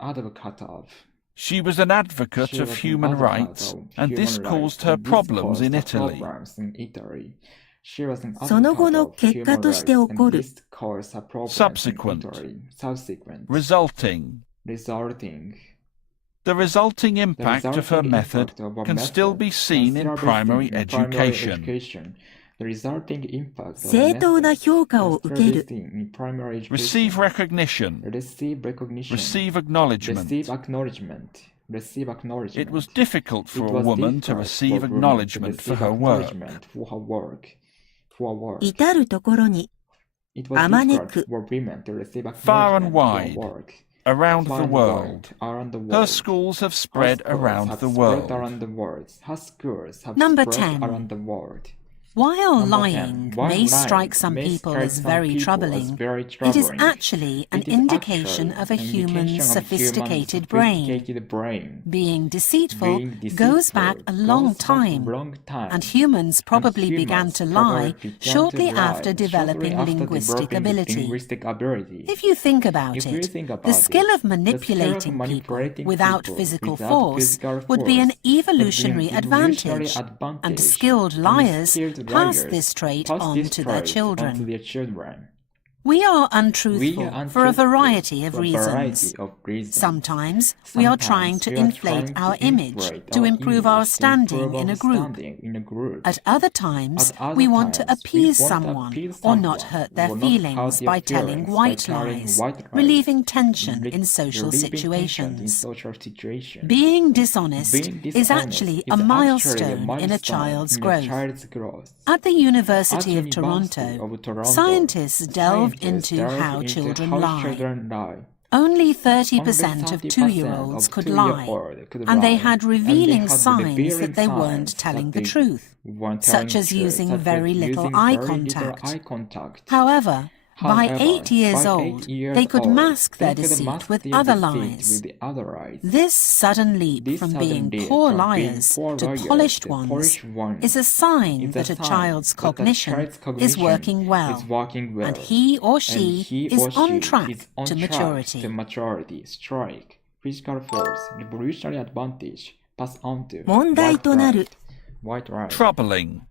Advocate of. She was an advocate She of was an human advocate rights, of and human this rights, caused her and this problems caused in her Italy. problems in Italy. She was an その後 advocate の of 結果 human として rights, 起こ and る this caused her problems Subsequent. in Italy. Subsequent. Resulting. Resulting. The resulting impact The of her resulting method impact of her can still method be can seen in still be primary seen in primary education. education. The resulting impact of 正 the 当な method 評価を can 受 still け be る seen in primary education. Receive recognition. Receive recognition. Receive acknowledgement. Receive acknowledgement. Receive acknowledgement. It was difficult for It a was woman to difficult receive for a woman to acknowledgement for receive her work. acknowledgement for her work. For her work. 至るところに It was あまね difficult く for women to receive Far and acknowledgement for wide. her work. Around Far the and world. wide, around the Her world. schools have Her spread schools around have the spread world. around the world. Her schools have Number spread 10. around the world. While Number 10. lying While may lying strike some may people strike as some very people as troubling, very it is troubling. actually an It is indication actually of a an indication human of human sophisticated brain. sophisticated brain. Being deceitful Being goes back a long goes back a time, long time. and humans probably And began humans to probably lie began shortly to lie after developing shortly after linguistic developing ability. linguistic ability. If you think about If you it, think about the skill of it, the skill of manipulating people manipulating without people physical without force physical would be an force would be an evolutionary evolutionary advantage, and advantage, skilled and liars skilled pass liars this trait pass on this to their trait children. onto their children. We are untruthful for a variety of reasons. Sometimes we are trying to inflate our image to improve our standing in a group. At other times, we want to appease someone or not hurt their feelings by telling white lies, relieving tension in social situations. Being dishonest is actually a milestone in a child's growth. At the University of Toronto, scientists delve into how children lie. Only 30% of 2-year-olds could lie, and they had revealing signs that they weren't telling the truth, such as using very little eye contact. However, by 8 years old, they could mask their deceit with other lies. This sudden leap from being poor liars to polished ones is a sign that a child's cognition is working well, and he or she is on track to maturity.問題となる Troubling,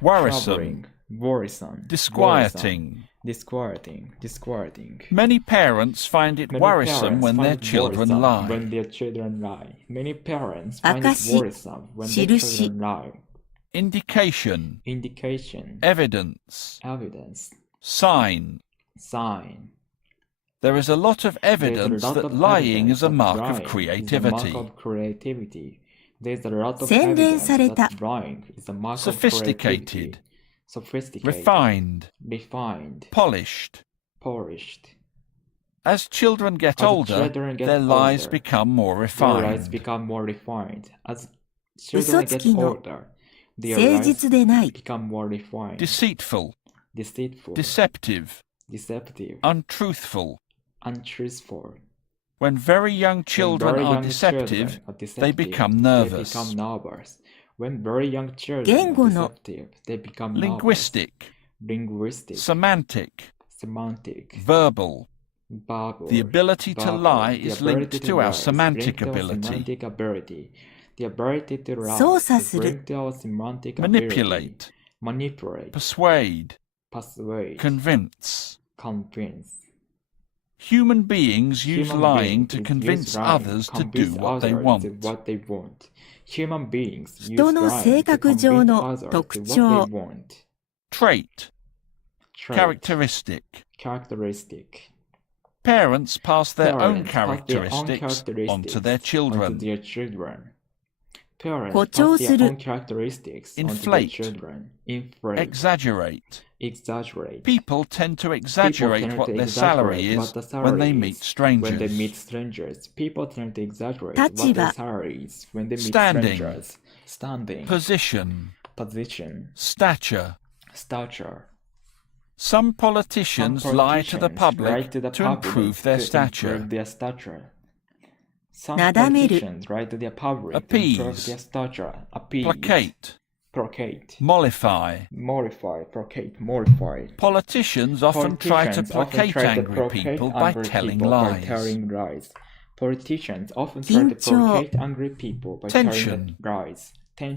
worrisome, disquieting. Many parents find it worrisome when their children lie. 証、印 Indication, evidence, sign. There is a lot of evidence that lying is a mark of creativity. 洗練された Sophisticated, refined, polished. As children get older, their lies become more refined. 嘘つきの誠実でない Deceitful, deceptive, untruthful. When very young children are deceptive, they become nervous. 言語の Linguistic, semantic, verbal. The ability to lie is linked to our semantic ability. 操作する Manipulate, persuade, convince. Human beings use lying to convince others to do what they want. 人の性格上の特徴 Trait, characteristic. Parents pass their own characteristics onto their children. 誇張する Inflate, exaggerate. People tend to exaggerate what their salary is when they meet strangers. 立場 Standing, position, stature. Some politicians lie to the public to improve their stature. なだめる Appease, placate, mollify. Politicians often try to placate angry people by telling lies. 緊張 Tension,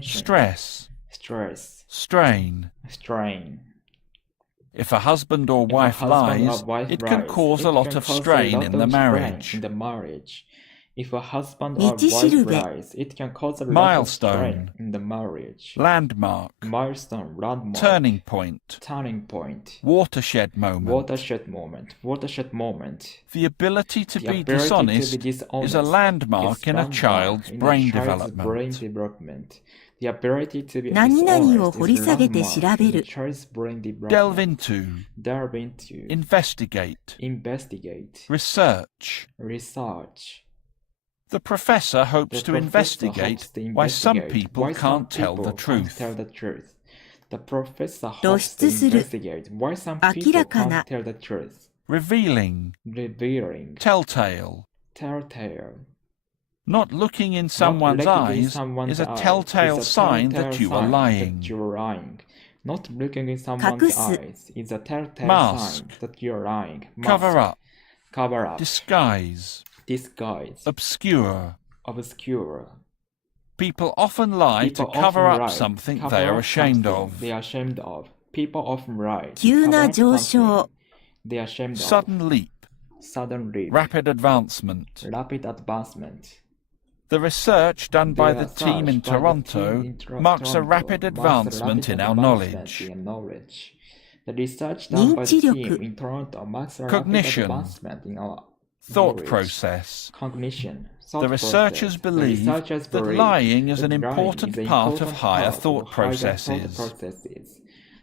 stress, strain. If a husband or wife lies, it can cause a lot of strain in the marriage. 道しるべ Milestone, landmark, turning point, watershed moment. The ability to be dishonest is a landmark in a child's brain development. 何々を掘り下げて調べる Delve into, investigate, research. The professor hopes to investigate why some people can't tell the truth. 露出する明らかな Revealing, telltale. Not looking in someone's eyes is a telltale sign that you are lying. 隠す Mask, cover up, disguise, obscure. People often lie to cover up something they are ashamed of. 急な上昇 They are ashamed Sudden leap. Sudden leap. Rapid advancement. Rapid advancement. The research done by the team in Toronto marks a rapid advancement in our knowledge. The research done by the team in Toronto marks a rapid Cognition. advancement in our Thought process. Cognition. The researchers believe that lying is an important part of higher thought processes.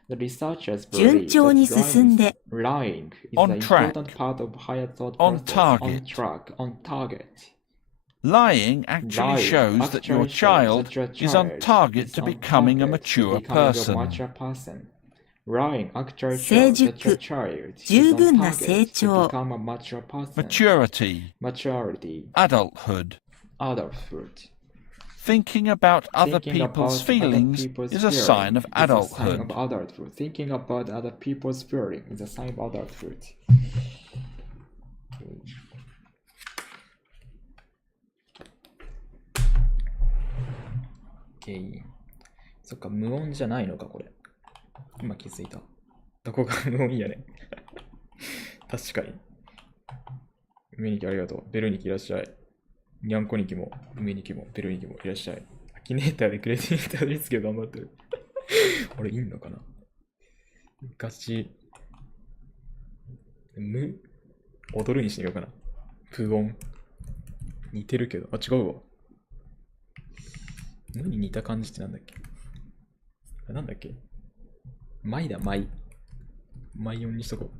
The researchers 順調に進んで lying is On an track. important part of higher thought On process. target. On track. On target. Lying actually Lying shows that your child is on target to becoming a mature person. Lying actually 成 shows that your 熟 child is 十 on 分な target 成 to 長 become a mature person. Maturity. Maturity. Adulthood. Adulthood. Thinking about other Thinking people's about feelings other people's is a sign of feeling is a sign adulthood. of adulthood. Thinking about other people's feeling is a sign of adulthood. OK。そっか、無音じゃないのか、これ。今気づいた。どこが無音やねん。確かに。梅にきありがとう。ベルニキいらっしゃい。にゃんこにきも、梅にきも、ベルニキもいらっしゃい。アキネーターでクレディネーターでつけ頑張ってる。俺いんのかな。踊るにしてみようかな。無音。似てるけど。あ、違うわ。無に似た感じってなんだっけ。なんだっけ。舞だ、舞。舞音にしとこう。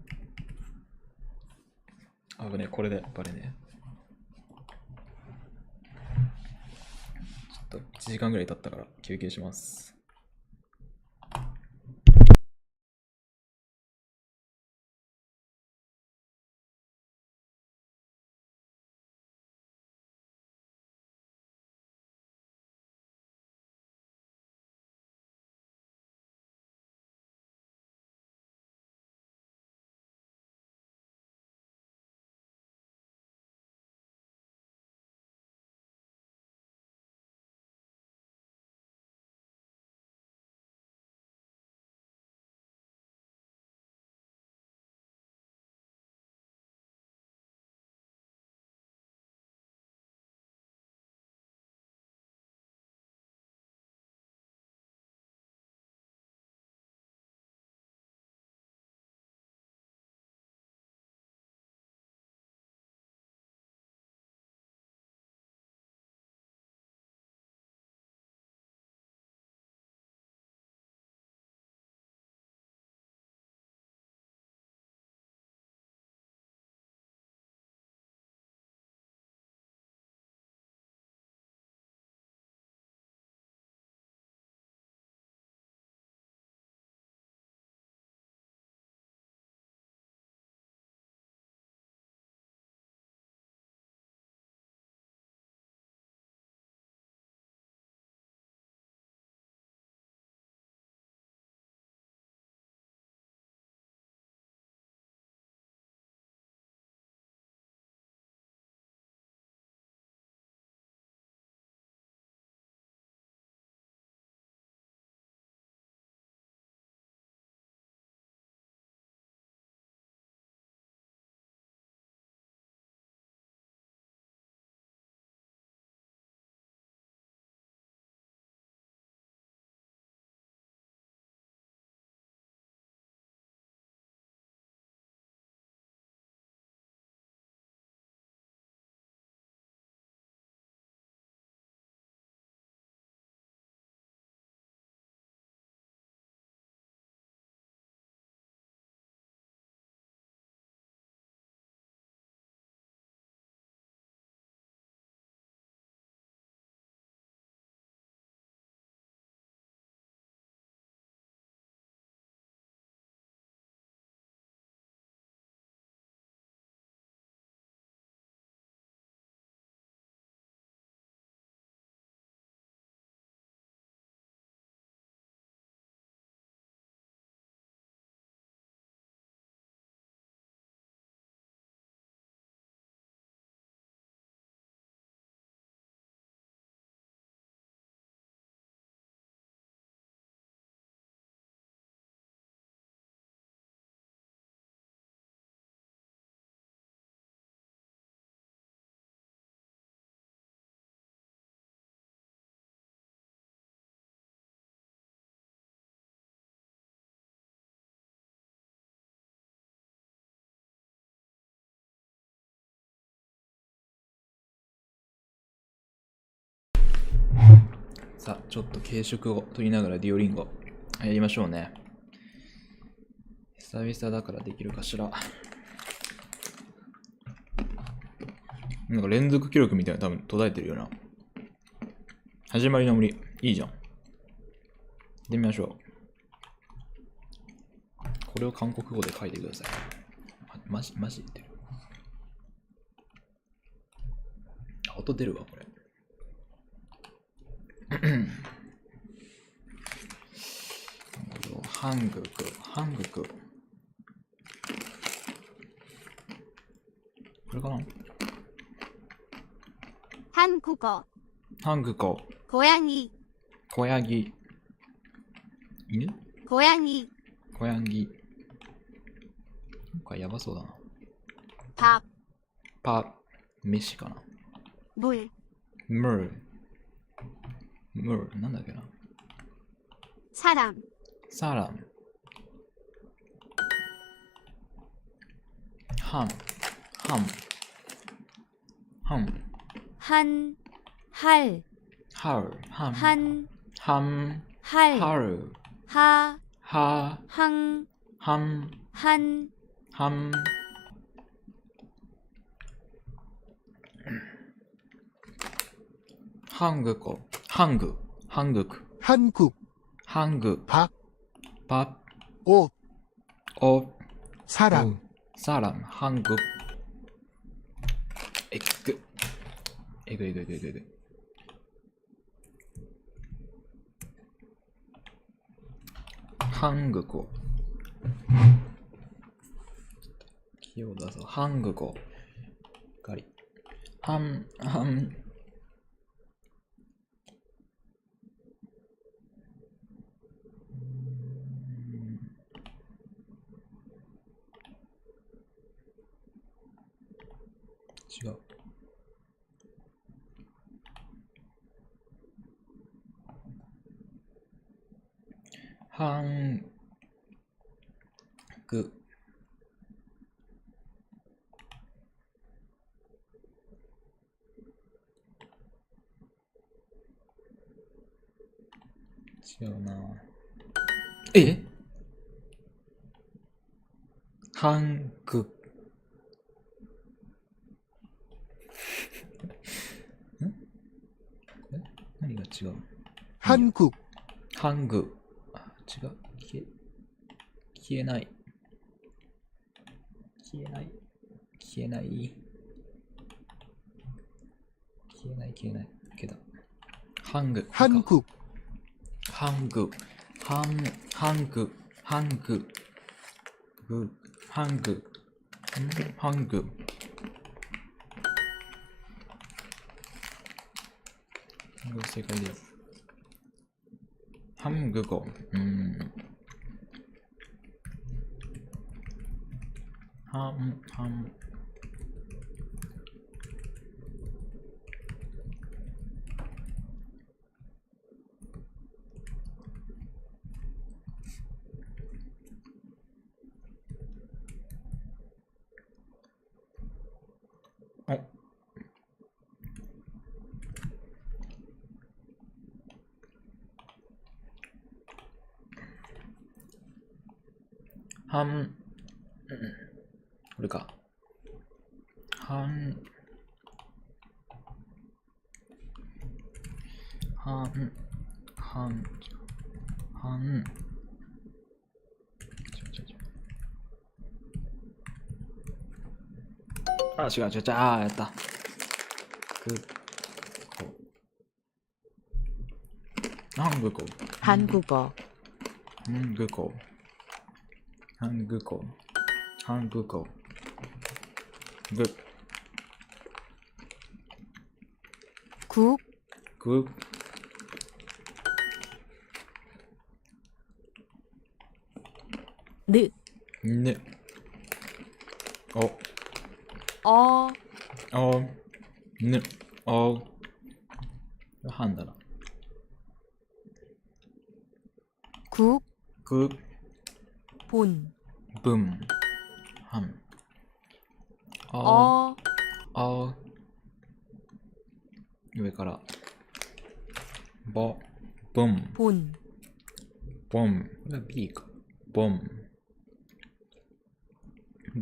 あぶね、これでバレね。ちょっと1時間ぐらい経ったから休憩します。さあ、ちょっと軽食を取りながらデュオリンゴやりましょうね。久々だからできるかしら。なんか連続記録みたいなの多分途絶えてるよな。始まりの無理。いいじゃん。行ってみましょう。これを韓国語で書いてください。マジ言ってる。音出るわ、これ。韓国。これかな？韓国。고양이。犬？고양이。なんかやばそうだな。パ。飯かな。ムー。なんだっけな。サラン。ハン。할. 한국. 밥. 옷. 사람. 한국. 에그. 한국어. 기어다서 한국어. 가리.違う。한국.違うな。한국.何が違う？한국。あ、違う。消えない。消えない。けど。한국。正解です。한국어.これか。あ、違う。やった。한국어. 국. 느. 한다라. 국. 분. 함.上から。 봄. 본, 봄. 이거 B가. 봄.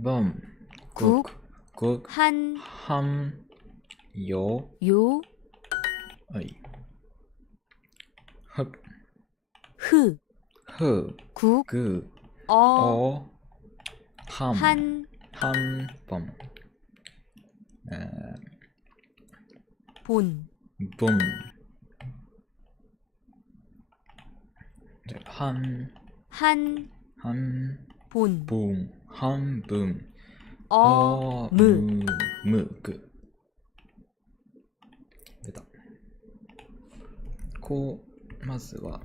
봄. 국. 국. 한, 함. 요. 요, 어이. 흡. 흐, 흐. 국, 그. 어, 함. 한, 함. 봄. 본, 봄. 함. 한, 함. 본, 봄. 함. 봄. 무, 그. 됐다. こう、まずは、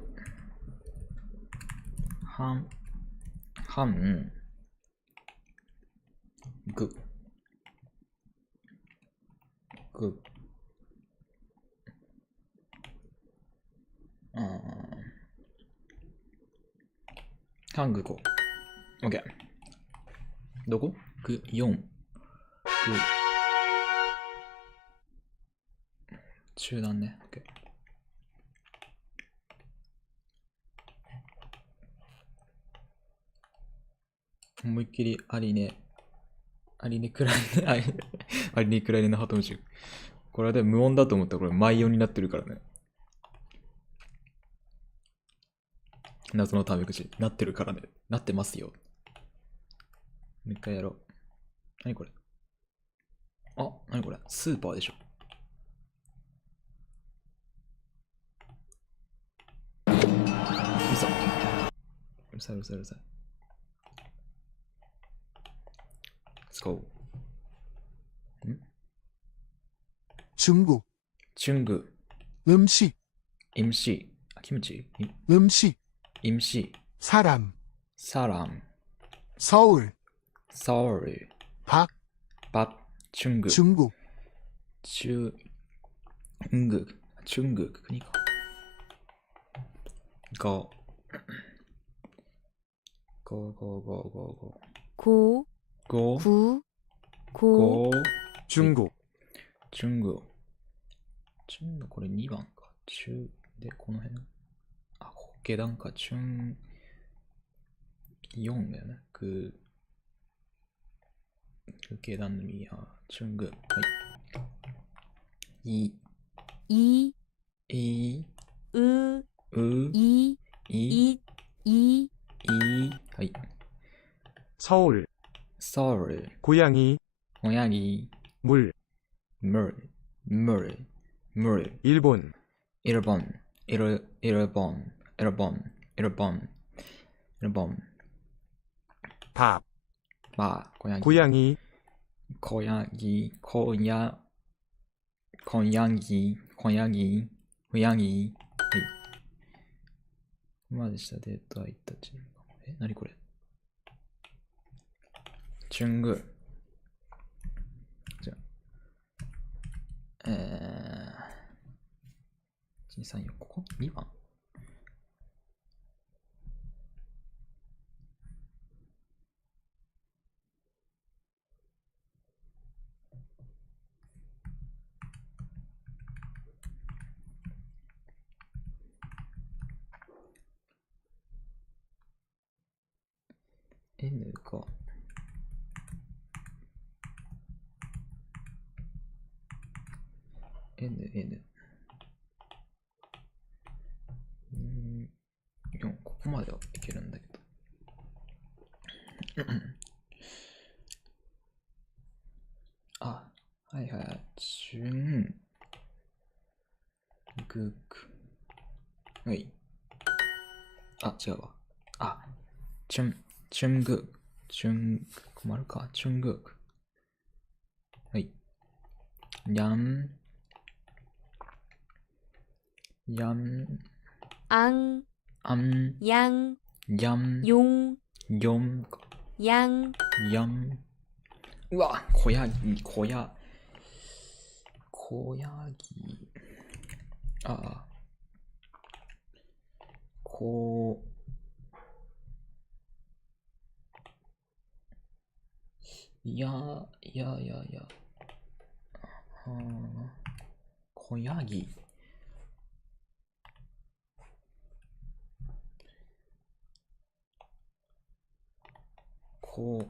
半、ぐ、韓国語。OK。どこ？ぐ、4。ぐ。中断ね。OK。思いっきりアリネくらいね。アリネくらいねのハトムシ。これはでも無音だと思ったらこれ毎音になってるからね。謎のタメ口。なってるからね。なってますよ。もう一回やろう。何これ？あ、何これ？スーパーでしょ。うるさい。Let's go. 중국. 음식. 김치. 음식. 사람. 서울. 밥. 중국. 그니까. 고. 중국. これ2番か。中で、この辺。あ、下段か。中4だよね。下段の右。中国。はい。はい。서울. 고양이. 물. 일본. 밥. 고양이. 고양이. までしたデータいったち。何これ？중국。じゃあ。1、2、3、4、ここ ?2 番。N か。N。4、ここまではいけるんだけど。あ、はい。中国。はい。あ、違うわ。あ、中国。困るか。中国。はい。양うわ、小ヤギ。ああ。いや。小ヤギ。こ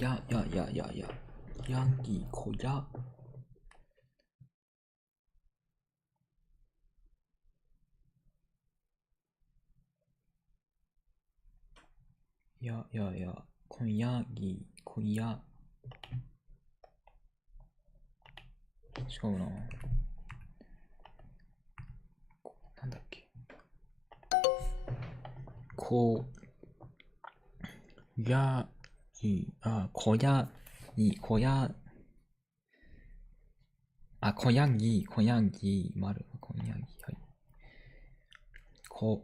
や、ヤギ、こや。こやぎ、こや。違うな。なんだっけ。こやぎ、こやぎ、こや。こやぎ、丸、こやぎ、はい。こ、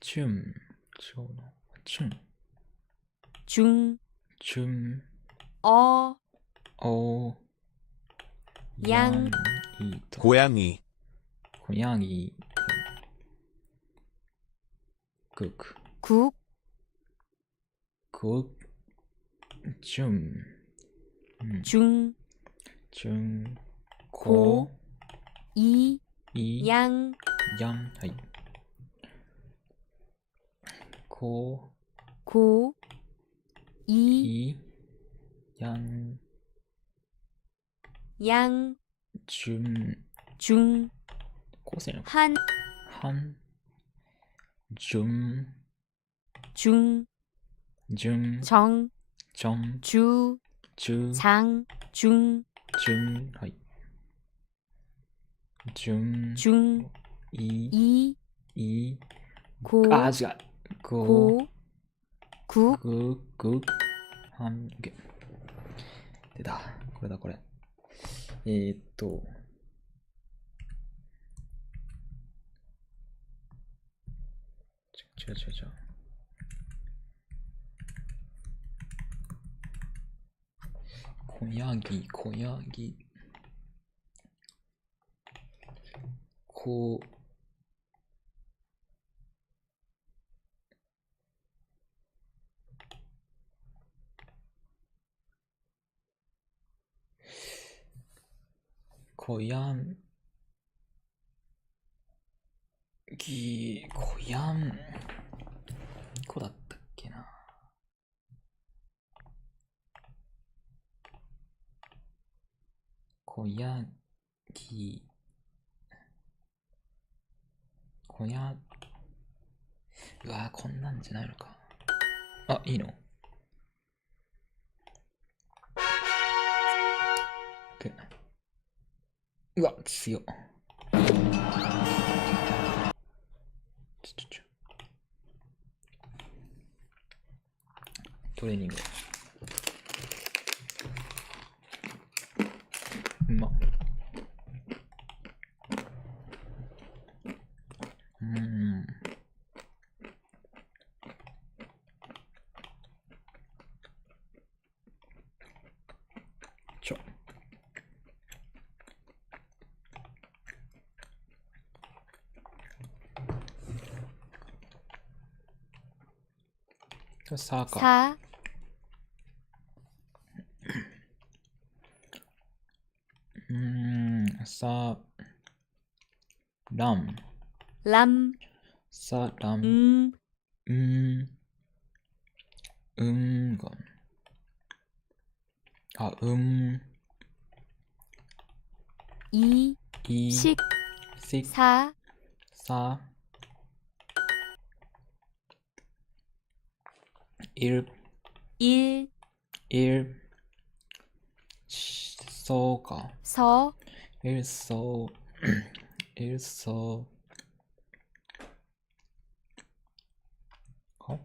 チュン、違うな。チュン、お、やん、こやぎ、く、チュン、こ、やん、はい。こ、やん、チュン、こうせんのか。はん、じゅん、ちょん、ちゅ、はい。違う。出た。これ。違う。こやぎ。こやんこだったっけな。こやぎ、うわー、こんなんじゃないのか。いいの？ OK。うわ、強っ。トレーニング。さか。さらん。さらん。が。し。さ。そうか。ボ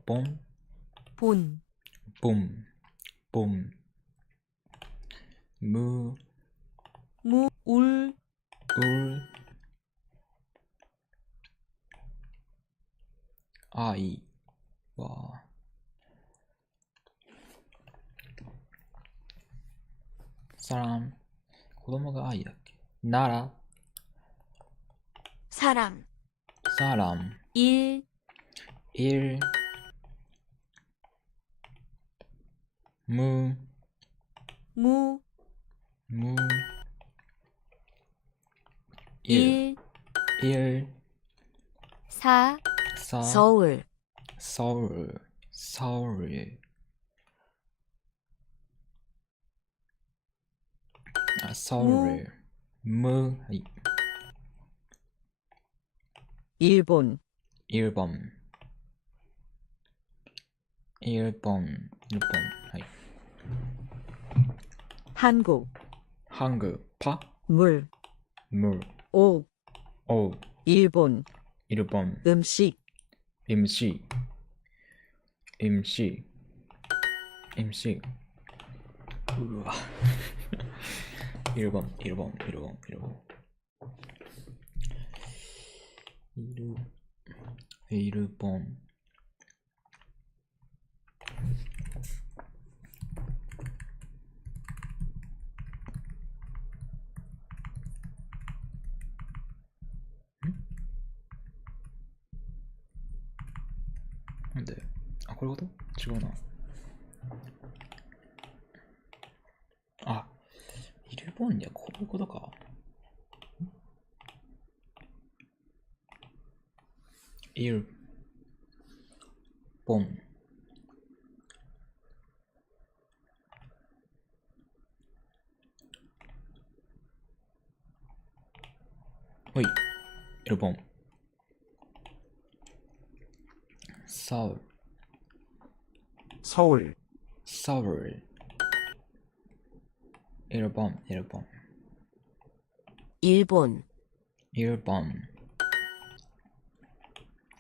ン。울 아이 와 사람 子供が愛だっけなら사람 일 무 1 4 서울 무 일본はい한국 파 물 오 일본 음식うわ일본なんでこれこと違うなイルボンにはこういうことかイルボンはいイルボン서울 일본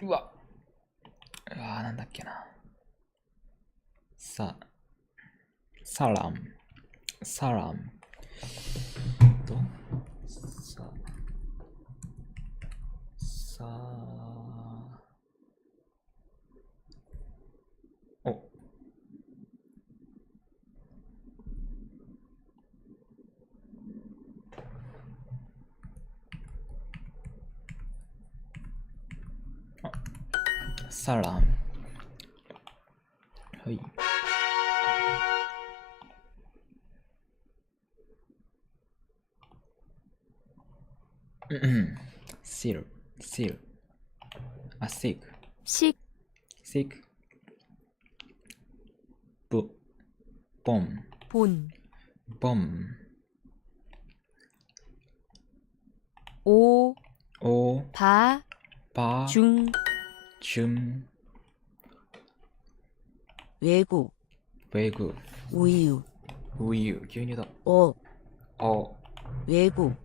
うわなんだっけなサラムとサラムはいシルシクボン오 바 중 외국 우유牛乳だ외국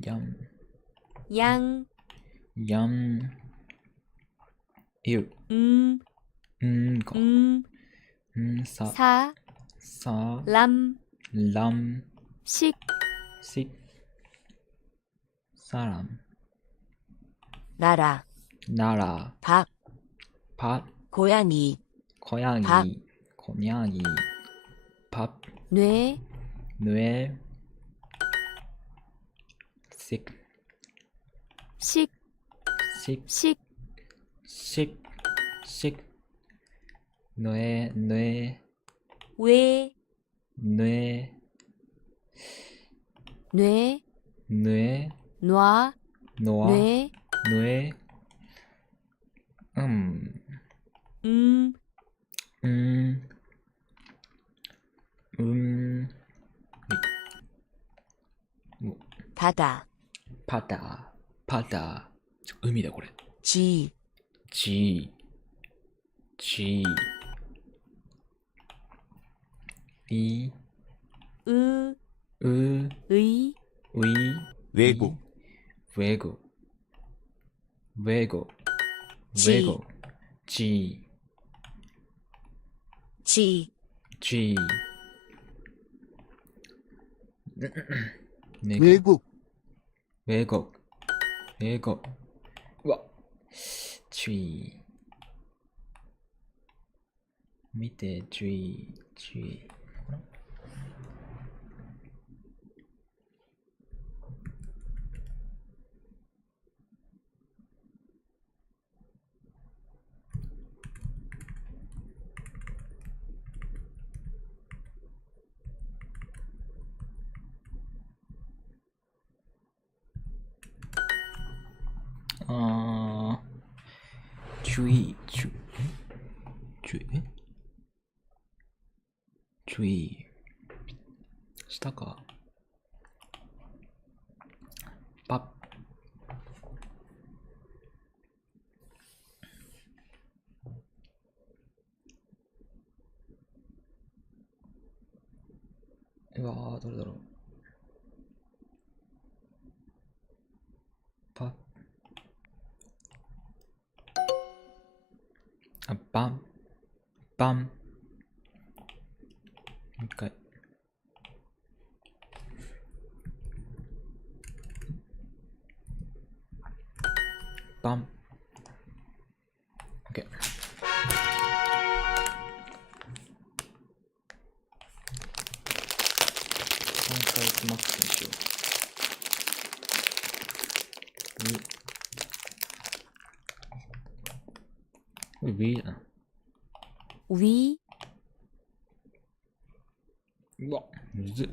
양 유 사 람 식 사람 나라 밥 고양이 밥 뇌 식 뇌 외 놔 바다海だこれ지 의 외국 지 외국うわ見てこれ注意下か。パッ。うわー、どれだろう。パッ。あ、バン。バン。もう一回。バン。OK。3回マックスにしよう。V だな。V。うわ、むずっ。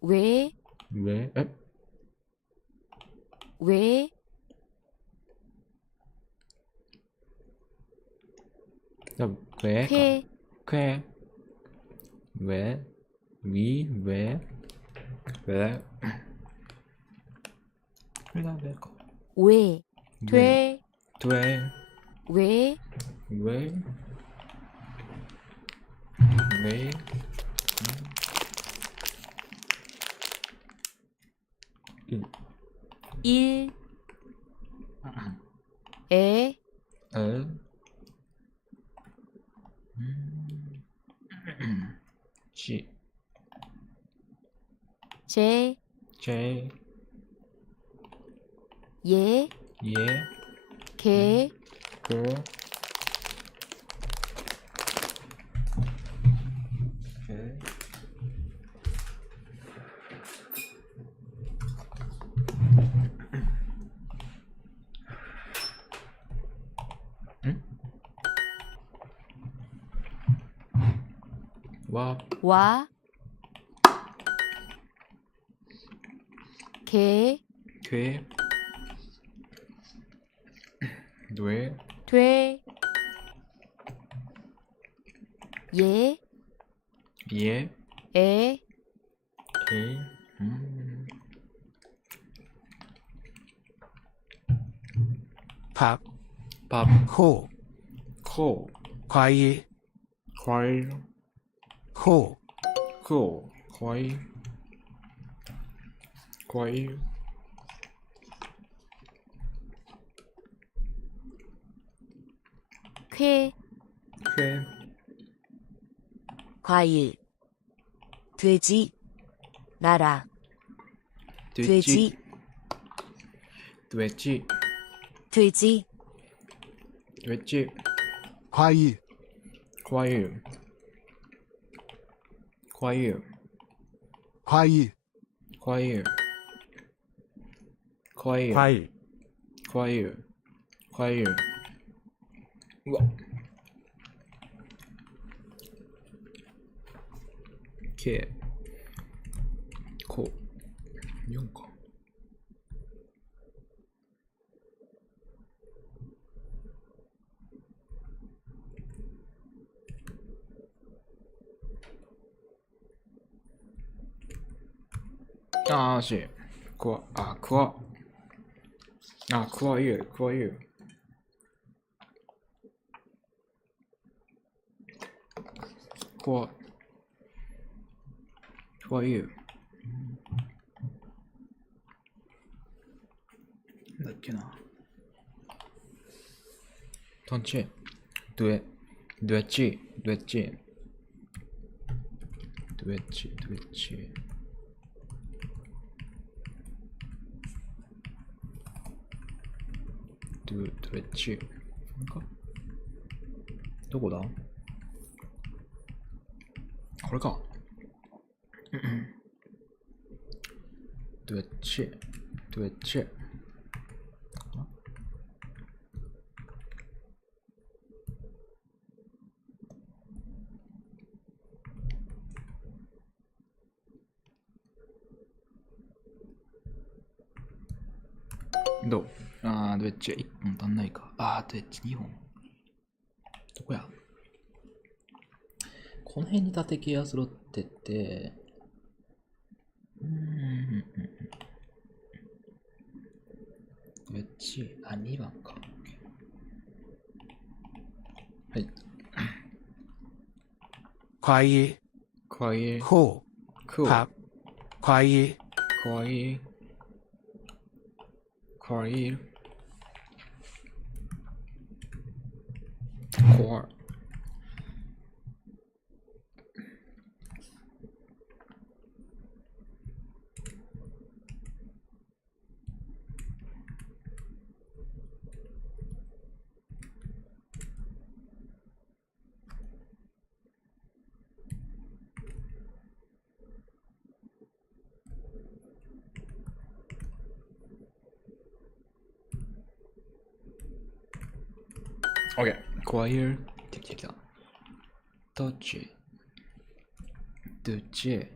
上。上、え上。多分上か。け。上。上。上。上。上。これだ、上か。上。上。上。上。上。上。い。え。ち。ち。ち。え。え。け。く。わ。わ。け。け。どえ。とえ。え。え。え。パ。パ。こう。こう。快。快。こう。こう。快。快。け。け。과일. 돼지. 나라. 돼지. 돼지. 돼지. 돼지. 과일. 과일. 과일. 과일. 과일. 과일. 과일. 과일. 과일. 우와. 개. 코. 4か。あーし。くわ。あ、くわ。あ、くわゆう。くわゆう。くわ。くわゆう。なんだっけな。トンチ。ドゥエ。ドゥエチ。ドゥエチ。ドゥエチ。ドゥエチ。ドゥエチ。どこだ？これか。ドゥエチ。ドゥエチ。どうドエッジ1本足んないか。ドエッジ2本。どこやこの辺に縦系が揃ってて、ドエッジ、2番か。はい。快意。快意。cool。cool。快意。快意。快意。快。OK。Choir。来た来た。どっちどっち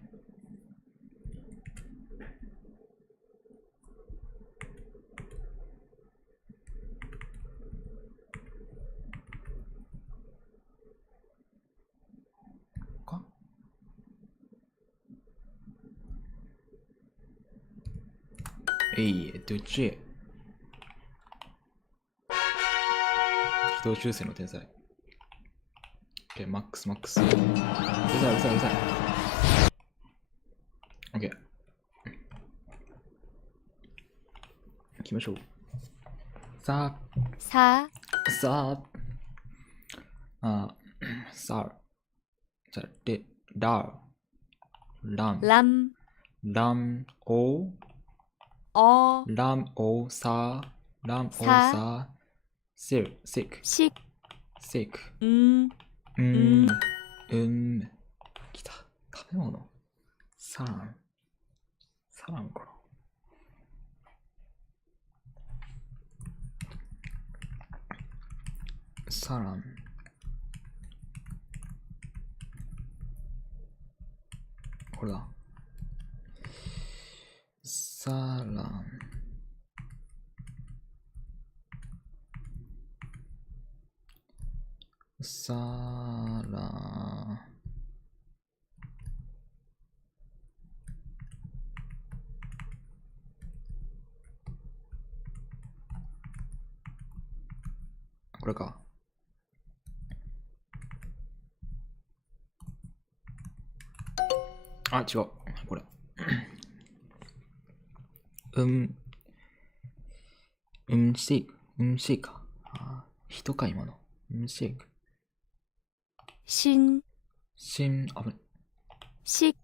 かどっち軌道修正の天才。マックス。うるさい。OK。行きましょう。さあ。じゃあ、ラムオサシック。来た。食べ物。サランかな。サラン。これだ。サラン。これか。違う。これ。シーか。人か、今の。シーク。危ない。シ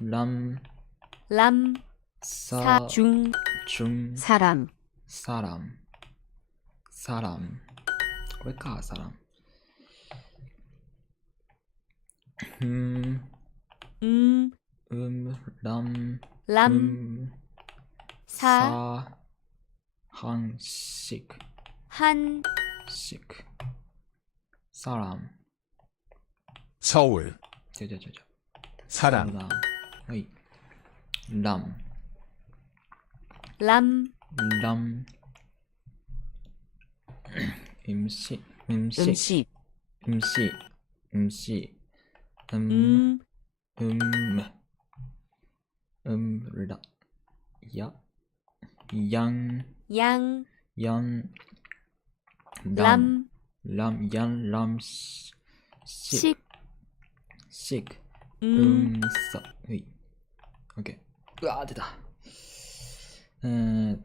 ラムサラン。これか、サラン。ラムサハンシク。サラン。ソウル。サラン。はい。ラム。MC。シク。はい。OK。うわー、出た。MC。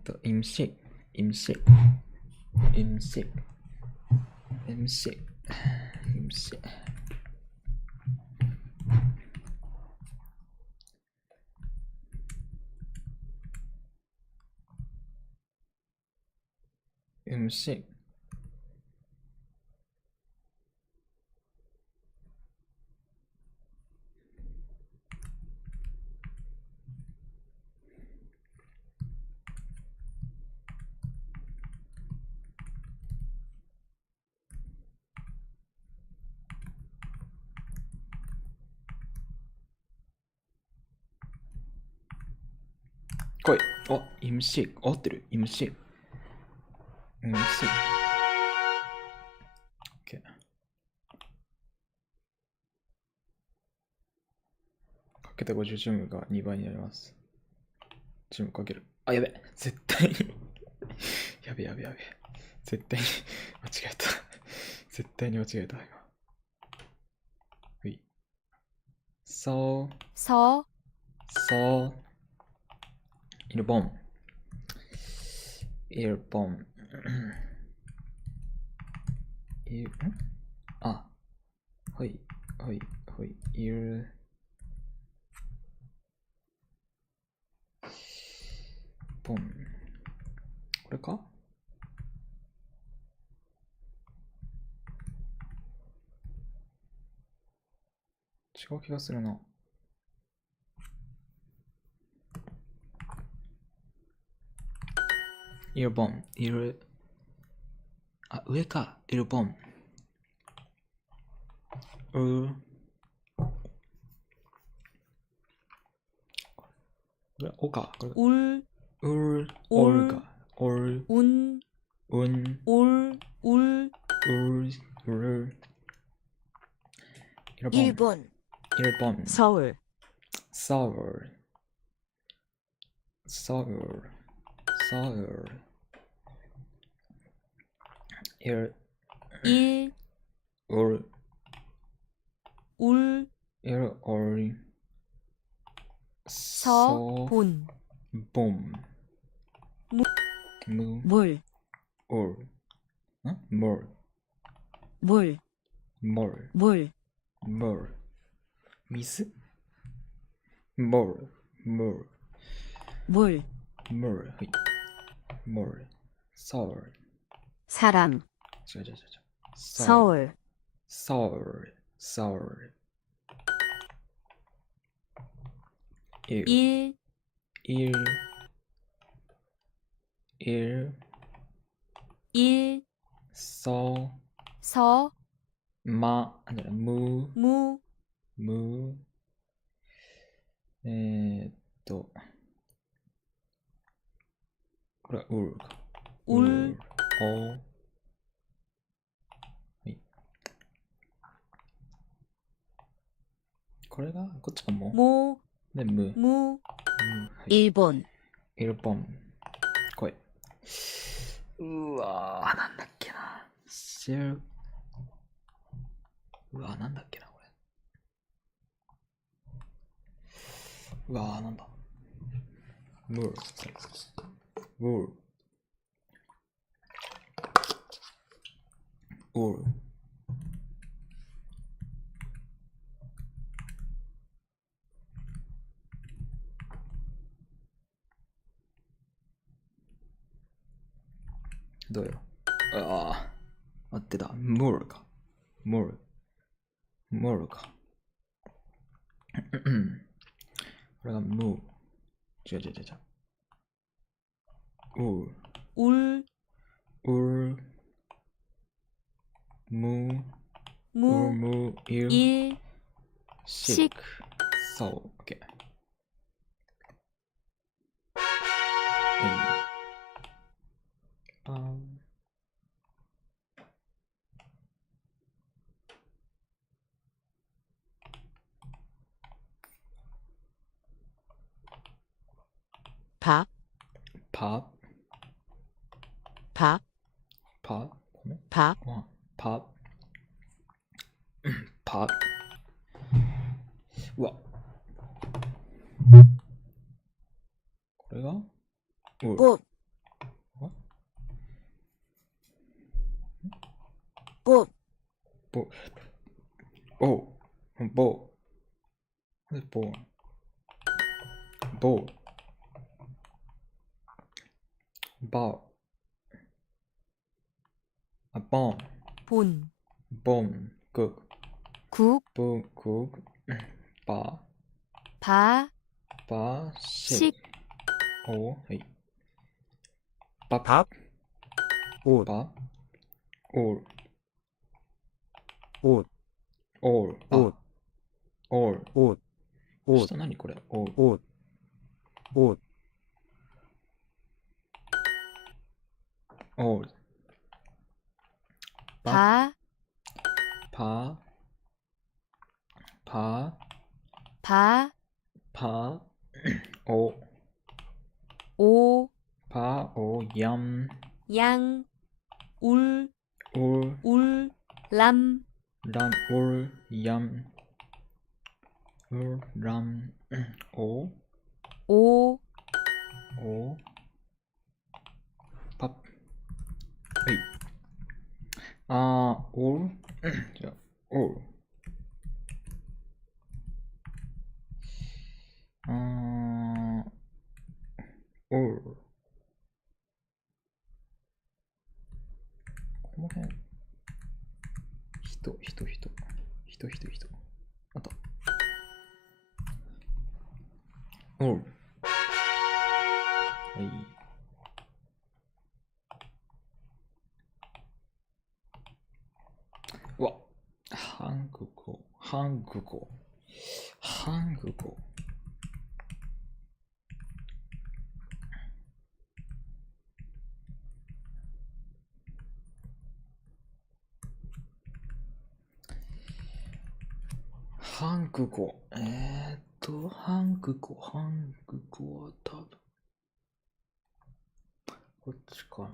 来い。MC。合ってる。MC。MC。OK。かけた50チームが2倍になります。チームかける。やべ。絶対に。やべ。絶対に間違えた。絶対に間違えた。So 1번 はい1本これか違う気がするな。1本上か。1本これおか。これ올か。일본 서울 서본 물水물はい물 서울 사람 서울 일 아니라 무これは울か。はい。これがこっちかも。で、む。はい、일본来い。うわー、なんだっけな。うわー、なんだっけな、これ。うわー、なんだ。む。どうよ。合ってた。モールか。これがムー。違う。식そう、OK。밥うわ。これが꽃 식はい。下何これ all. パ、パ、パ、パ、パ、お、오, パ、お、やん、 양, 울, 울, 울, 람, ラン、울, やん、울, ラン、お、 오, お、パッ、はい。올, じゃあ、올。올。この辺、人。あと。올。はい。うわ、韓国語。韓国語。韓国語は多分、こっちかな。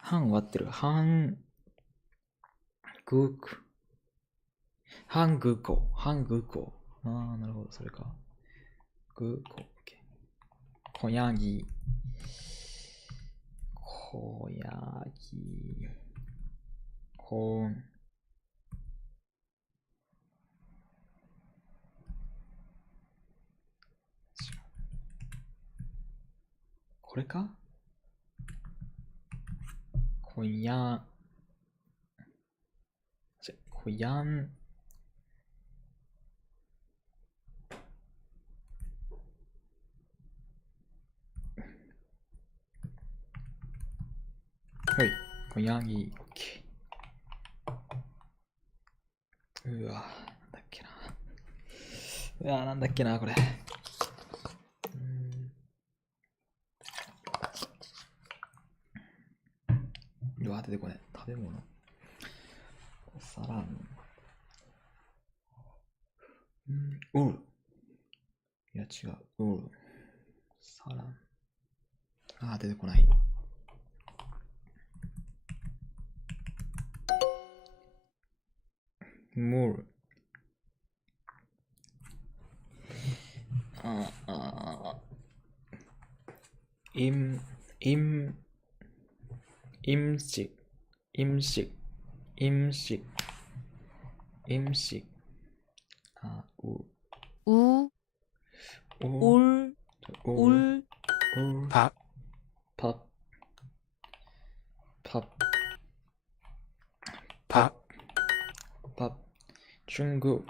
韓終わってる。韓国語。なるほど、それか。小ヤギ。コーン。これか？コヤン。はい、コヤギ、オッケー。うわ、なんだっけな、これ。うわ、出てこない。食べ物。お皿に。ウール。いや、違う。ウール。皿。出てこない。ムール。임식. 울, 밥. 중국.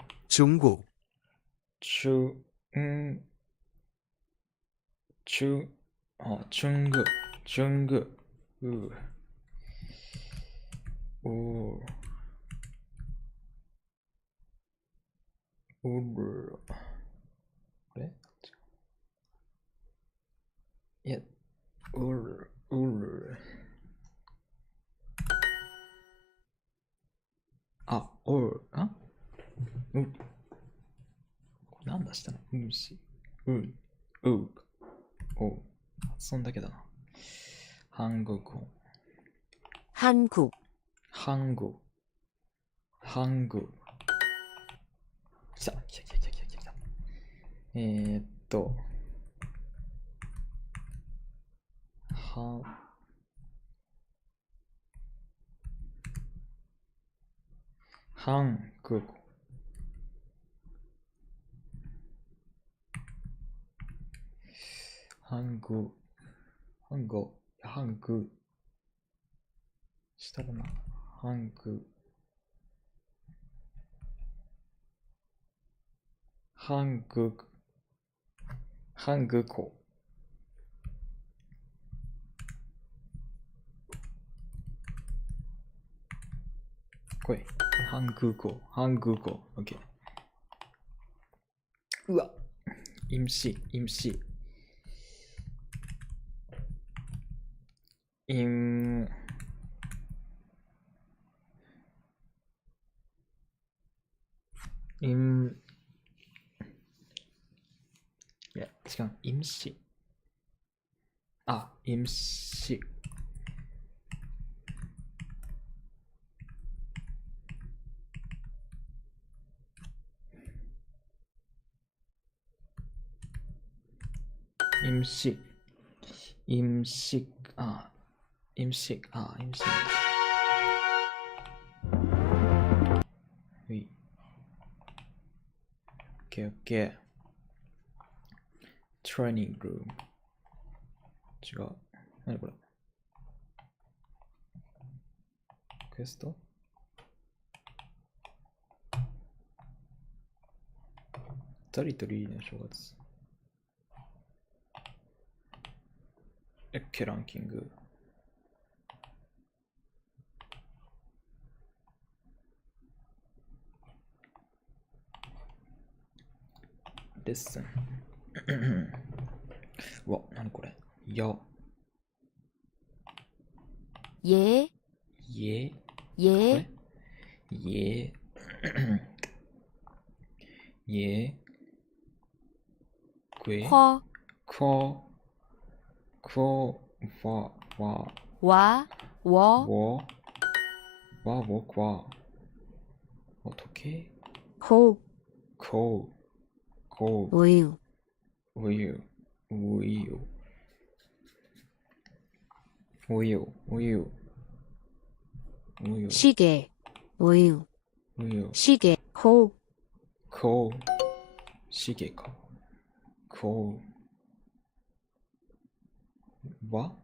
중국. 그래? 예,なんだしたの？発音だけだな。한국.来た。한국. 한국 한국 한국したかな한국 한국 한국어これ한국어 한국어 오케이 うわ임시 임いや違う임시 아 임시 임식 아 임식 위 오케이 트레이닝 룸違う何これクエスト誰とリーの正月ランキングレッスンうわ、なにこれや예 예 예 예 예 꽤 쿼 와 과 어떻게 코 우유 시계 우유 시계 코 시계가 코 와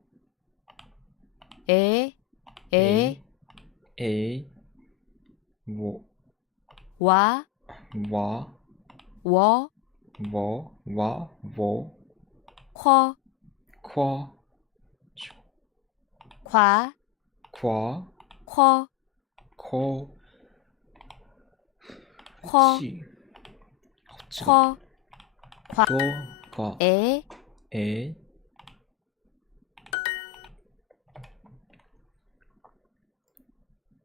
에 와 쿼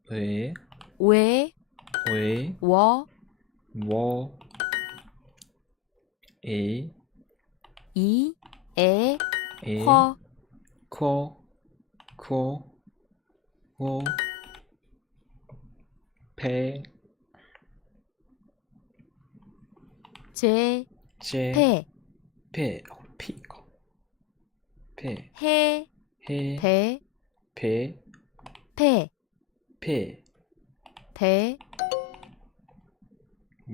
에 왜 워 이 에 쿼 페 피가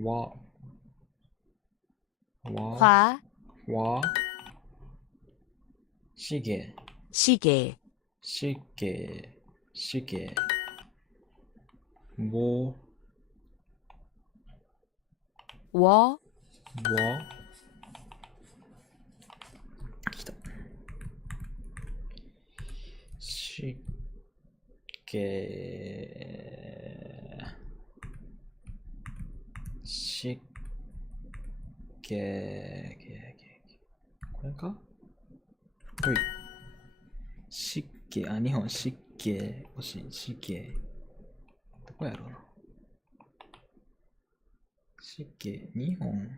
와 시계 워来たこれかほい湿気あ、日本湿気欲しい湿気どこやろうな湿気日本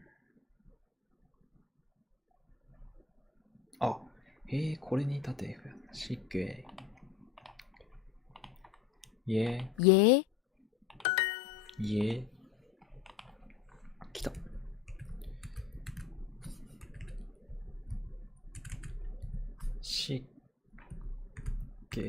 あこれに立て湿気예来た湿気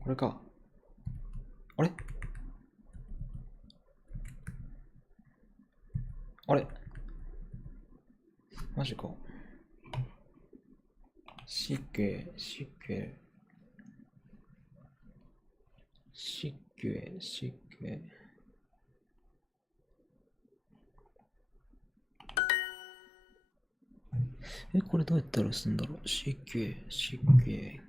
これかあれあれマジか。しけ。これどうやったらすんだろう。しけ。しけ。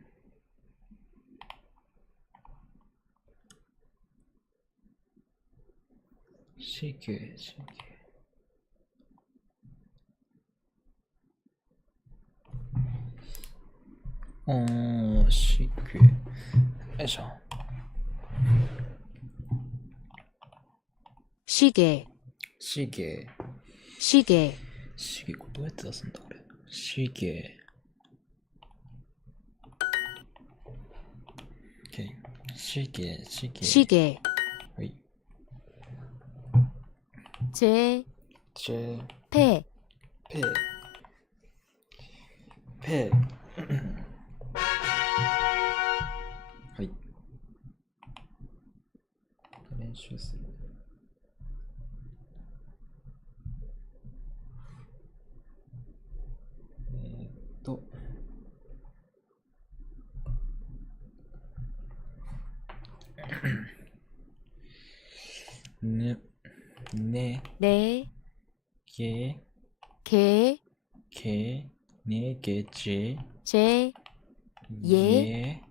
よいしょ。しげ。これどうやって出すんだこれ。しげ。OK。しげ。はい。ぺ。はい。練習する。れ。け。ねげち。ye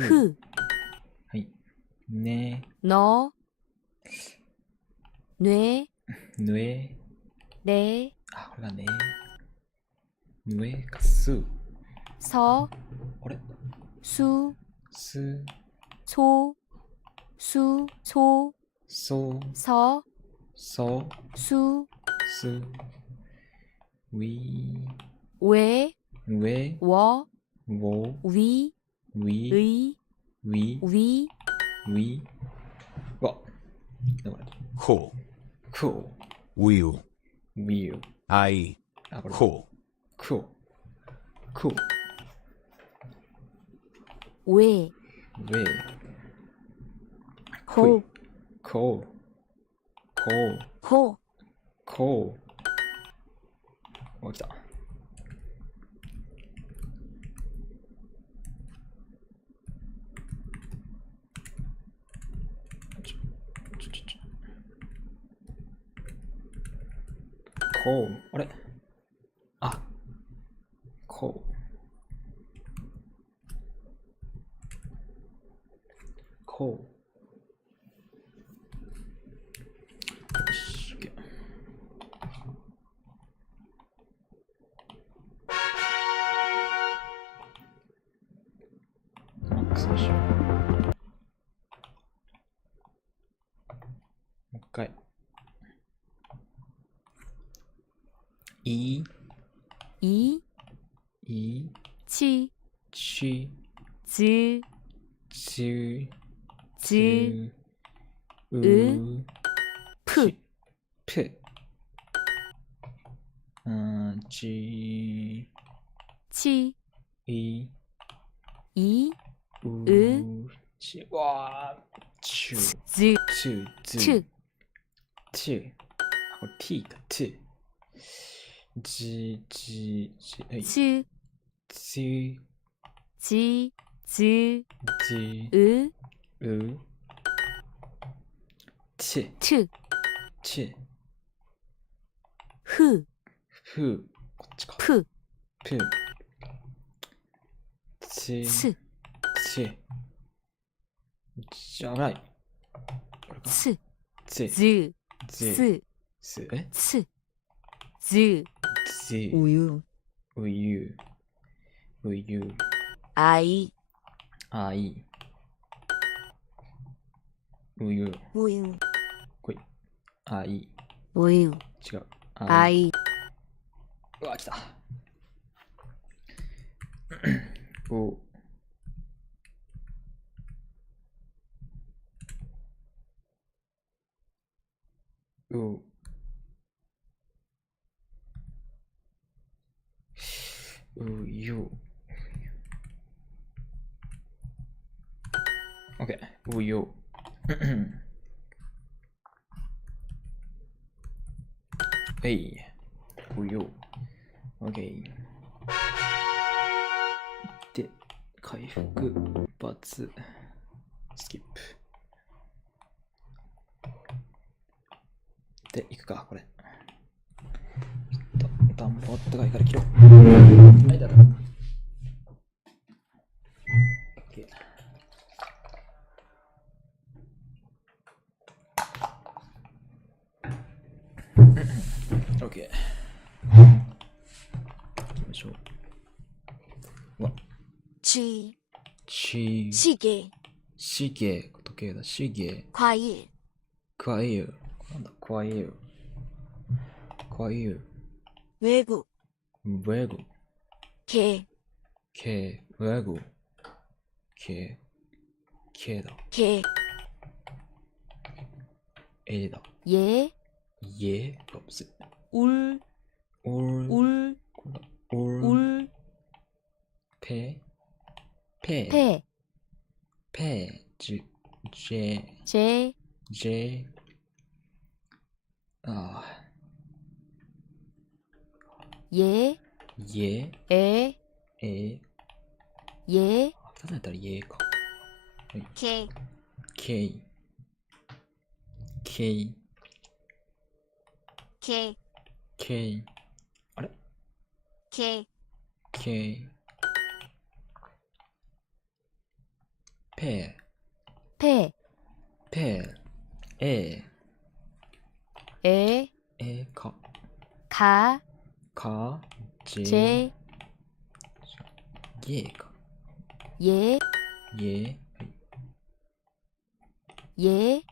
うはい。の。れ。これがね。かす。そ。あれす。そ。Wheel. I. Cool.来た。あれよし、OK。マックスにしよう。もう一回。ち。ぷ。ち。これ T か T。ふ。こっちか。ぷ。ぷ。つ。つ。つ。じゃない。つ。つ。ず。ず。す。す。えつ。ず。ず。うゆ。うゆ。うゆ。あい。あい。うゆ。うゆ。こい。あい。うゆ。違う。あい。うわ、来た。お。う。うゆ。OK。うゆ。えい。うゆ。OK。で、回復、バツ、スキップ。で、いくか、これ。ちょっと、暖房あったかいから切ろう。はい、だから。OK。OK。行きましょう。わ。ち。ち。しげ。しげ。時計だ。しげ。かい。かゆ。なんだ、かゆ。かゆ。ウェグ。ウェグ。け。け。ウェグ。け。けだ。け。えだ。え。えがむずい。うる。うる。うる。ぺ。ぺ。ぺ。ぺ。じ。じ。じ。じ。ああ。え。え。え。え。え。二つやったらえか。はい。け。けい。けい。け。けい。あれけ。けい。ぺ。ぺ。ぺ。え。え。えか。か。か。じ。じ。げか。え。え。はい。え。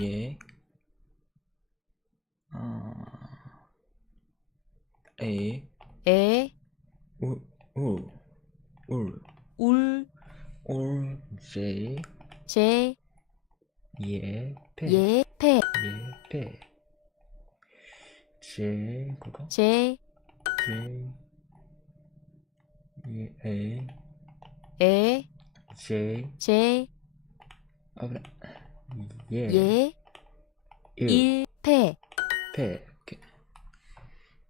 え。あー。え。え。う。う。うる。うる。う。じ。じ。え。ぺ。え。ぺ。え。ぺ。じ。これか。じ。じ。え。え。じ。じ。危ない。え。え。い。ぺ。ぺ。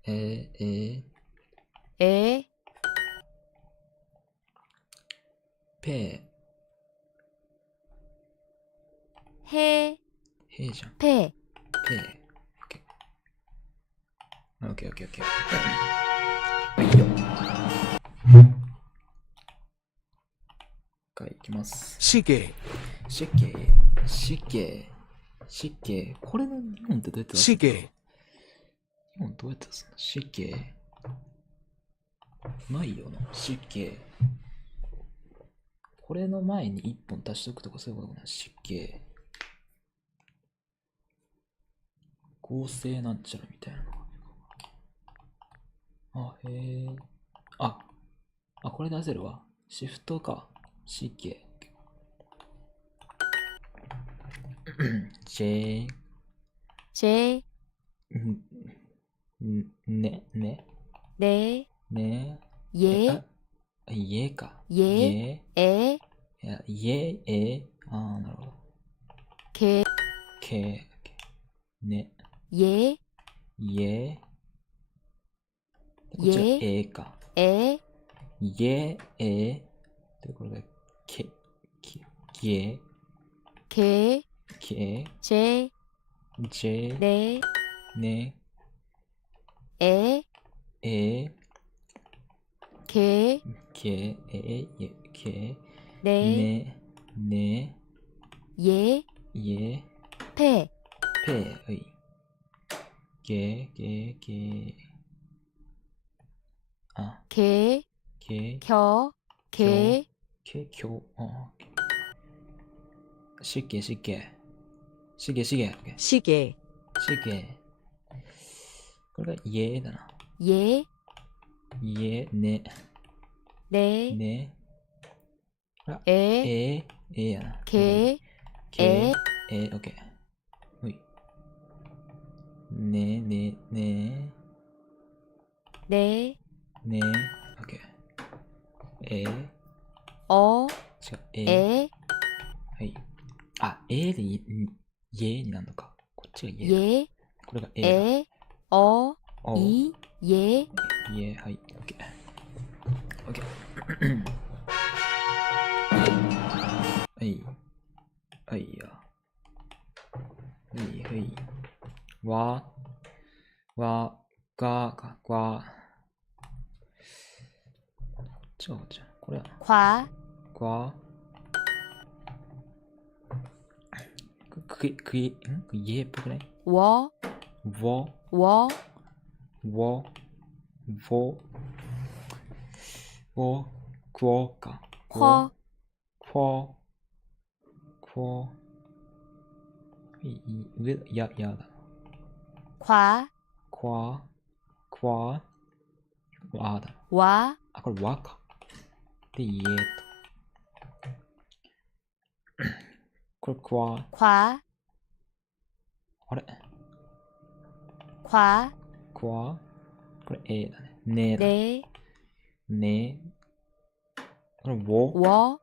え。え。ぺ。へ。へじゃん。ぺ。ぺ。オッケー。オッケー。オッケー。はいよ。はい、いきます。しげ。しげ。しげ。しげ。これの日本ってどうやって出すの？しげ。日本どうやって出すの？しげ。ないよな。しげ。これの前に一本足しとくとかそういうことかな。しげ。合成なんちゃらみたいな。あ、へえ。あ、これ出せるわ。シフトか。しげ。J。J。ね。れ。ね。え。家か。え。え。いや、家、ああ、なるほど。け。ね。え。こっちはえか。え。で、これがけ。け。じ。れ。ね。え。け、れ、ね、ye, ぺ、 pe, はい。あ、ke, け、 kyo, ke, きょ、あ、しげ。shige, これが家だな。 ye, 家、ね、 re, ね。e, やな。 ke, オッケー。ほい。ね、re, オッケー。o, 違う、e, はい。あ、で家になるのか。こっちが家。 ye, これが e, o, i, ye, 家、はい。オッケー。はいや。はい。違うじゃん。これは。kwa, 家っぽくない？ wo, か。kwo, 上、やだ。kwa, わだ。 wa, あ、これわか。で、家と。これkwa, あれ kwa, これだね。ねだ。re, ね。これwo, こ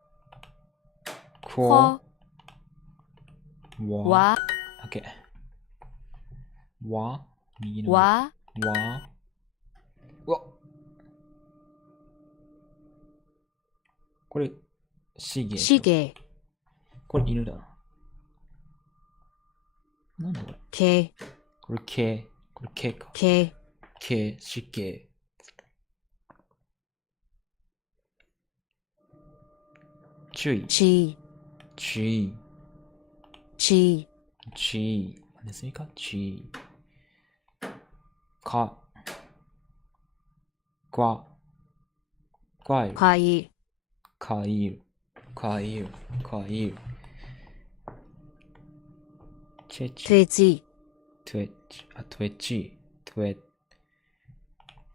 ko, わ。 wa, オッケー。わ。右の。 wa, うわ。これ、shige, これ犬だな。なんだこれ。ke, これけか。 ke, しげ。注意。chi, ネズミかか。かいる。チェチ。twezi,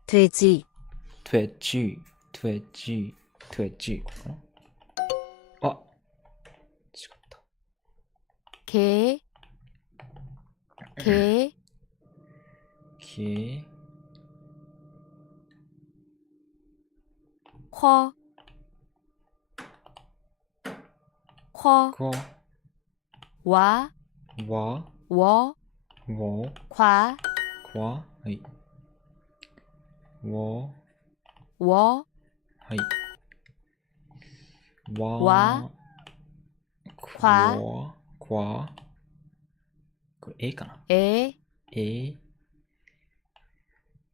トゥエチ。これかな。あ、違った。ke, kho, わ。wa, wo, は kwa, い。wo, はい。わ。これかな。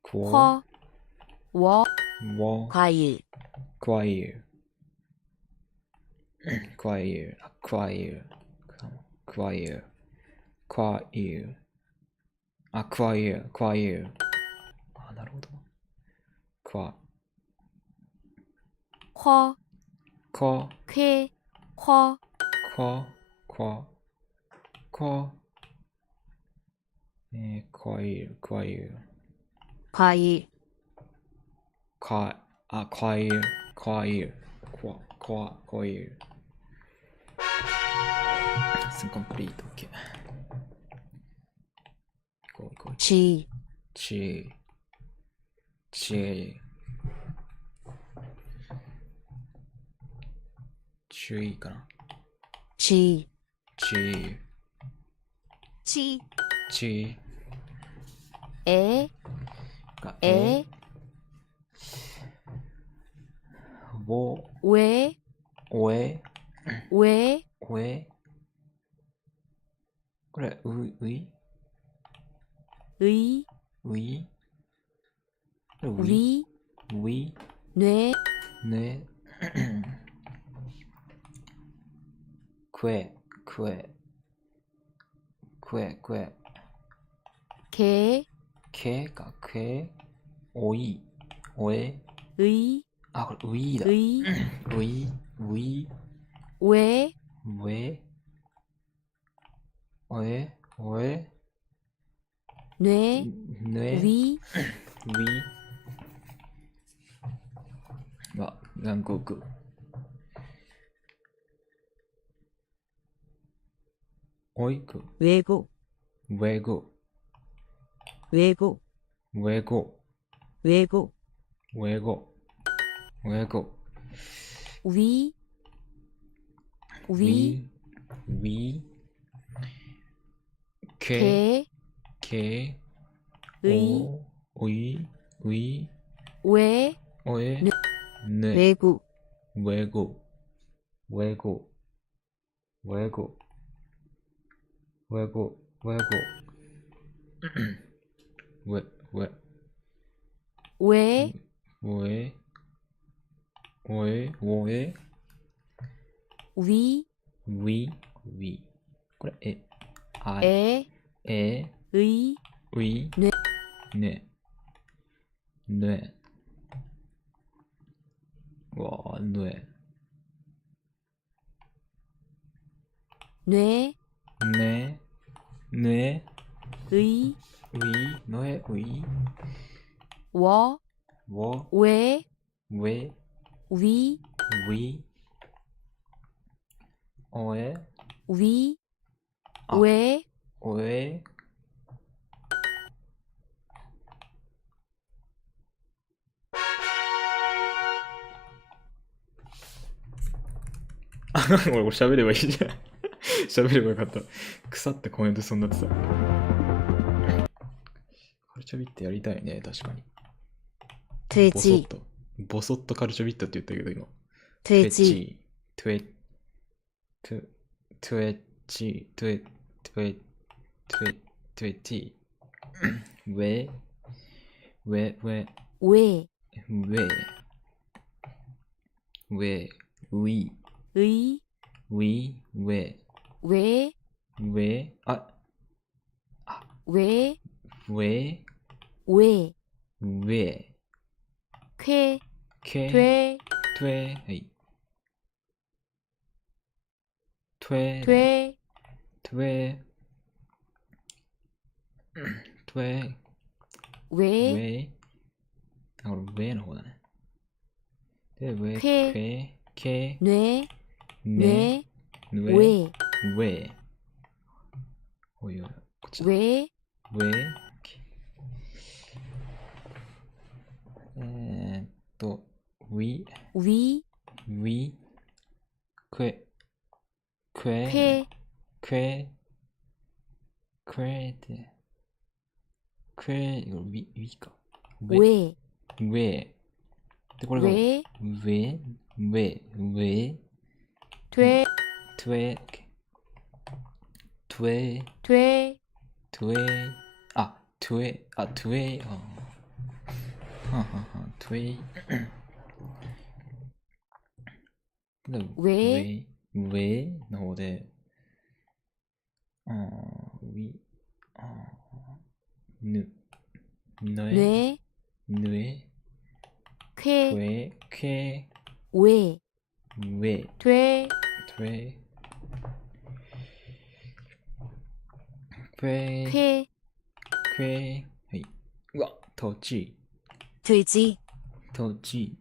kho, wo, かゆ。 kwayu, あ、なるほど。kho, ke, kho, kwayu, It's incomplete. Okay. Go. chi, 注意かな。 chi, が we, これうい。 위, 위, 뇌, 뇌, 쾌, 개, 개가 쾌, 오이, 오에, 의, 아, 그래, 의이다. 의, 의, 왜, 왜, 어에, 뇌, 뇌, 위, 한국, 어이구, 외국, 외국, 외국, 외국, 외국, 외국, 외국, 위, 위, 개, 개, 의, 의, 왜, 어에, 뇌, 뇌, 외국, 외국, 왜, 위,これ、あ、에, 의, 뇌, 와, 뇌, 뇌, 뇌, 의, 뇌, 워, 왜, 왜, 위, 어에, 위, 아. 왜, 왜,俺喋ればいいじゃん。喋ればよかった。腐ってコメントそうになってた。カルチャビットやりたいね、確かに。돼지, ボソッとカルチャビットって言ったけど今。돼지, トゥエチ、トゥエティ。ウェ、왜,ウィ、의, 왜,あ、왜, 왜, 쾌, 돼、はい、돼、왜, あ、これ、ウェの方だね。で、ウェ、쾌、뇌、뇌, 왜、왜, こういう、こっちだ。 왜, 위、 위, ク쾌, ウィか。왜, で、これが、왜, 돼, ウェの方で、뇌, 쾌, 쾌, 왜, 돼, 쾌、 쾌, はい。うわ、돼지, 돼지, 돼지,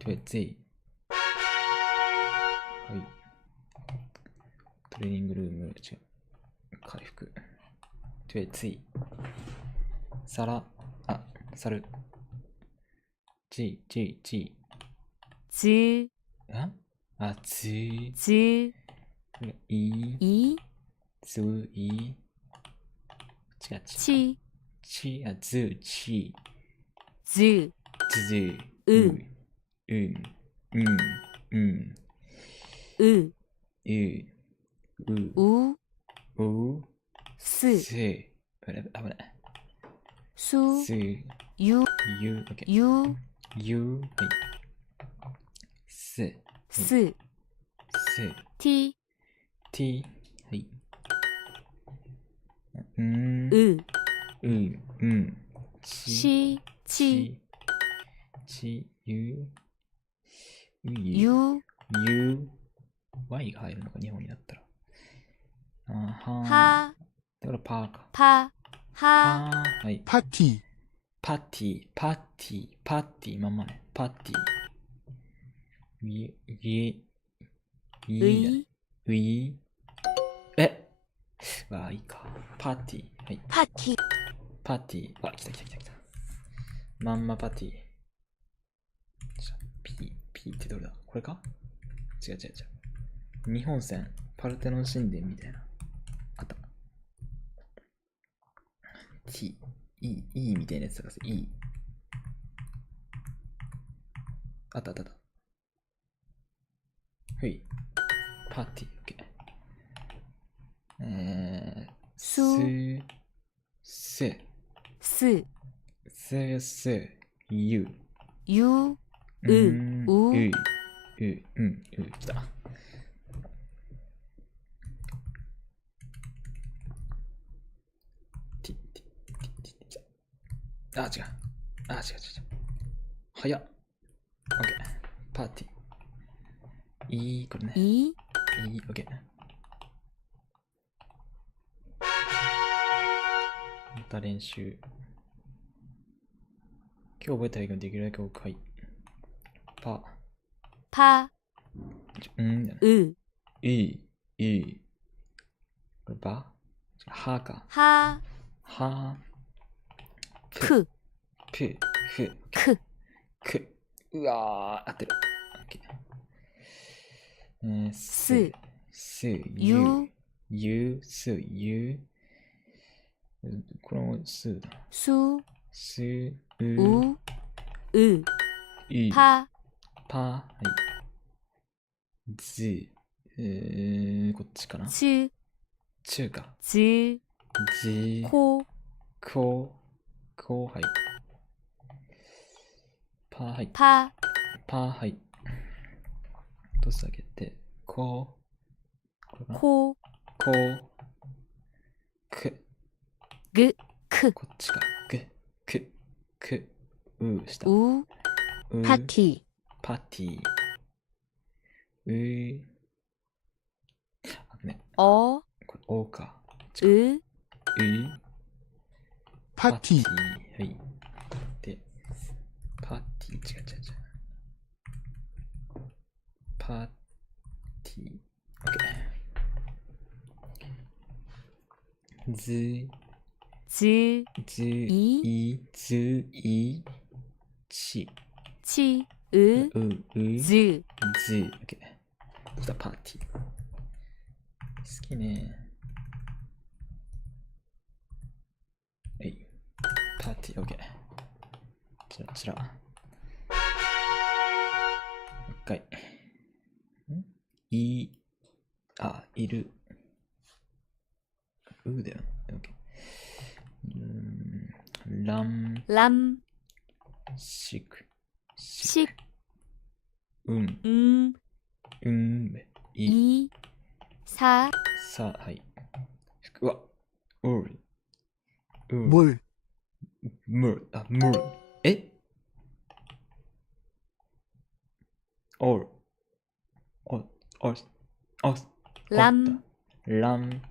돼지,はい。トレーニングルーム、違う。回復。돼지、皿、あ、猿。즈, あ、つ、즈, い、 이, つ、い、違う、치, ち、あ、ず、ち、즈, ず、う、う、う、う、우, す、す、危ない。す、す、ゆ、ゆ、OK。ゆ、ゆ、はい。す、す、す、て、て、はい。う、し、ち、ゆ、ゆ、Y が入るのか、日本になったら。は、だからパーか。パ、は、はい。パティ、パティ、まんまね。パティ。ウィ、わあ、いいか。パティ。はい。パティ。パティ。あ、来た。まんまパティ。P ってどれだ？これか？違う。日本戦、パルテノン神殿みたいな。あった。T、E みたいなやつ探せ。E。あった。はい。パーティー、OK。ゆ、来た。違う。早っ。OK。パーティー。これね。OK。また練習。今日覚えたらいいけどできるだけ多く。はい。パ。これバ？はか。く。うわー、合ってる。す、ゆ。これもすだ。パ、はい。ず、こっちかな。中か。こ、はい。はい。はい。と下げて、これかな。こっちか。した。パティ。お。これ、おか。パティ。はい。で、パティ、違う。パティ。OK。ず、い、ち、ず。OK。来た、パーティー。好きね。はい。パーティー、OK。ちら。もう一回。いる。だよね。OK。ラン。しく。さ、はい。うわ。む。ラン。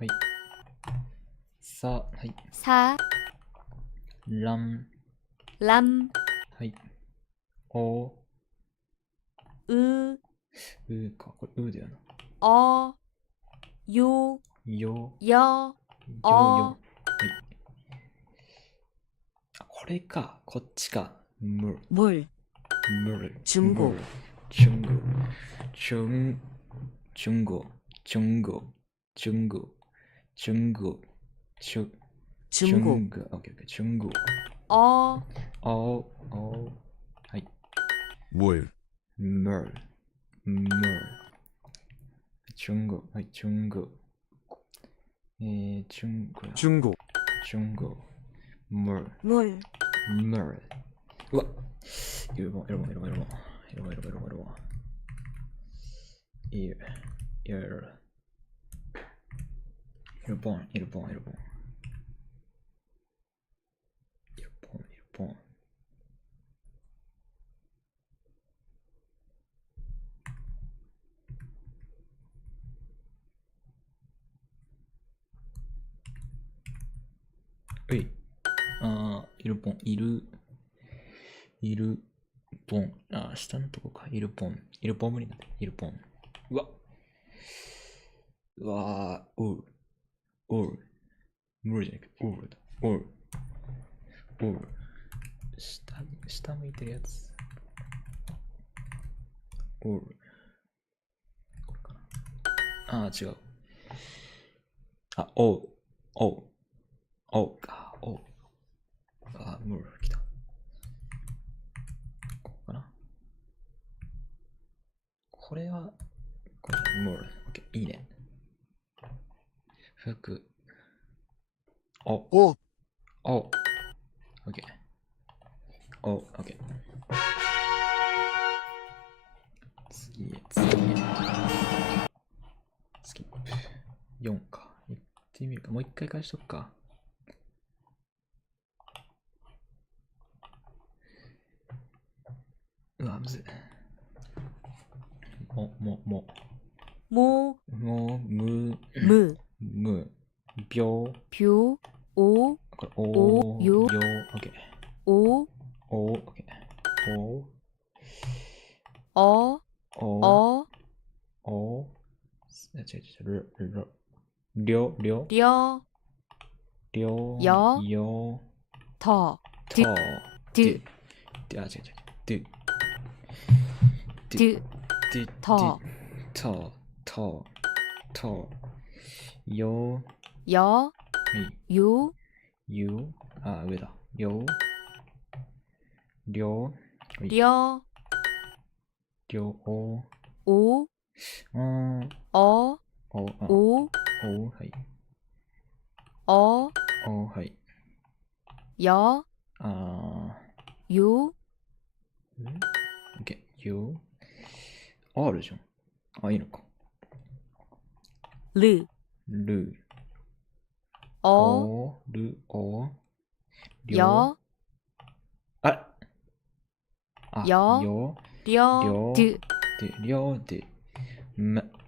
はい。はい。ラン。はい。か。これ、だよな。よ。はい。これか。こっちか。む。中国。OK。中国。はい。mer, 중국, 중국, 중국, mer,うわ、일본, 일본. あ、下のとこか。일본無理なんだ。일본。うわ、無理じゃなくて、下向いてるやつ。これかな。あ、違う。あ、ムール来た。ここかな。これは、ムール。オッケー、いいね。服。オッケー。オッケー。次へ。スキップ。4か。行ってみるか。もう一回返しとくか。うわ、むずい。これ、オッケー。オッケー。あ、上だ。はい。オッケー。R じゃん。あ、いいのか。ル。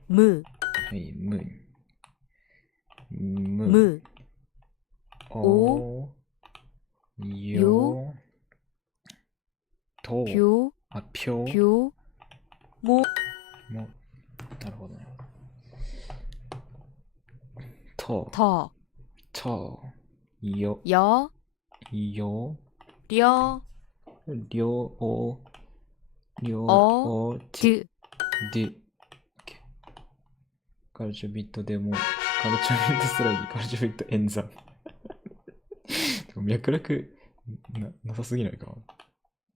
む。はい、む。ぴょ。も。なるほど。カルチョビットでも、カルチョビットストライキ、カルチョビット演算。脈絡なさすぎないか。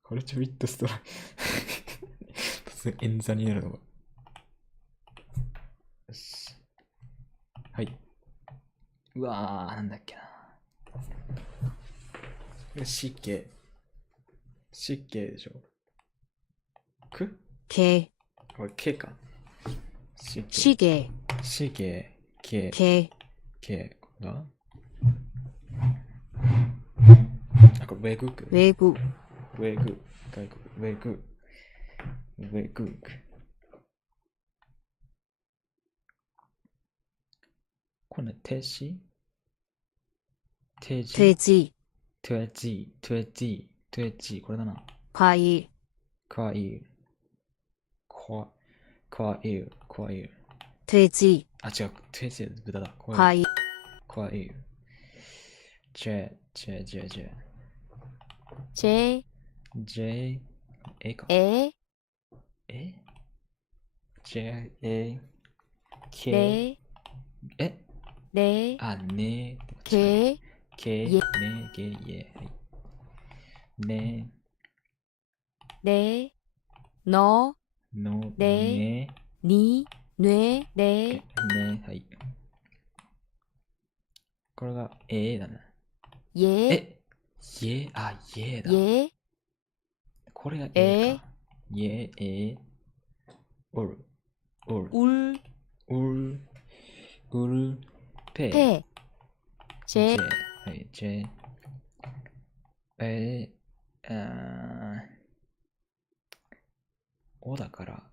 カルチョビットストライキ。突然演算になるのが。よし。はい。うわー、なんだっけな。死刑でしょ。け。これ、けか。死刑。けがあ、これ、ウェグ。外国。ウェグ。これね、停止これだな。かい。停止。あ、違う。停止豚だ。かい。A か。あ、ねけ。ね。れ。の。の、れ、に、ね、れ。ね、はい。これが、だな。え、あ、だ。え、これがか。おる、ぺ、はい、おだから、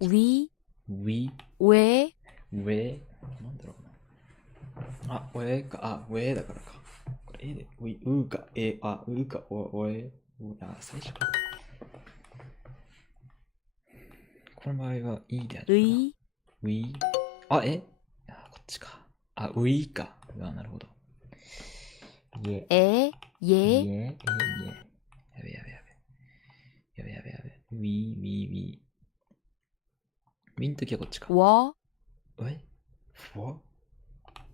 ウィ、ウェ、なんだろうな。ウェだからか。これで、うか、最初か。この場合は、である。ウィ、こっちか。ウィか。なるほど。やべ。ウィの時はこっちか。わ、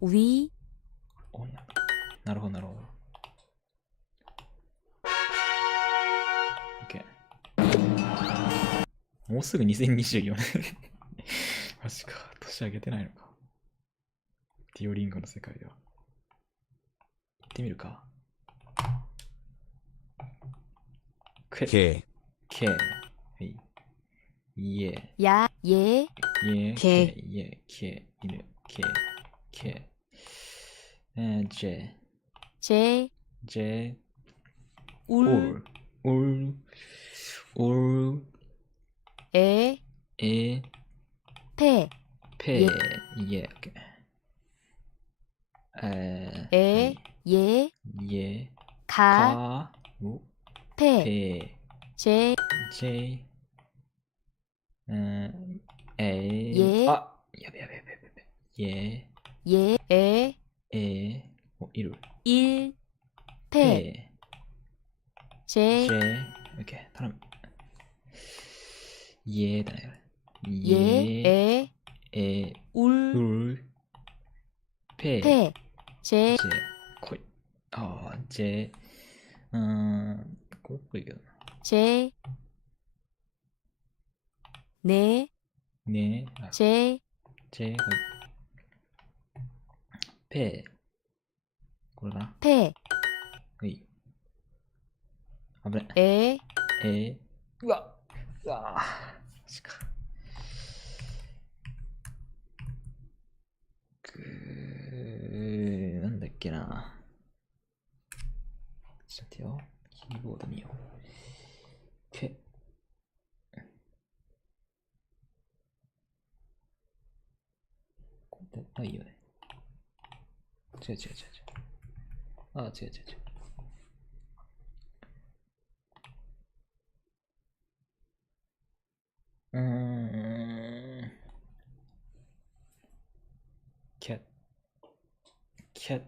ウィ、なるほど。OK。もうすぐ2024年。マジか。年上げてないのか。ディオリンゴの世界では。行ってみるか。K。はい。や、K。犬。J。ぺ、か、ぺ、J、いる。ぺ、J、OK、頼む。だね。ぺ、J、こい。J。これっぽいけどな。J、ね、J、はい。これかな。ぺ、はい。危ない。うわマジか。なんだっけな。ちょっと待ってよ。キーボード見よう。これないよね。違う。違う。キャ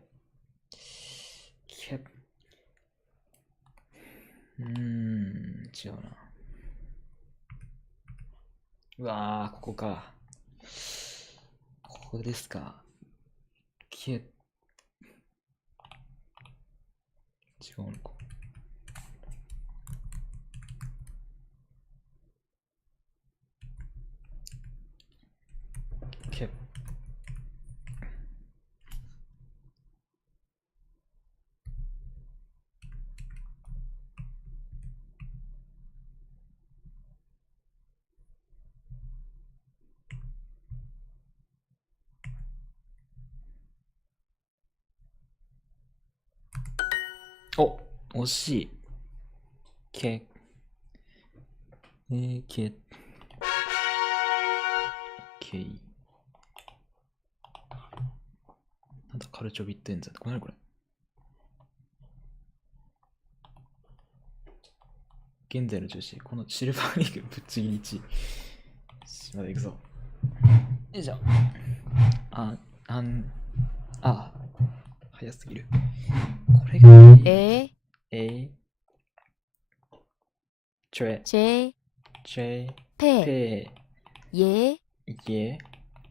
ッ。違うな。うわー、ここか。ここですか。違うのか。惜しい。なんだ、カルチョビットエンザって。これ。現在の調子、このシルバーリーグぶっちぎり1位。まだ行くぞ。よいしょ。早すぎる。これが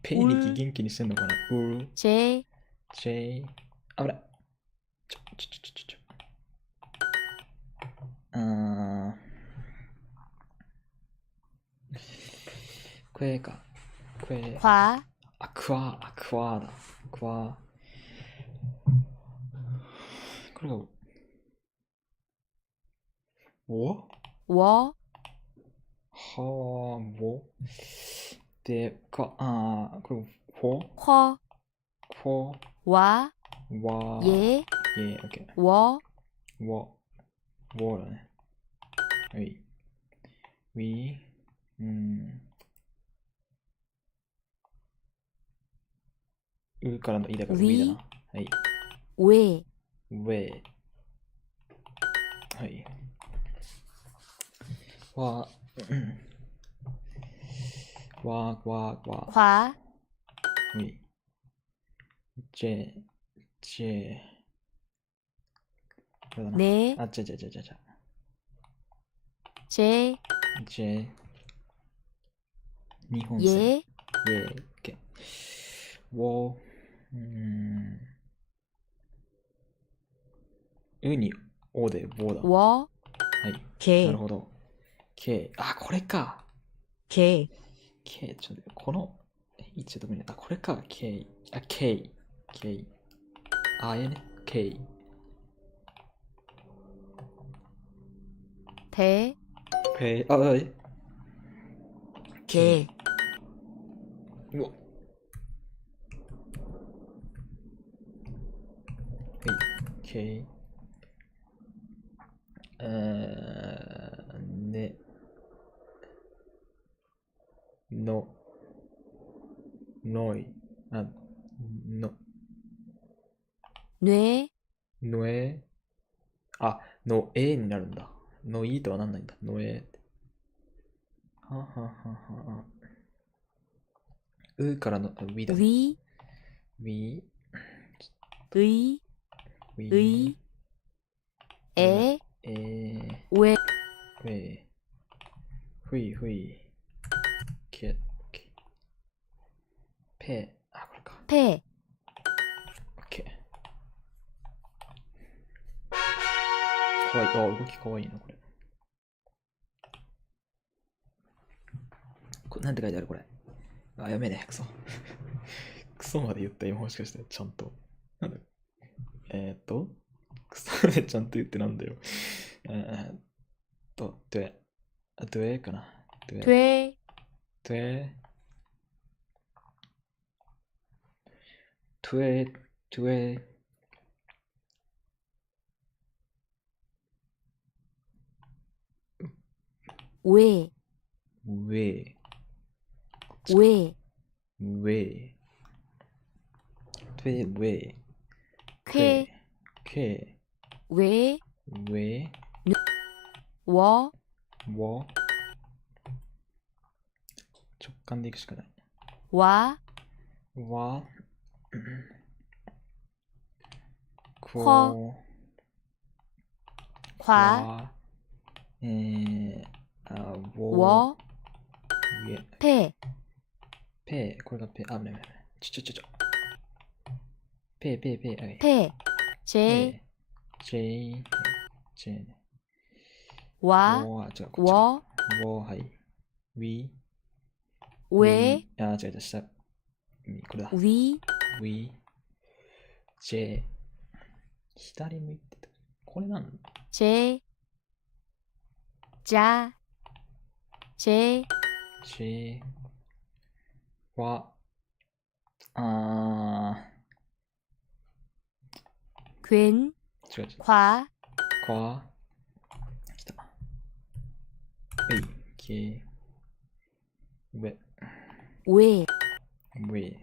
ペイニキ元気にしてんのかな。危ない。クエか。クエ。夸あ、クワー。あ、クワーだ。クワー。これが、お我はおで、か、あ、これ、ほ夸ほわわ也え、オッケー。我わだね。はい。うからのいだから we だな。はい。we ウェイ。はい。わ、夸うい。これだな。ねあ、je 日本線。也オッケー。うにおでぼだ。我はい。K なるほど。K。あ、これか。 K K。ちょっと、この位置どこにあ、これか。K。あ、K。あ、いやね。K。ペあ、はい。 K うわ。はい。K。ね。のい。あ、ねのえ。あ、のえになるんだ。のいとはなんないんだ。のえ。はははは。うからの、ウィだ。we ウィ。ういえうえふい。け。ぺ。あ、これか。ペオッケー。かわいい。あ、動きかわいいな、これ。なんて書いてあるこれ。あ、やめね、クソ。クソまで言った今もしかして、ちゃんと。なんだクソまでちゃんと言ってなんだよ。ドゥエかな。ドゥエ。トゥエ。ウェウェウェウェトゥエウェけウェウェわ直感でいくしかない。わこ夸我ペこれがペ。あ、危ない。ちょ。ペ。ペジわ違う。わはい。ウェあ、違う。下。これだ。ウィ左向いてた。これなんだ。じゃわくん違う。夸来た。ウェめっ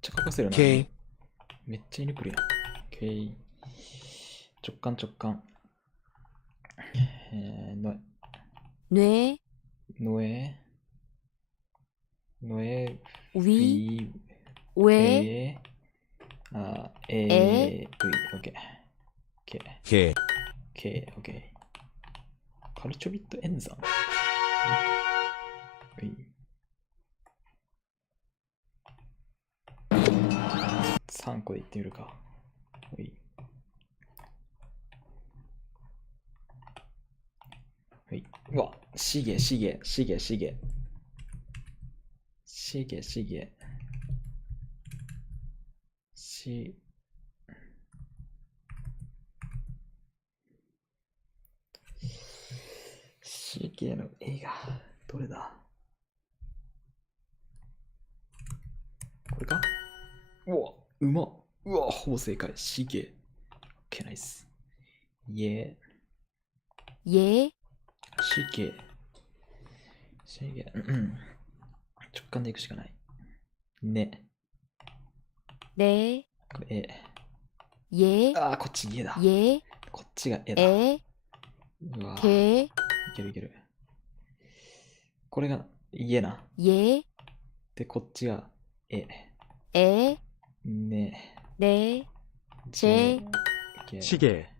ちゃ書かせるな。めっちゃ犬くるやん。直感。ねウィウェオッケー。カルチョビット演算。3個でいってみるか。はい。うわ、しげ。しげ。しげの映画。どれだ？これか？うわ、うまっ。うわ、ほぼ正解。しげ。OK、ナイス。しげ。直感でいくしかない。ね。これあー、こっち家だ。こっちがだ。うわー。いけるいける。これが家な。で、こっちがね。しげ。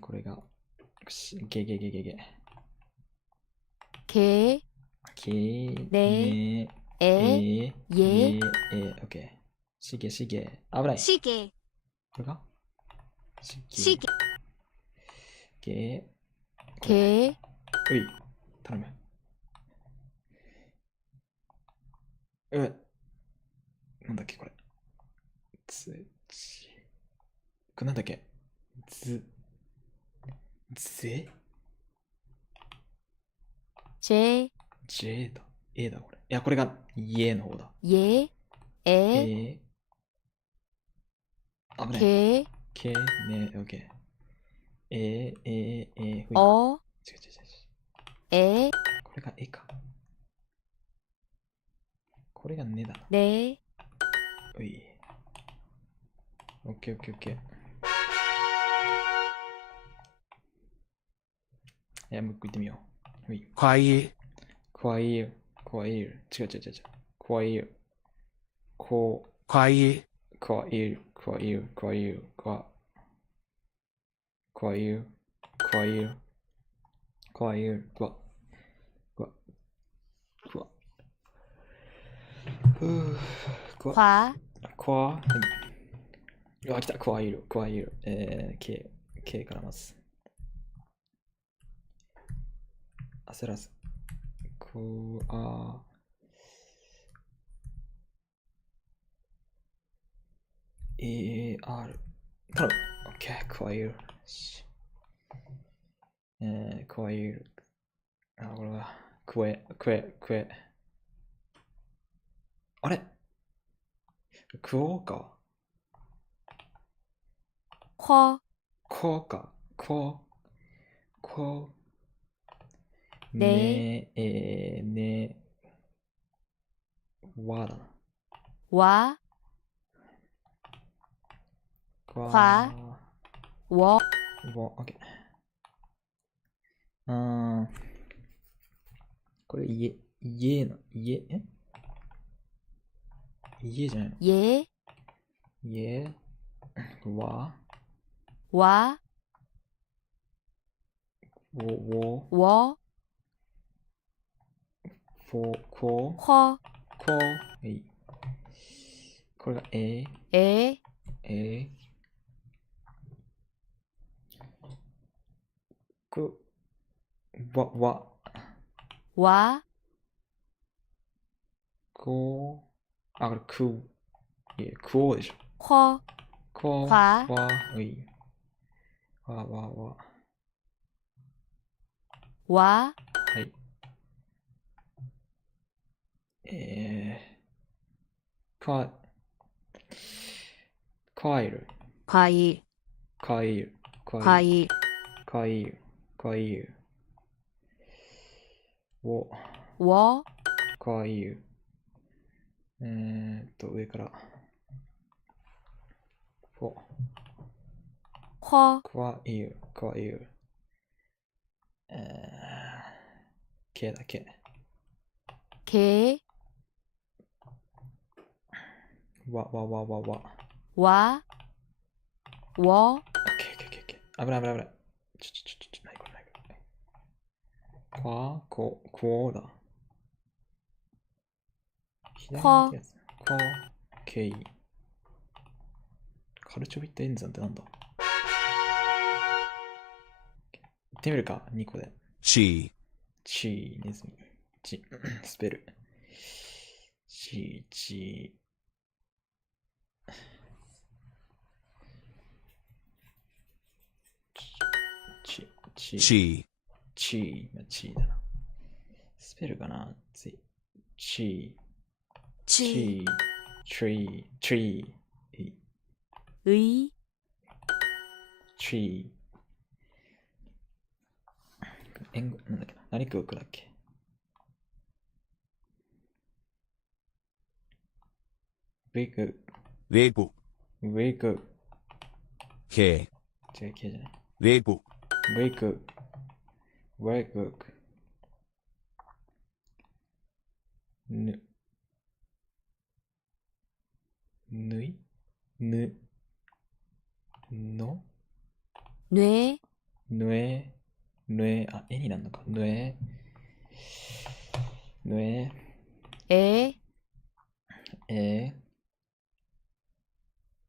これがげ。OK。しげ。危ない。これがうい。頼む。なんだっけこれ。これなんだっけJ だ。A だこれ。いや、これが家の方だ。危ない。ね、OK。違う。これが絵か。これがねだな。うい。OK。いや、もう一個言ってみよう。うい。かわいい。違う。かわいい。かわいい。かわいい。うわ、来た。かわいい。K からます。焦らず。AR。頼む。OK、かわいい。かわいい。これは、クエ。あれクオーか。こか。わだな。OK。これ家じゃないの？これがこれクオでしょ。はい。かわいい。上から。かわいい。K だ。わ。OK。危ない。何これ。こうだ。左のやつ。K。カルチョビット演算ってなんだ？行ってみるか、2個で。C。チー、ネズミ。チ、スペル。チ、チ、チ、チ、チ、チ、チだな。スペルかなチ、チ、チ、トリー、トリー、うい、トリー。なんだっけな何語だっけウェイク。ウェイク。ウェイク。K。違う、K じゃない。ウェイク。ウェイク。ウェイク。ぬ。ぬいぬ。のぬえ、ぬえ。ぬえ。あ、絵になるのか。ぬえ。ぬえ。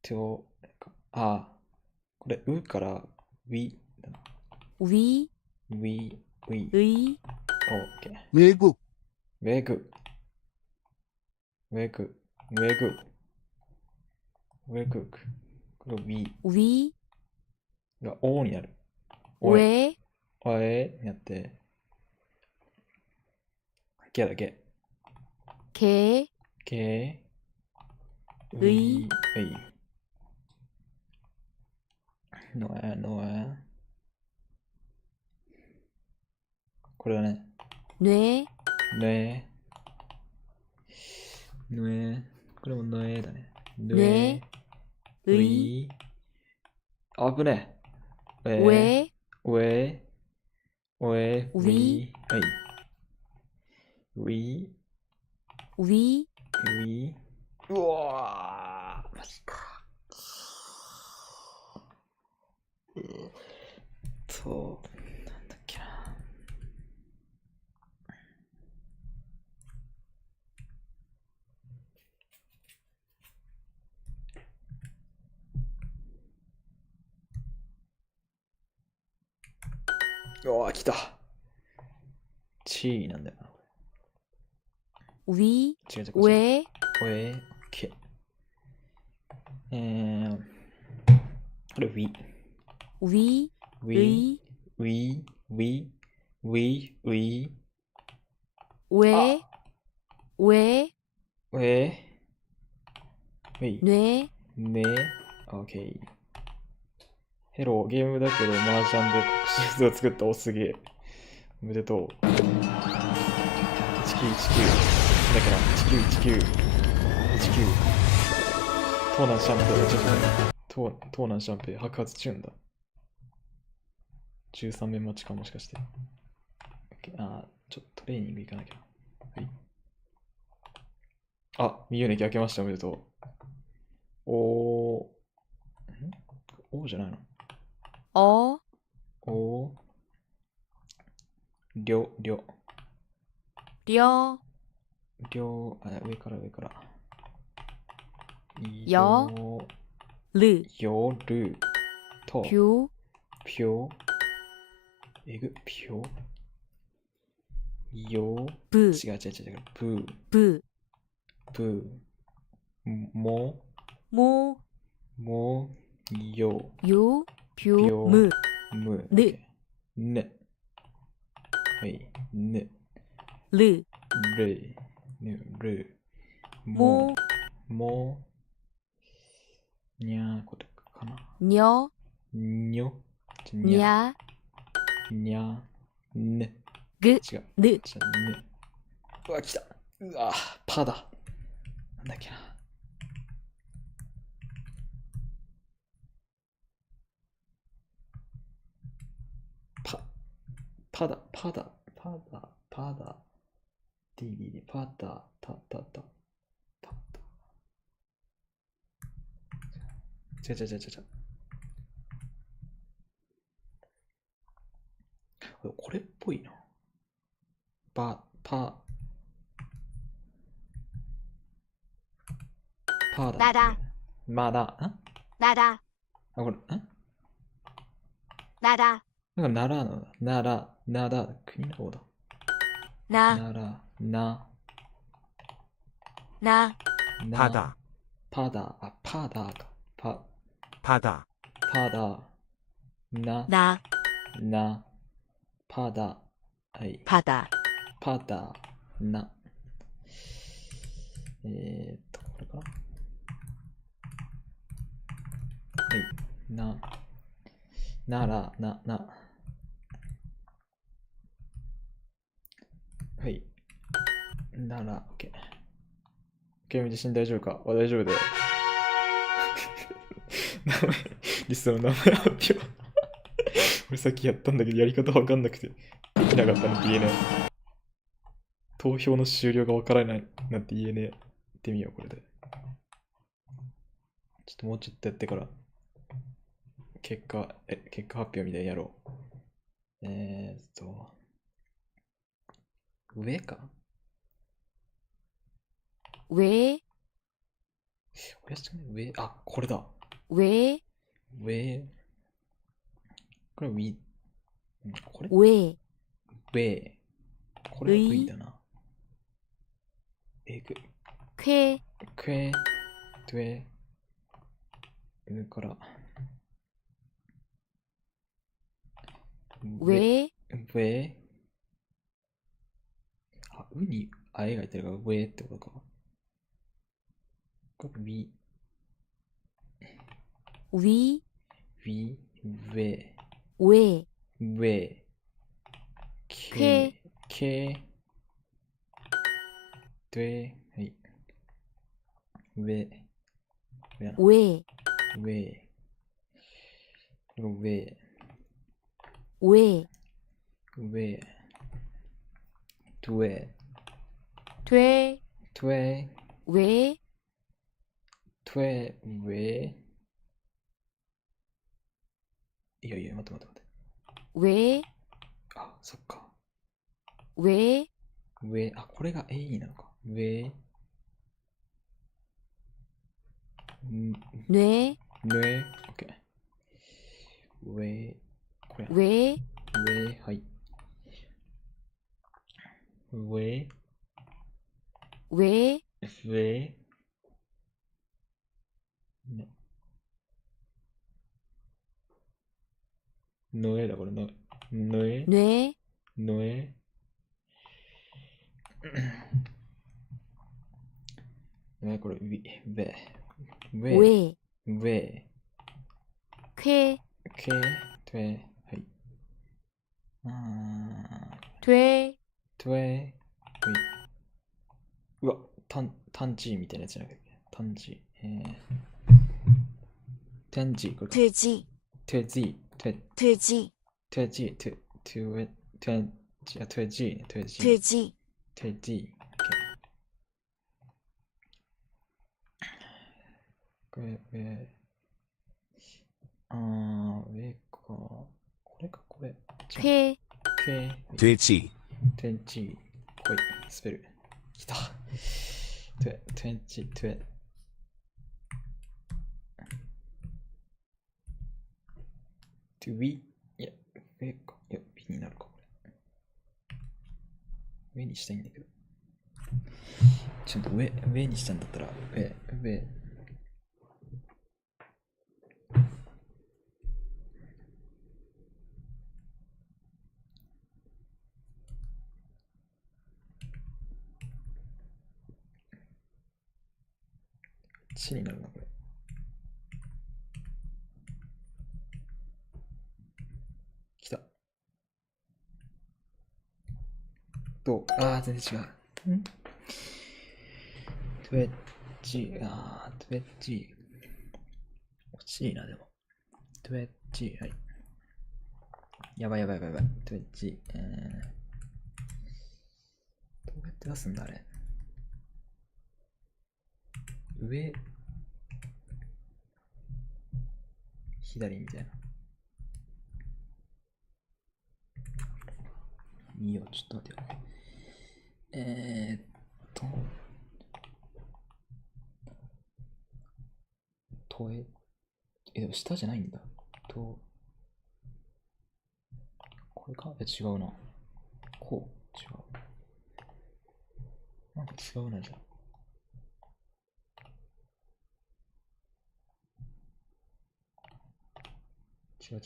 と、あ、これ、うから、ウィだな。ウィ、ウィ、ウィ。うい、オッケー。ウェイク。ウェイク。ウェイク。ウェイク。ウェイク。これ、ウィ。ウィ、が、おになる。ウェ、おえになって、けだけ。け、け、うい、うい。のえ、のえ。これだね。ぬえ、ねえ。ぬえ。これもぬえだね。ぬえ。うい。あぶねえ。うえ、うえ。うえ。うい。はい。うい。うい。うい。うわー。マジか。なんだっけな。うわー、来た。チーなんだよな。ウィ、違う違う。ウェ、オッケー。これウィ。ウィ、ウィ、ウィ、ウィ、ウィ、ウィ。ウェ、ウェ、ウェ、ウィ、ね、ね、オッケー。ヘロー、ゲームだけどマージャンでシリーズを作った。お、すげえ。おめでとう。1919。だから1919。19。東南シャンペイ、東南シャンペイ、白髪チューンだ。13面待ちかもしかして。あ、ちょっとトレーニング行かなきゃ。はい。あ、ミユネキ開けました。おめでとう。おじゃないのおりょ、あ、上から。よ、る、と、ぴょ、ぴょ、ぴょ、よ、ぶ、違う、ぶ、も、よ、ぴょ、む、る、ね。はい、ね。る、も、にゃーことかな。にょ、にゃ、ね。ぐ、違う。る。ね。うわ、来た。うわ、パだ。なんだっけな。パだ。DD、パダ、タ。違う。これっぽいな。パだ。まだ。あ、これ、なんか奈良のだ。国の方だ。な、なら、な、な、パダ、パダ、あ、パダか。パダ、パダ、な、な、な、パダ、はい。パダ、パダ、な。これかな。はい。なら、な。はい。なら、OK。ゲーム自信大丈夫か？大丈夫だよ。リストの名前発表。俺さっきやったんだけど、やり方わかんなくて、できなかったのって言えねえ。投票の終了がわからないなんて言えねえ。やってみよう、これで。ちょっともうちょっとやってから、結果発表みたいにやろう。上か上上、あ、これだ。上これウィ、これ上これはウィだな。け上から上あ、うにあえがいてるから上ってことか。これウィ上けはい。上いや、待って。あ、そっか。あ、これが A なのか。オッケー。これ。はい。のえだ、これのえ。これ、はい。うわ、単字みたいなやつじゃなくて、単字。単字、これか。トゥジ。これ、上か。これか、これ。けトゥチ。こい、スペル。きた。トゥウィ。いや、上か。いや、B になるか、これ。上にしたいんだけど。ちょっと上にしたんだったら、上。1になるな、これ。きた。どう？あー、全然違う。トゥエッジ。惜しいな、でも。トゥエッジ、はい。やばい。トゥエッジ。どうやって出すんだ、あれ。上、左みたいな。いいよ、ちょっと待ってよ。でも下じゃないんだ。これか？違うな。こう、違う。なんか違うな、じゃあ。違う。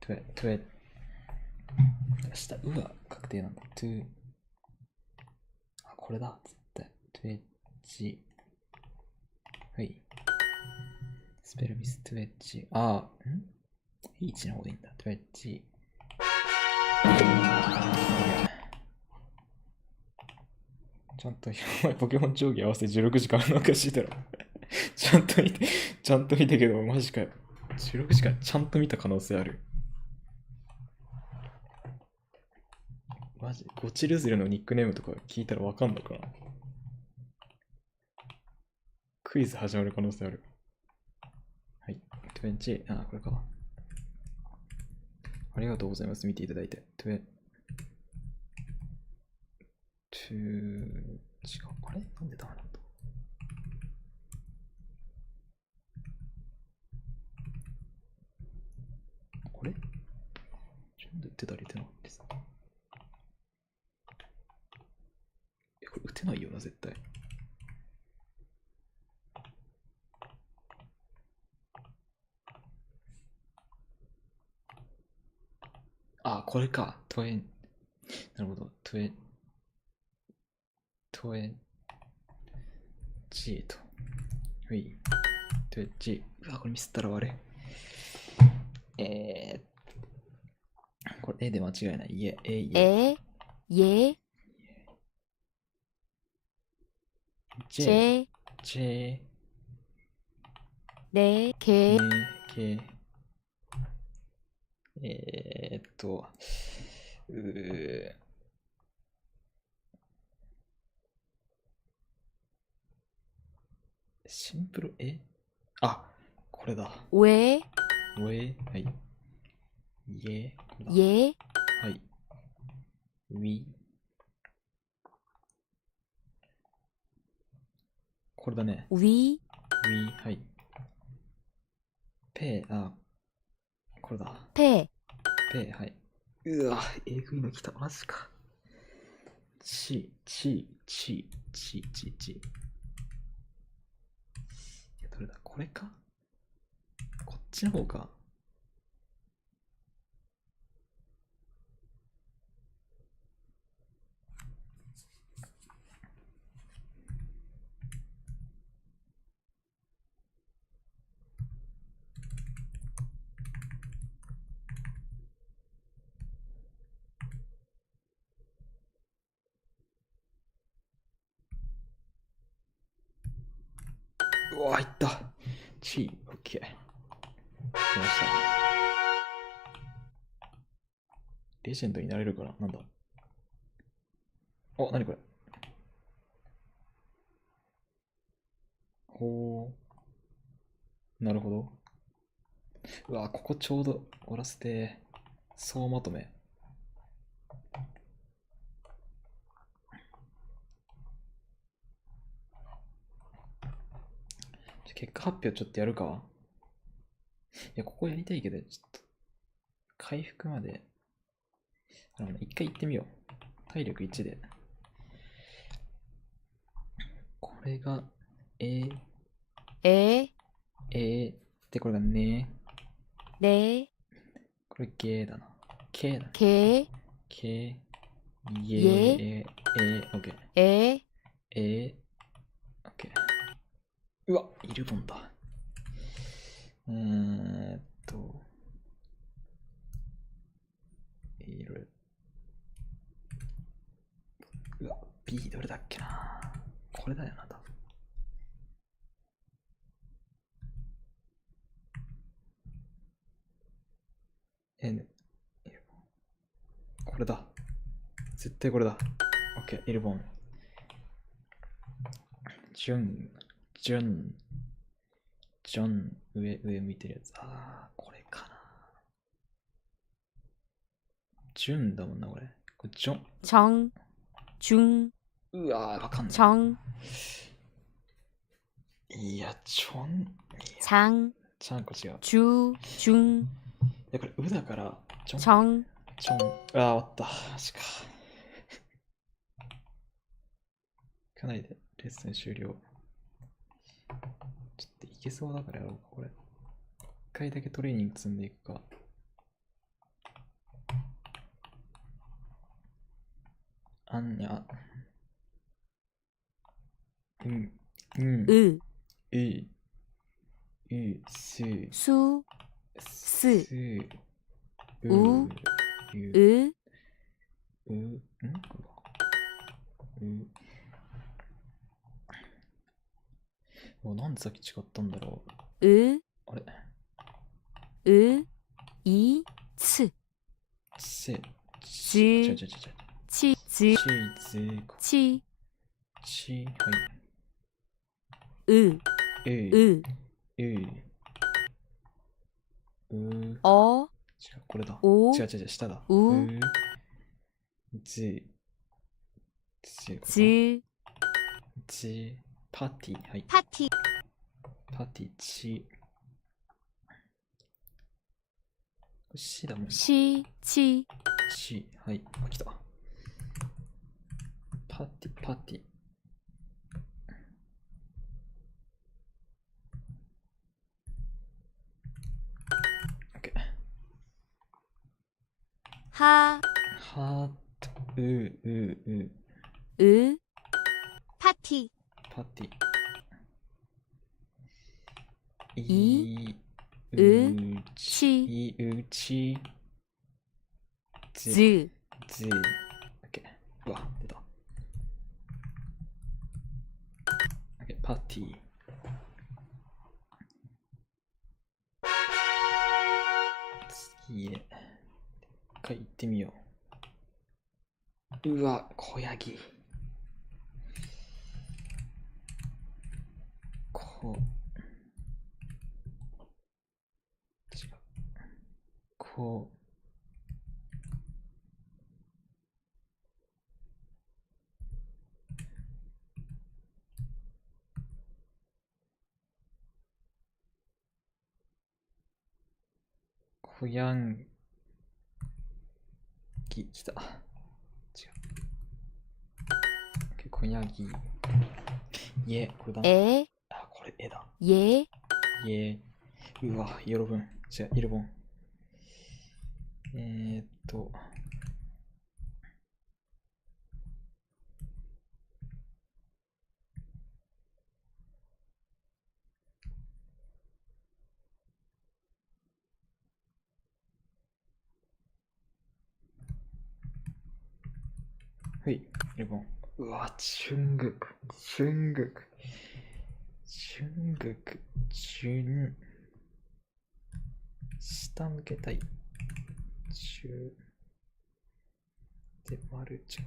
トゥエ。下、うは確定なんだ。トゥ。あ、これだ。絶対。トゥエッジ。はい。スペルミス、トゥエッジ。H の方でいいんだ。トゥエッジ。ちゃんと、ポケモン定規合わせて16時間のおかしいだろ。ちゃんと見たけど、マジかよ。16時間ちゃんと見た可能性ある。マジゴチルズルのニックネームとか聞いたらわかんのかな。クイズ始まる可能性ある。はい。20、これか。ありがとうございます。見ていただいて。違う。あれなんでダメなんだ。これちょんで打ってたり打てなかったです。これ打てないよな、絶対。これか。なるほど。G と。はい。G。これミスったら悪い。これで間違いない。J。シンプル、これだ。はい。はい。これだね。はい。これだ。はい。うわ、えぐいの来た。マジか。ち。どれだ？これか？こっちの方か。うわ、いった。チー、オッケー。来ました。レジェンドになれるかな？なんだ？なにこれ？ほー。なるほど。うわ、ここちょうど終わらせて、総まとめ。結果発表ちょっとやるか？いや、ここやりたいけど、ちょっと、回復まで、一回行ってみよう。体力1で。これが、で、これがね。これゲーだな。K だ。K、オッケー。オッケー。うわ、いるもんだ。いる。うわ、B どれだっけな。これだよな、多分。N。これだ。絶対これだ。オッケー、イルボン。ジョン、上向いてるやつ。これかな。ジュンだもんな、これ。これジョン。うわー、わかんない。いや、チャン、これ違う。いや、これ、うだから、チョン。終わった。マジか。かないで、レッスン終了。ちょっといけそうだからやろうか、これ。一回だけトレーニング積んでいくか。あんにゃ。うん。うん。す。なんでさっき違ったんだろう。あれ。せ。違う。ち、はい。違う、これだ。違う、下だ。パティ、はい。パティ、ち。しだもん。ち、はい。来た。パティ。OK。パティ。OK。うわ、出た。OK、パティ。次へ。一回行ってみよう。うわ、小ヤギ。違う。小ヤンギ来た。違う。小ヤギ。これだ。あ、これだ。うわ、イエロブン。違う、イエロボン。はい、イエロボン。うわ、チュングク。下向けたい。で、丸チュン。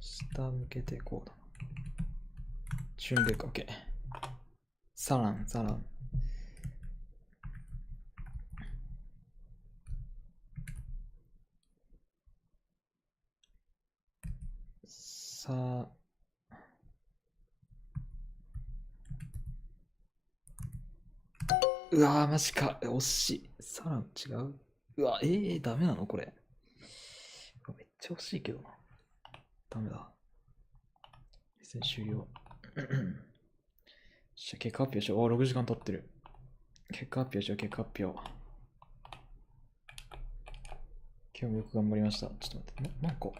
下向けてこうだな。チュングク、OK。サラン。うわー、マジか。惜しい。サラン違う。うわ、ダメなのこれ。めっちゃ惜しいけどな。ダメだ。戦終了。よっしゃ、結果発表しよう。6時間経ってる。結果発表しよう、結果発表。今日もよく頑張りました。ちょっと待って、なんか、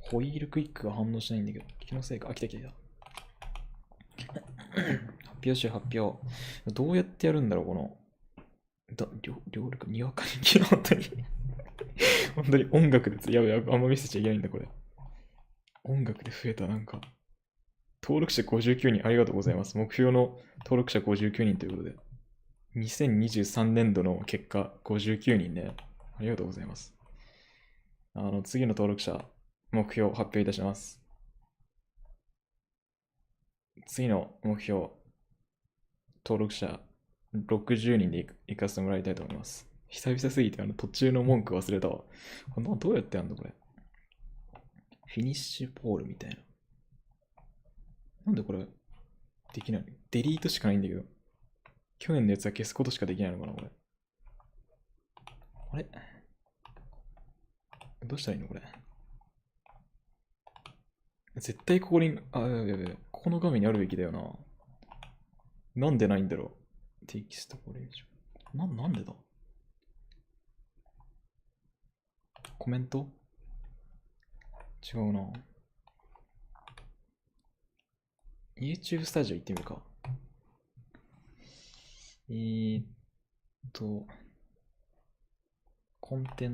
ホイールクイックが反応しないんだけど、気のせいか。来た。発表。どうやってやるんだろう、この。両力、にわかに、本当に。本当に音楽で、やべ、あんま見せちゃいけないんだ、これ。音楽で増えた、なんか。登録者59人、ありがとうございます。目標の登録者59人ということで。2023年度の結果、59人ね。ありがとうございます。次の登録者、目標発表いたします。次の目標、登録者60人で行かせてもらいたいと思います。久々すぎて途中の文句忘れたわ。どうやってやるのこれ。フィニッシュポールみたいな。なんでこれできないの？デリートしかないんだけど。去年のやつは消すことしかできないのかなこれ。あれどうしたらいいのこれ。絶対ここに、ここの画面にあるべきだよな。なんでないんだろう。テキストこれ以上。なんでだコメント違うな。YouTube スタジオ行ってみるか。コンテ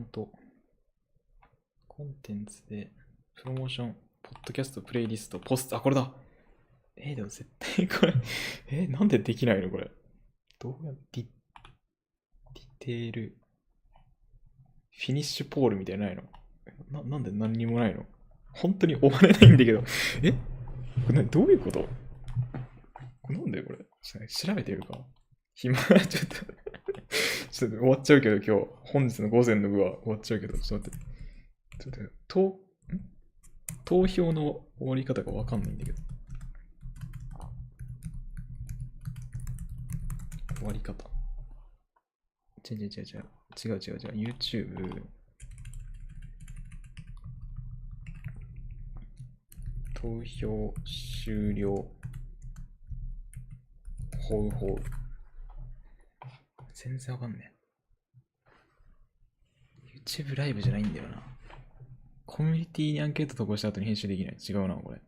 ンツで、プロモーション、ポッドキャスト、プレイリスト、ポスト、これだ。でも絶対これ、なんでできないのこれ。どうやって、ディテール、フィニッシュポールみたいなのないの？なんで何にもないの？本当に終われないんだけど。これどういうこと？なんだよこれ。調べてみるか。暇ちょっと終わっちゃうけど今日、本日の午前の部は終わっちゃうけど、ちょっと待って。投票の終わり方がわかんないんだけど。終わり方。違う。YouTube。投票終了。ほう。全然わかんねえ。YouTube ライブじゃないんだよな。コミュニティにアンケート投稿した後に編集できない。違うな、これ。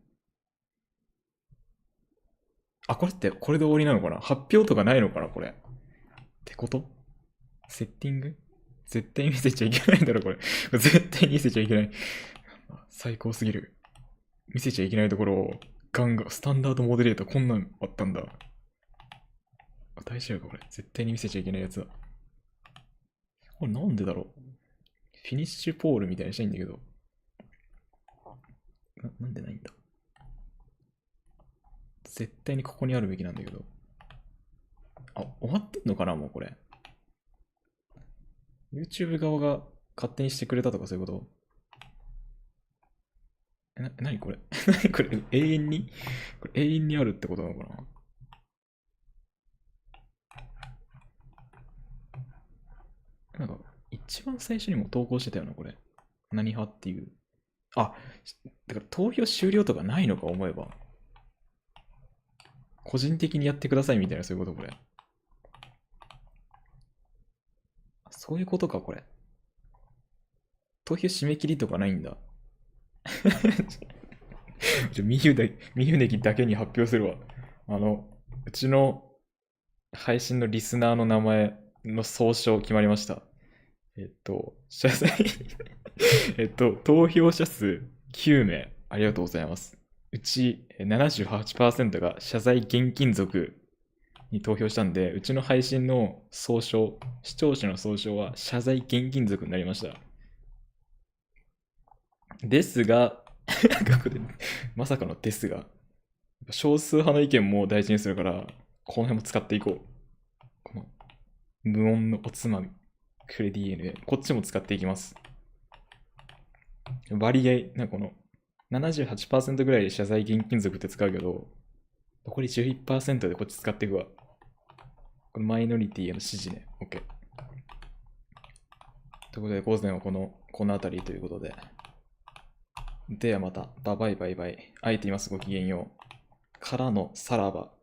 これってこれで終わりなのかな？発表とかないのかなこれ。ってこと？セッティング？絶対見せちゃいけないんだろ、これ。絶対見せちゃいけない。最高すぎる。見せちゃいけないところをガンガン、スタンダードモデレーターこんなんあったんだ。大丈夫かこれ。絶対に見せちゃいけないやつだ。これなんでだろう。フィニッシュポールみたいにしたいんだけど。なんでないんだ。絶対にここにあるべきなんだけど。終わってんのかなもうこれ。YouTube 側が勝手にしてくれたとかそういうこと？何これ何これ永遠にあるってことなのかな？なんか、一番最初にも投稿してたよな、これ。何派っていう。だから投票終了とかないのか、思えば。個人的にやってくださいみたいな、そういうこと、これ。そういうことか、これ。投票締め切りとかないんだ。ミユネキだけに発表するわ。うちの配信のリスナーの名前の総称決まりました。謝罪投票者数9名、ありがとうございます。うち 78% が謝罪現金族に投票したんで、うちの配信の総称、視聴者の総称は謝罪現金族になりました。ですが、まさかのですが、少数派の意見も大事にするから、この辺も使っていこう。この無音のおつまみ。クレ DNA。こっちも使っていきます。割合、この 78% ぐらいで謝罪現金属って使うけど、残り 11% でこっち使っていくわ。これマイノリティへの指示ね。OK。ということで、午前はこの辺りということで。ではまた、バイバイ。あえています。ごきげんよう。からのさらば。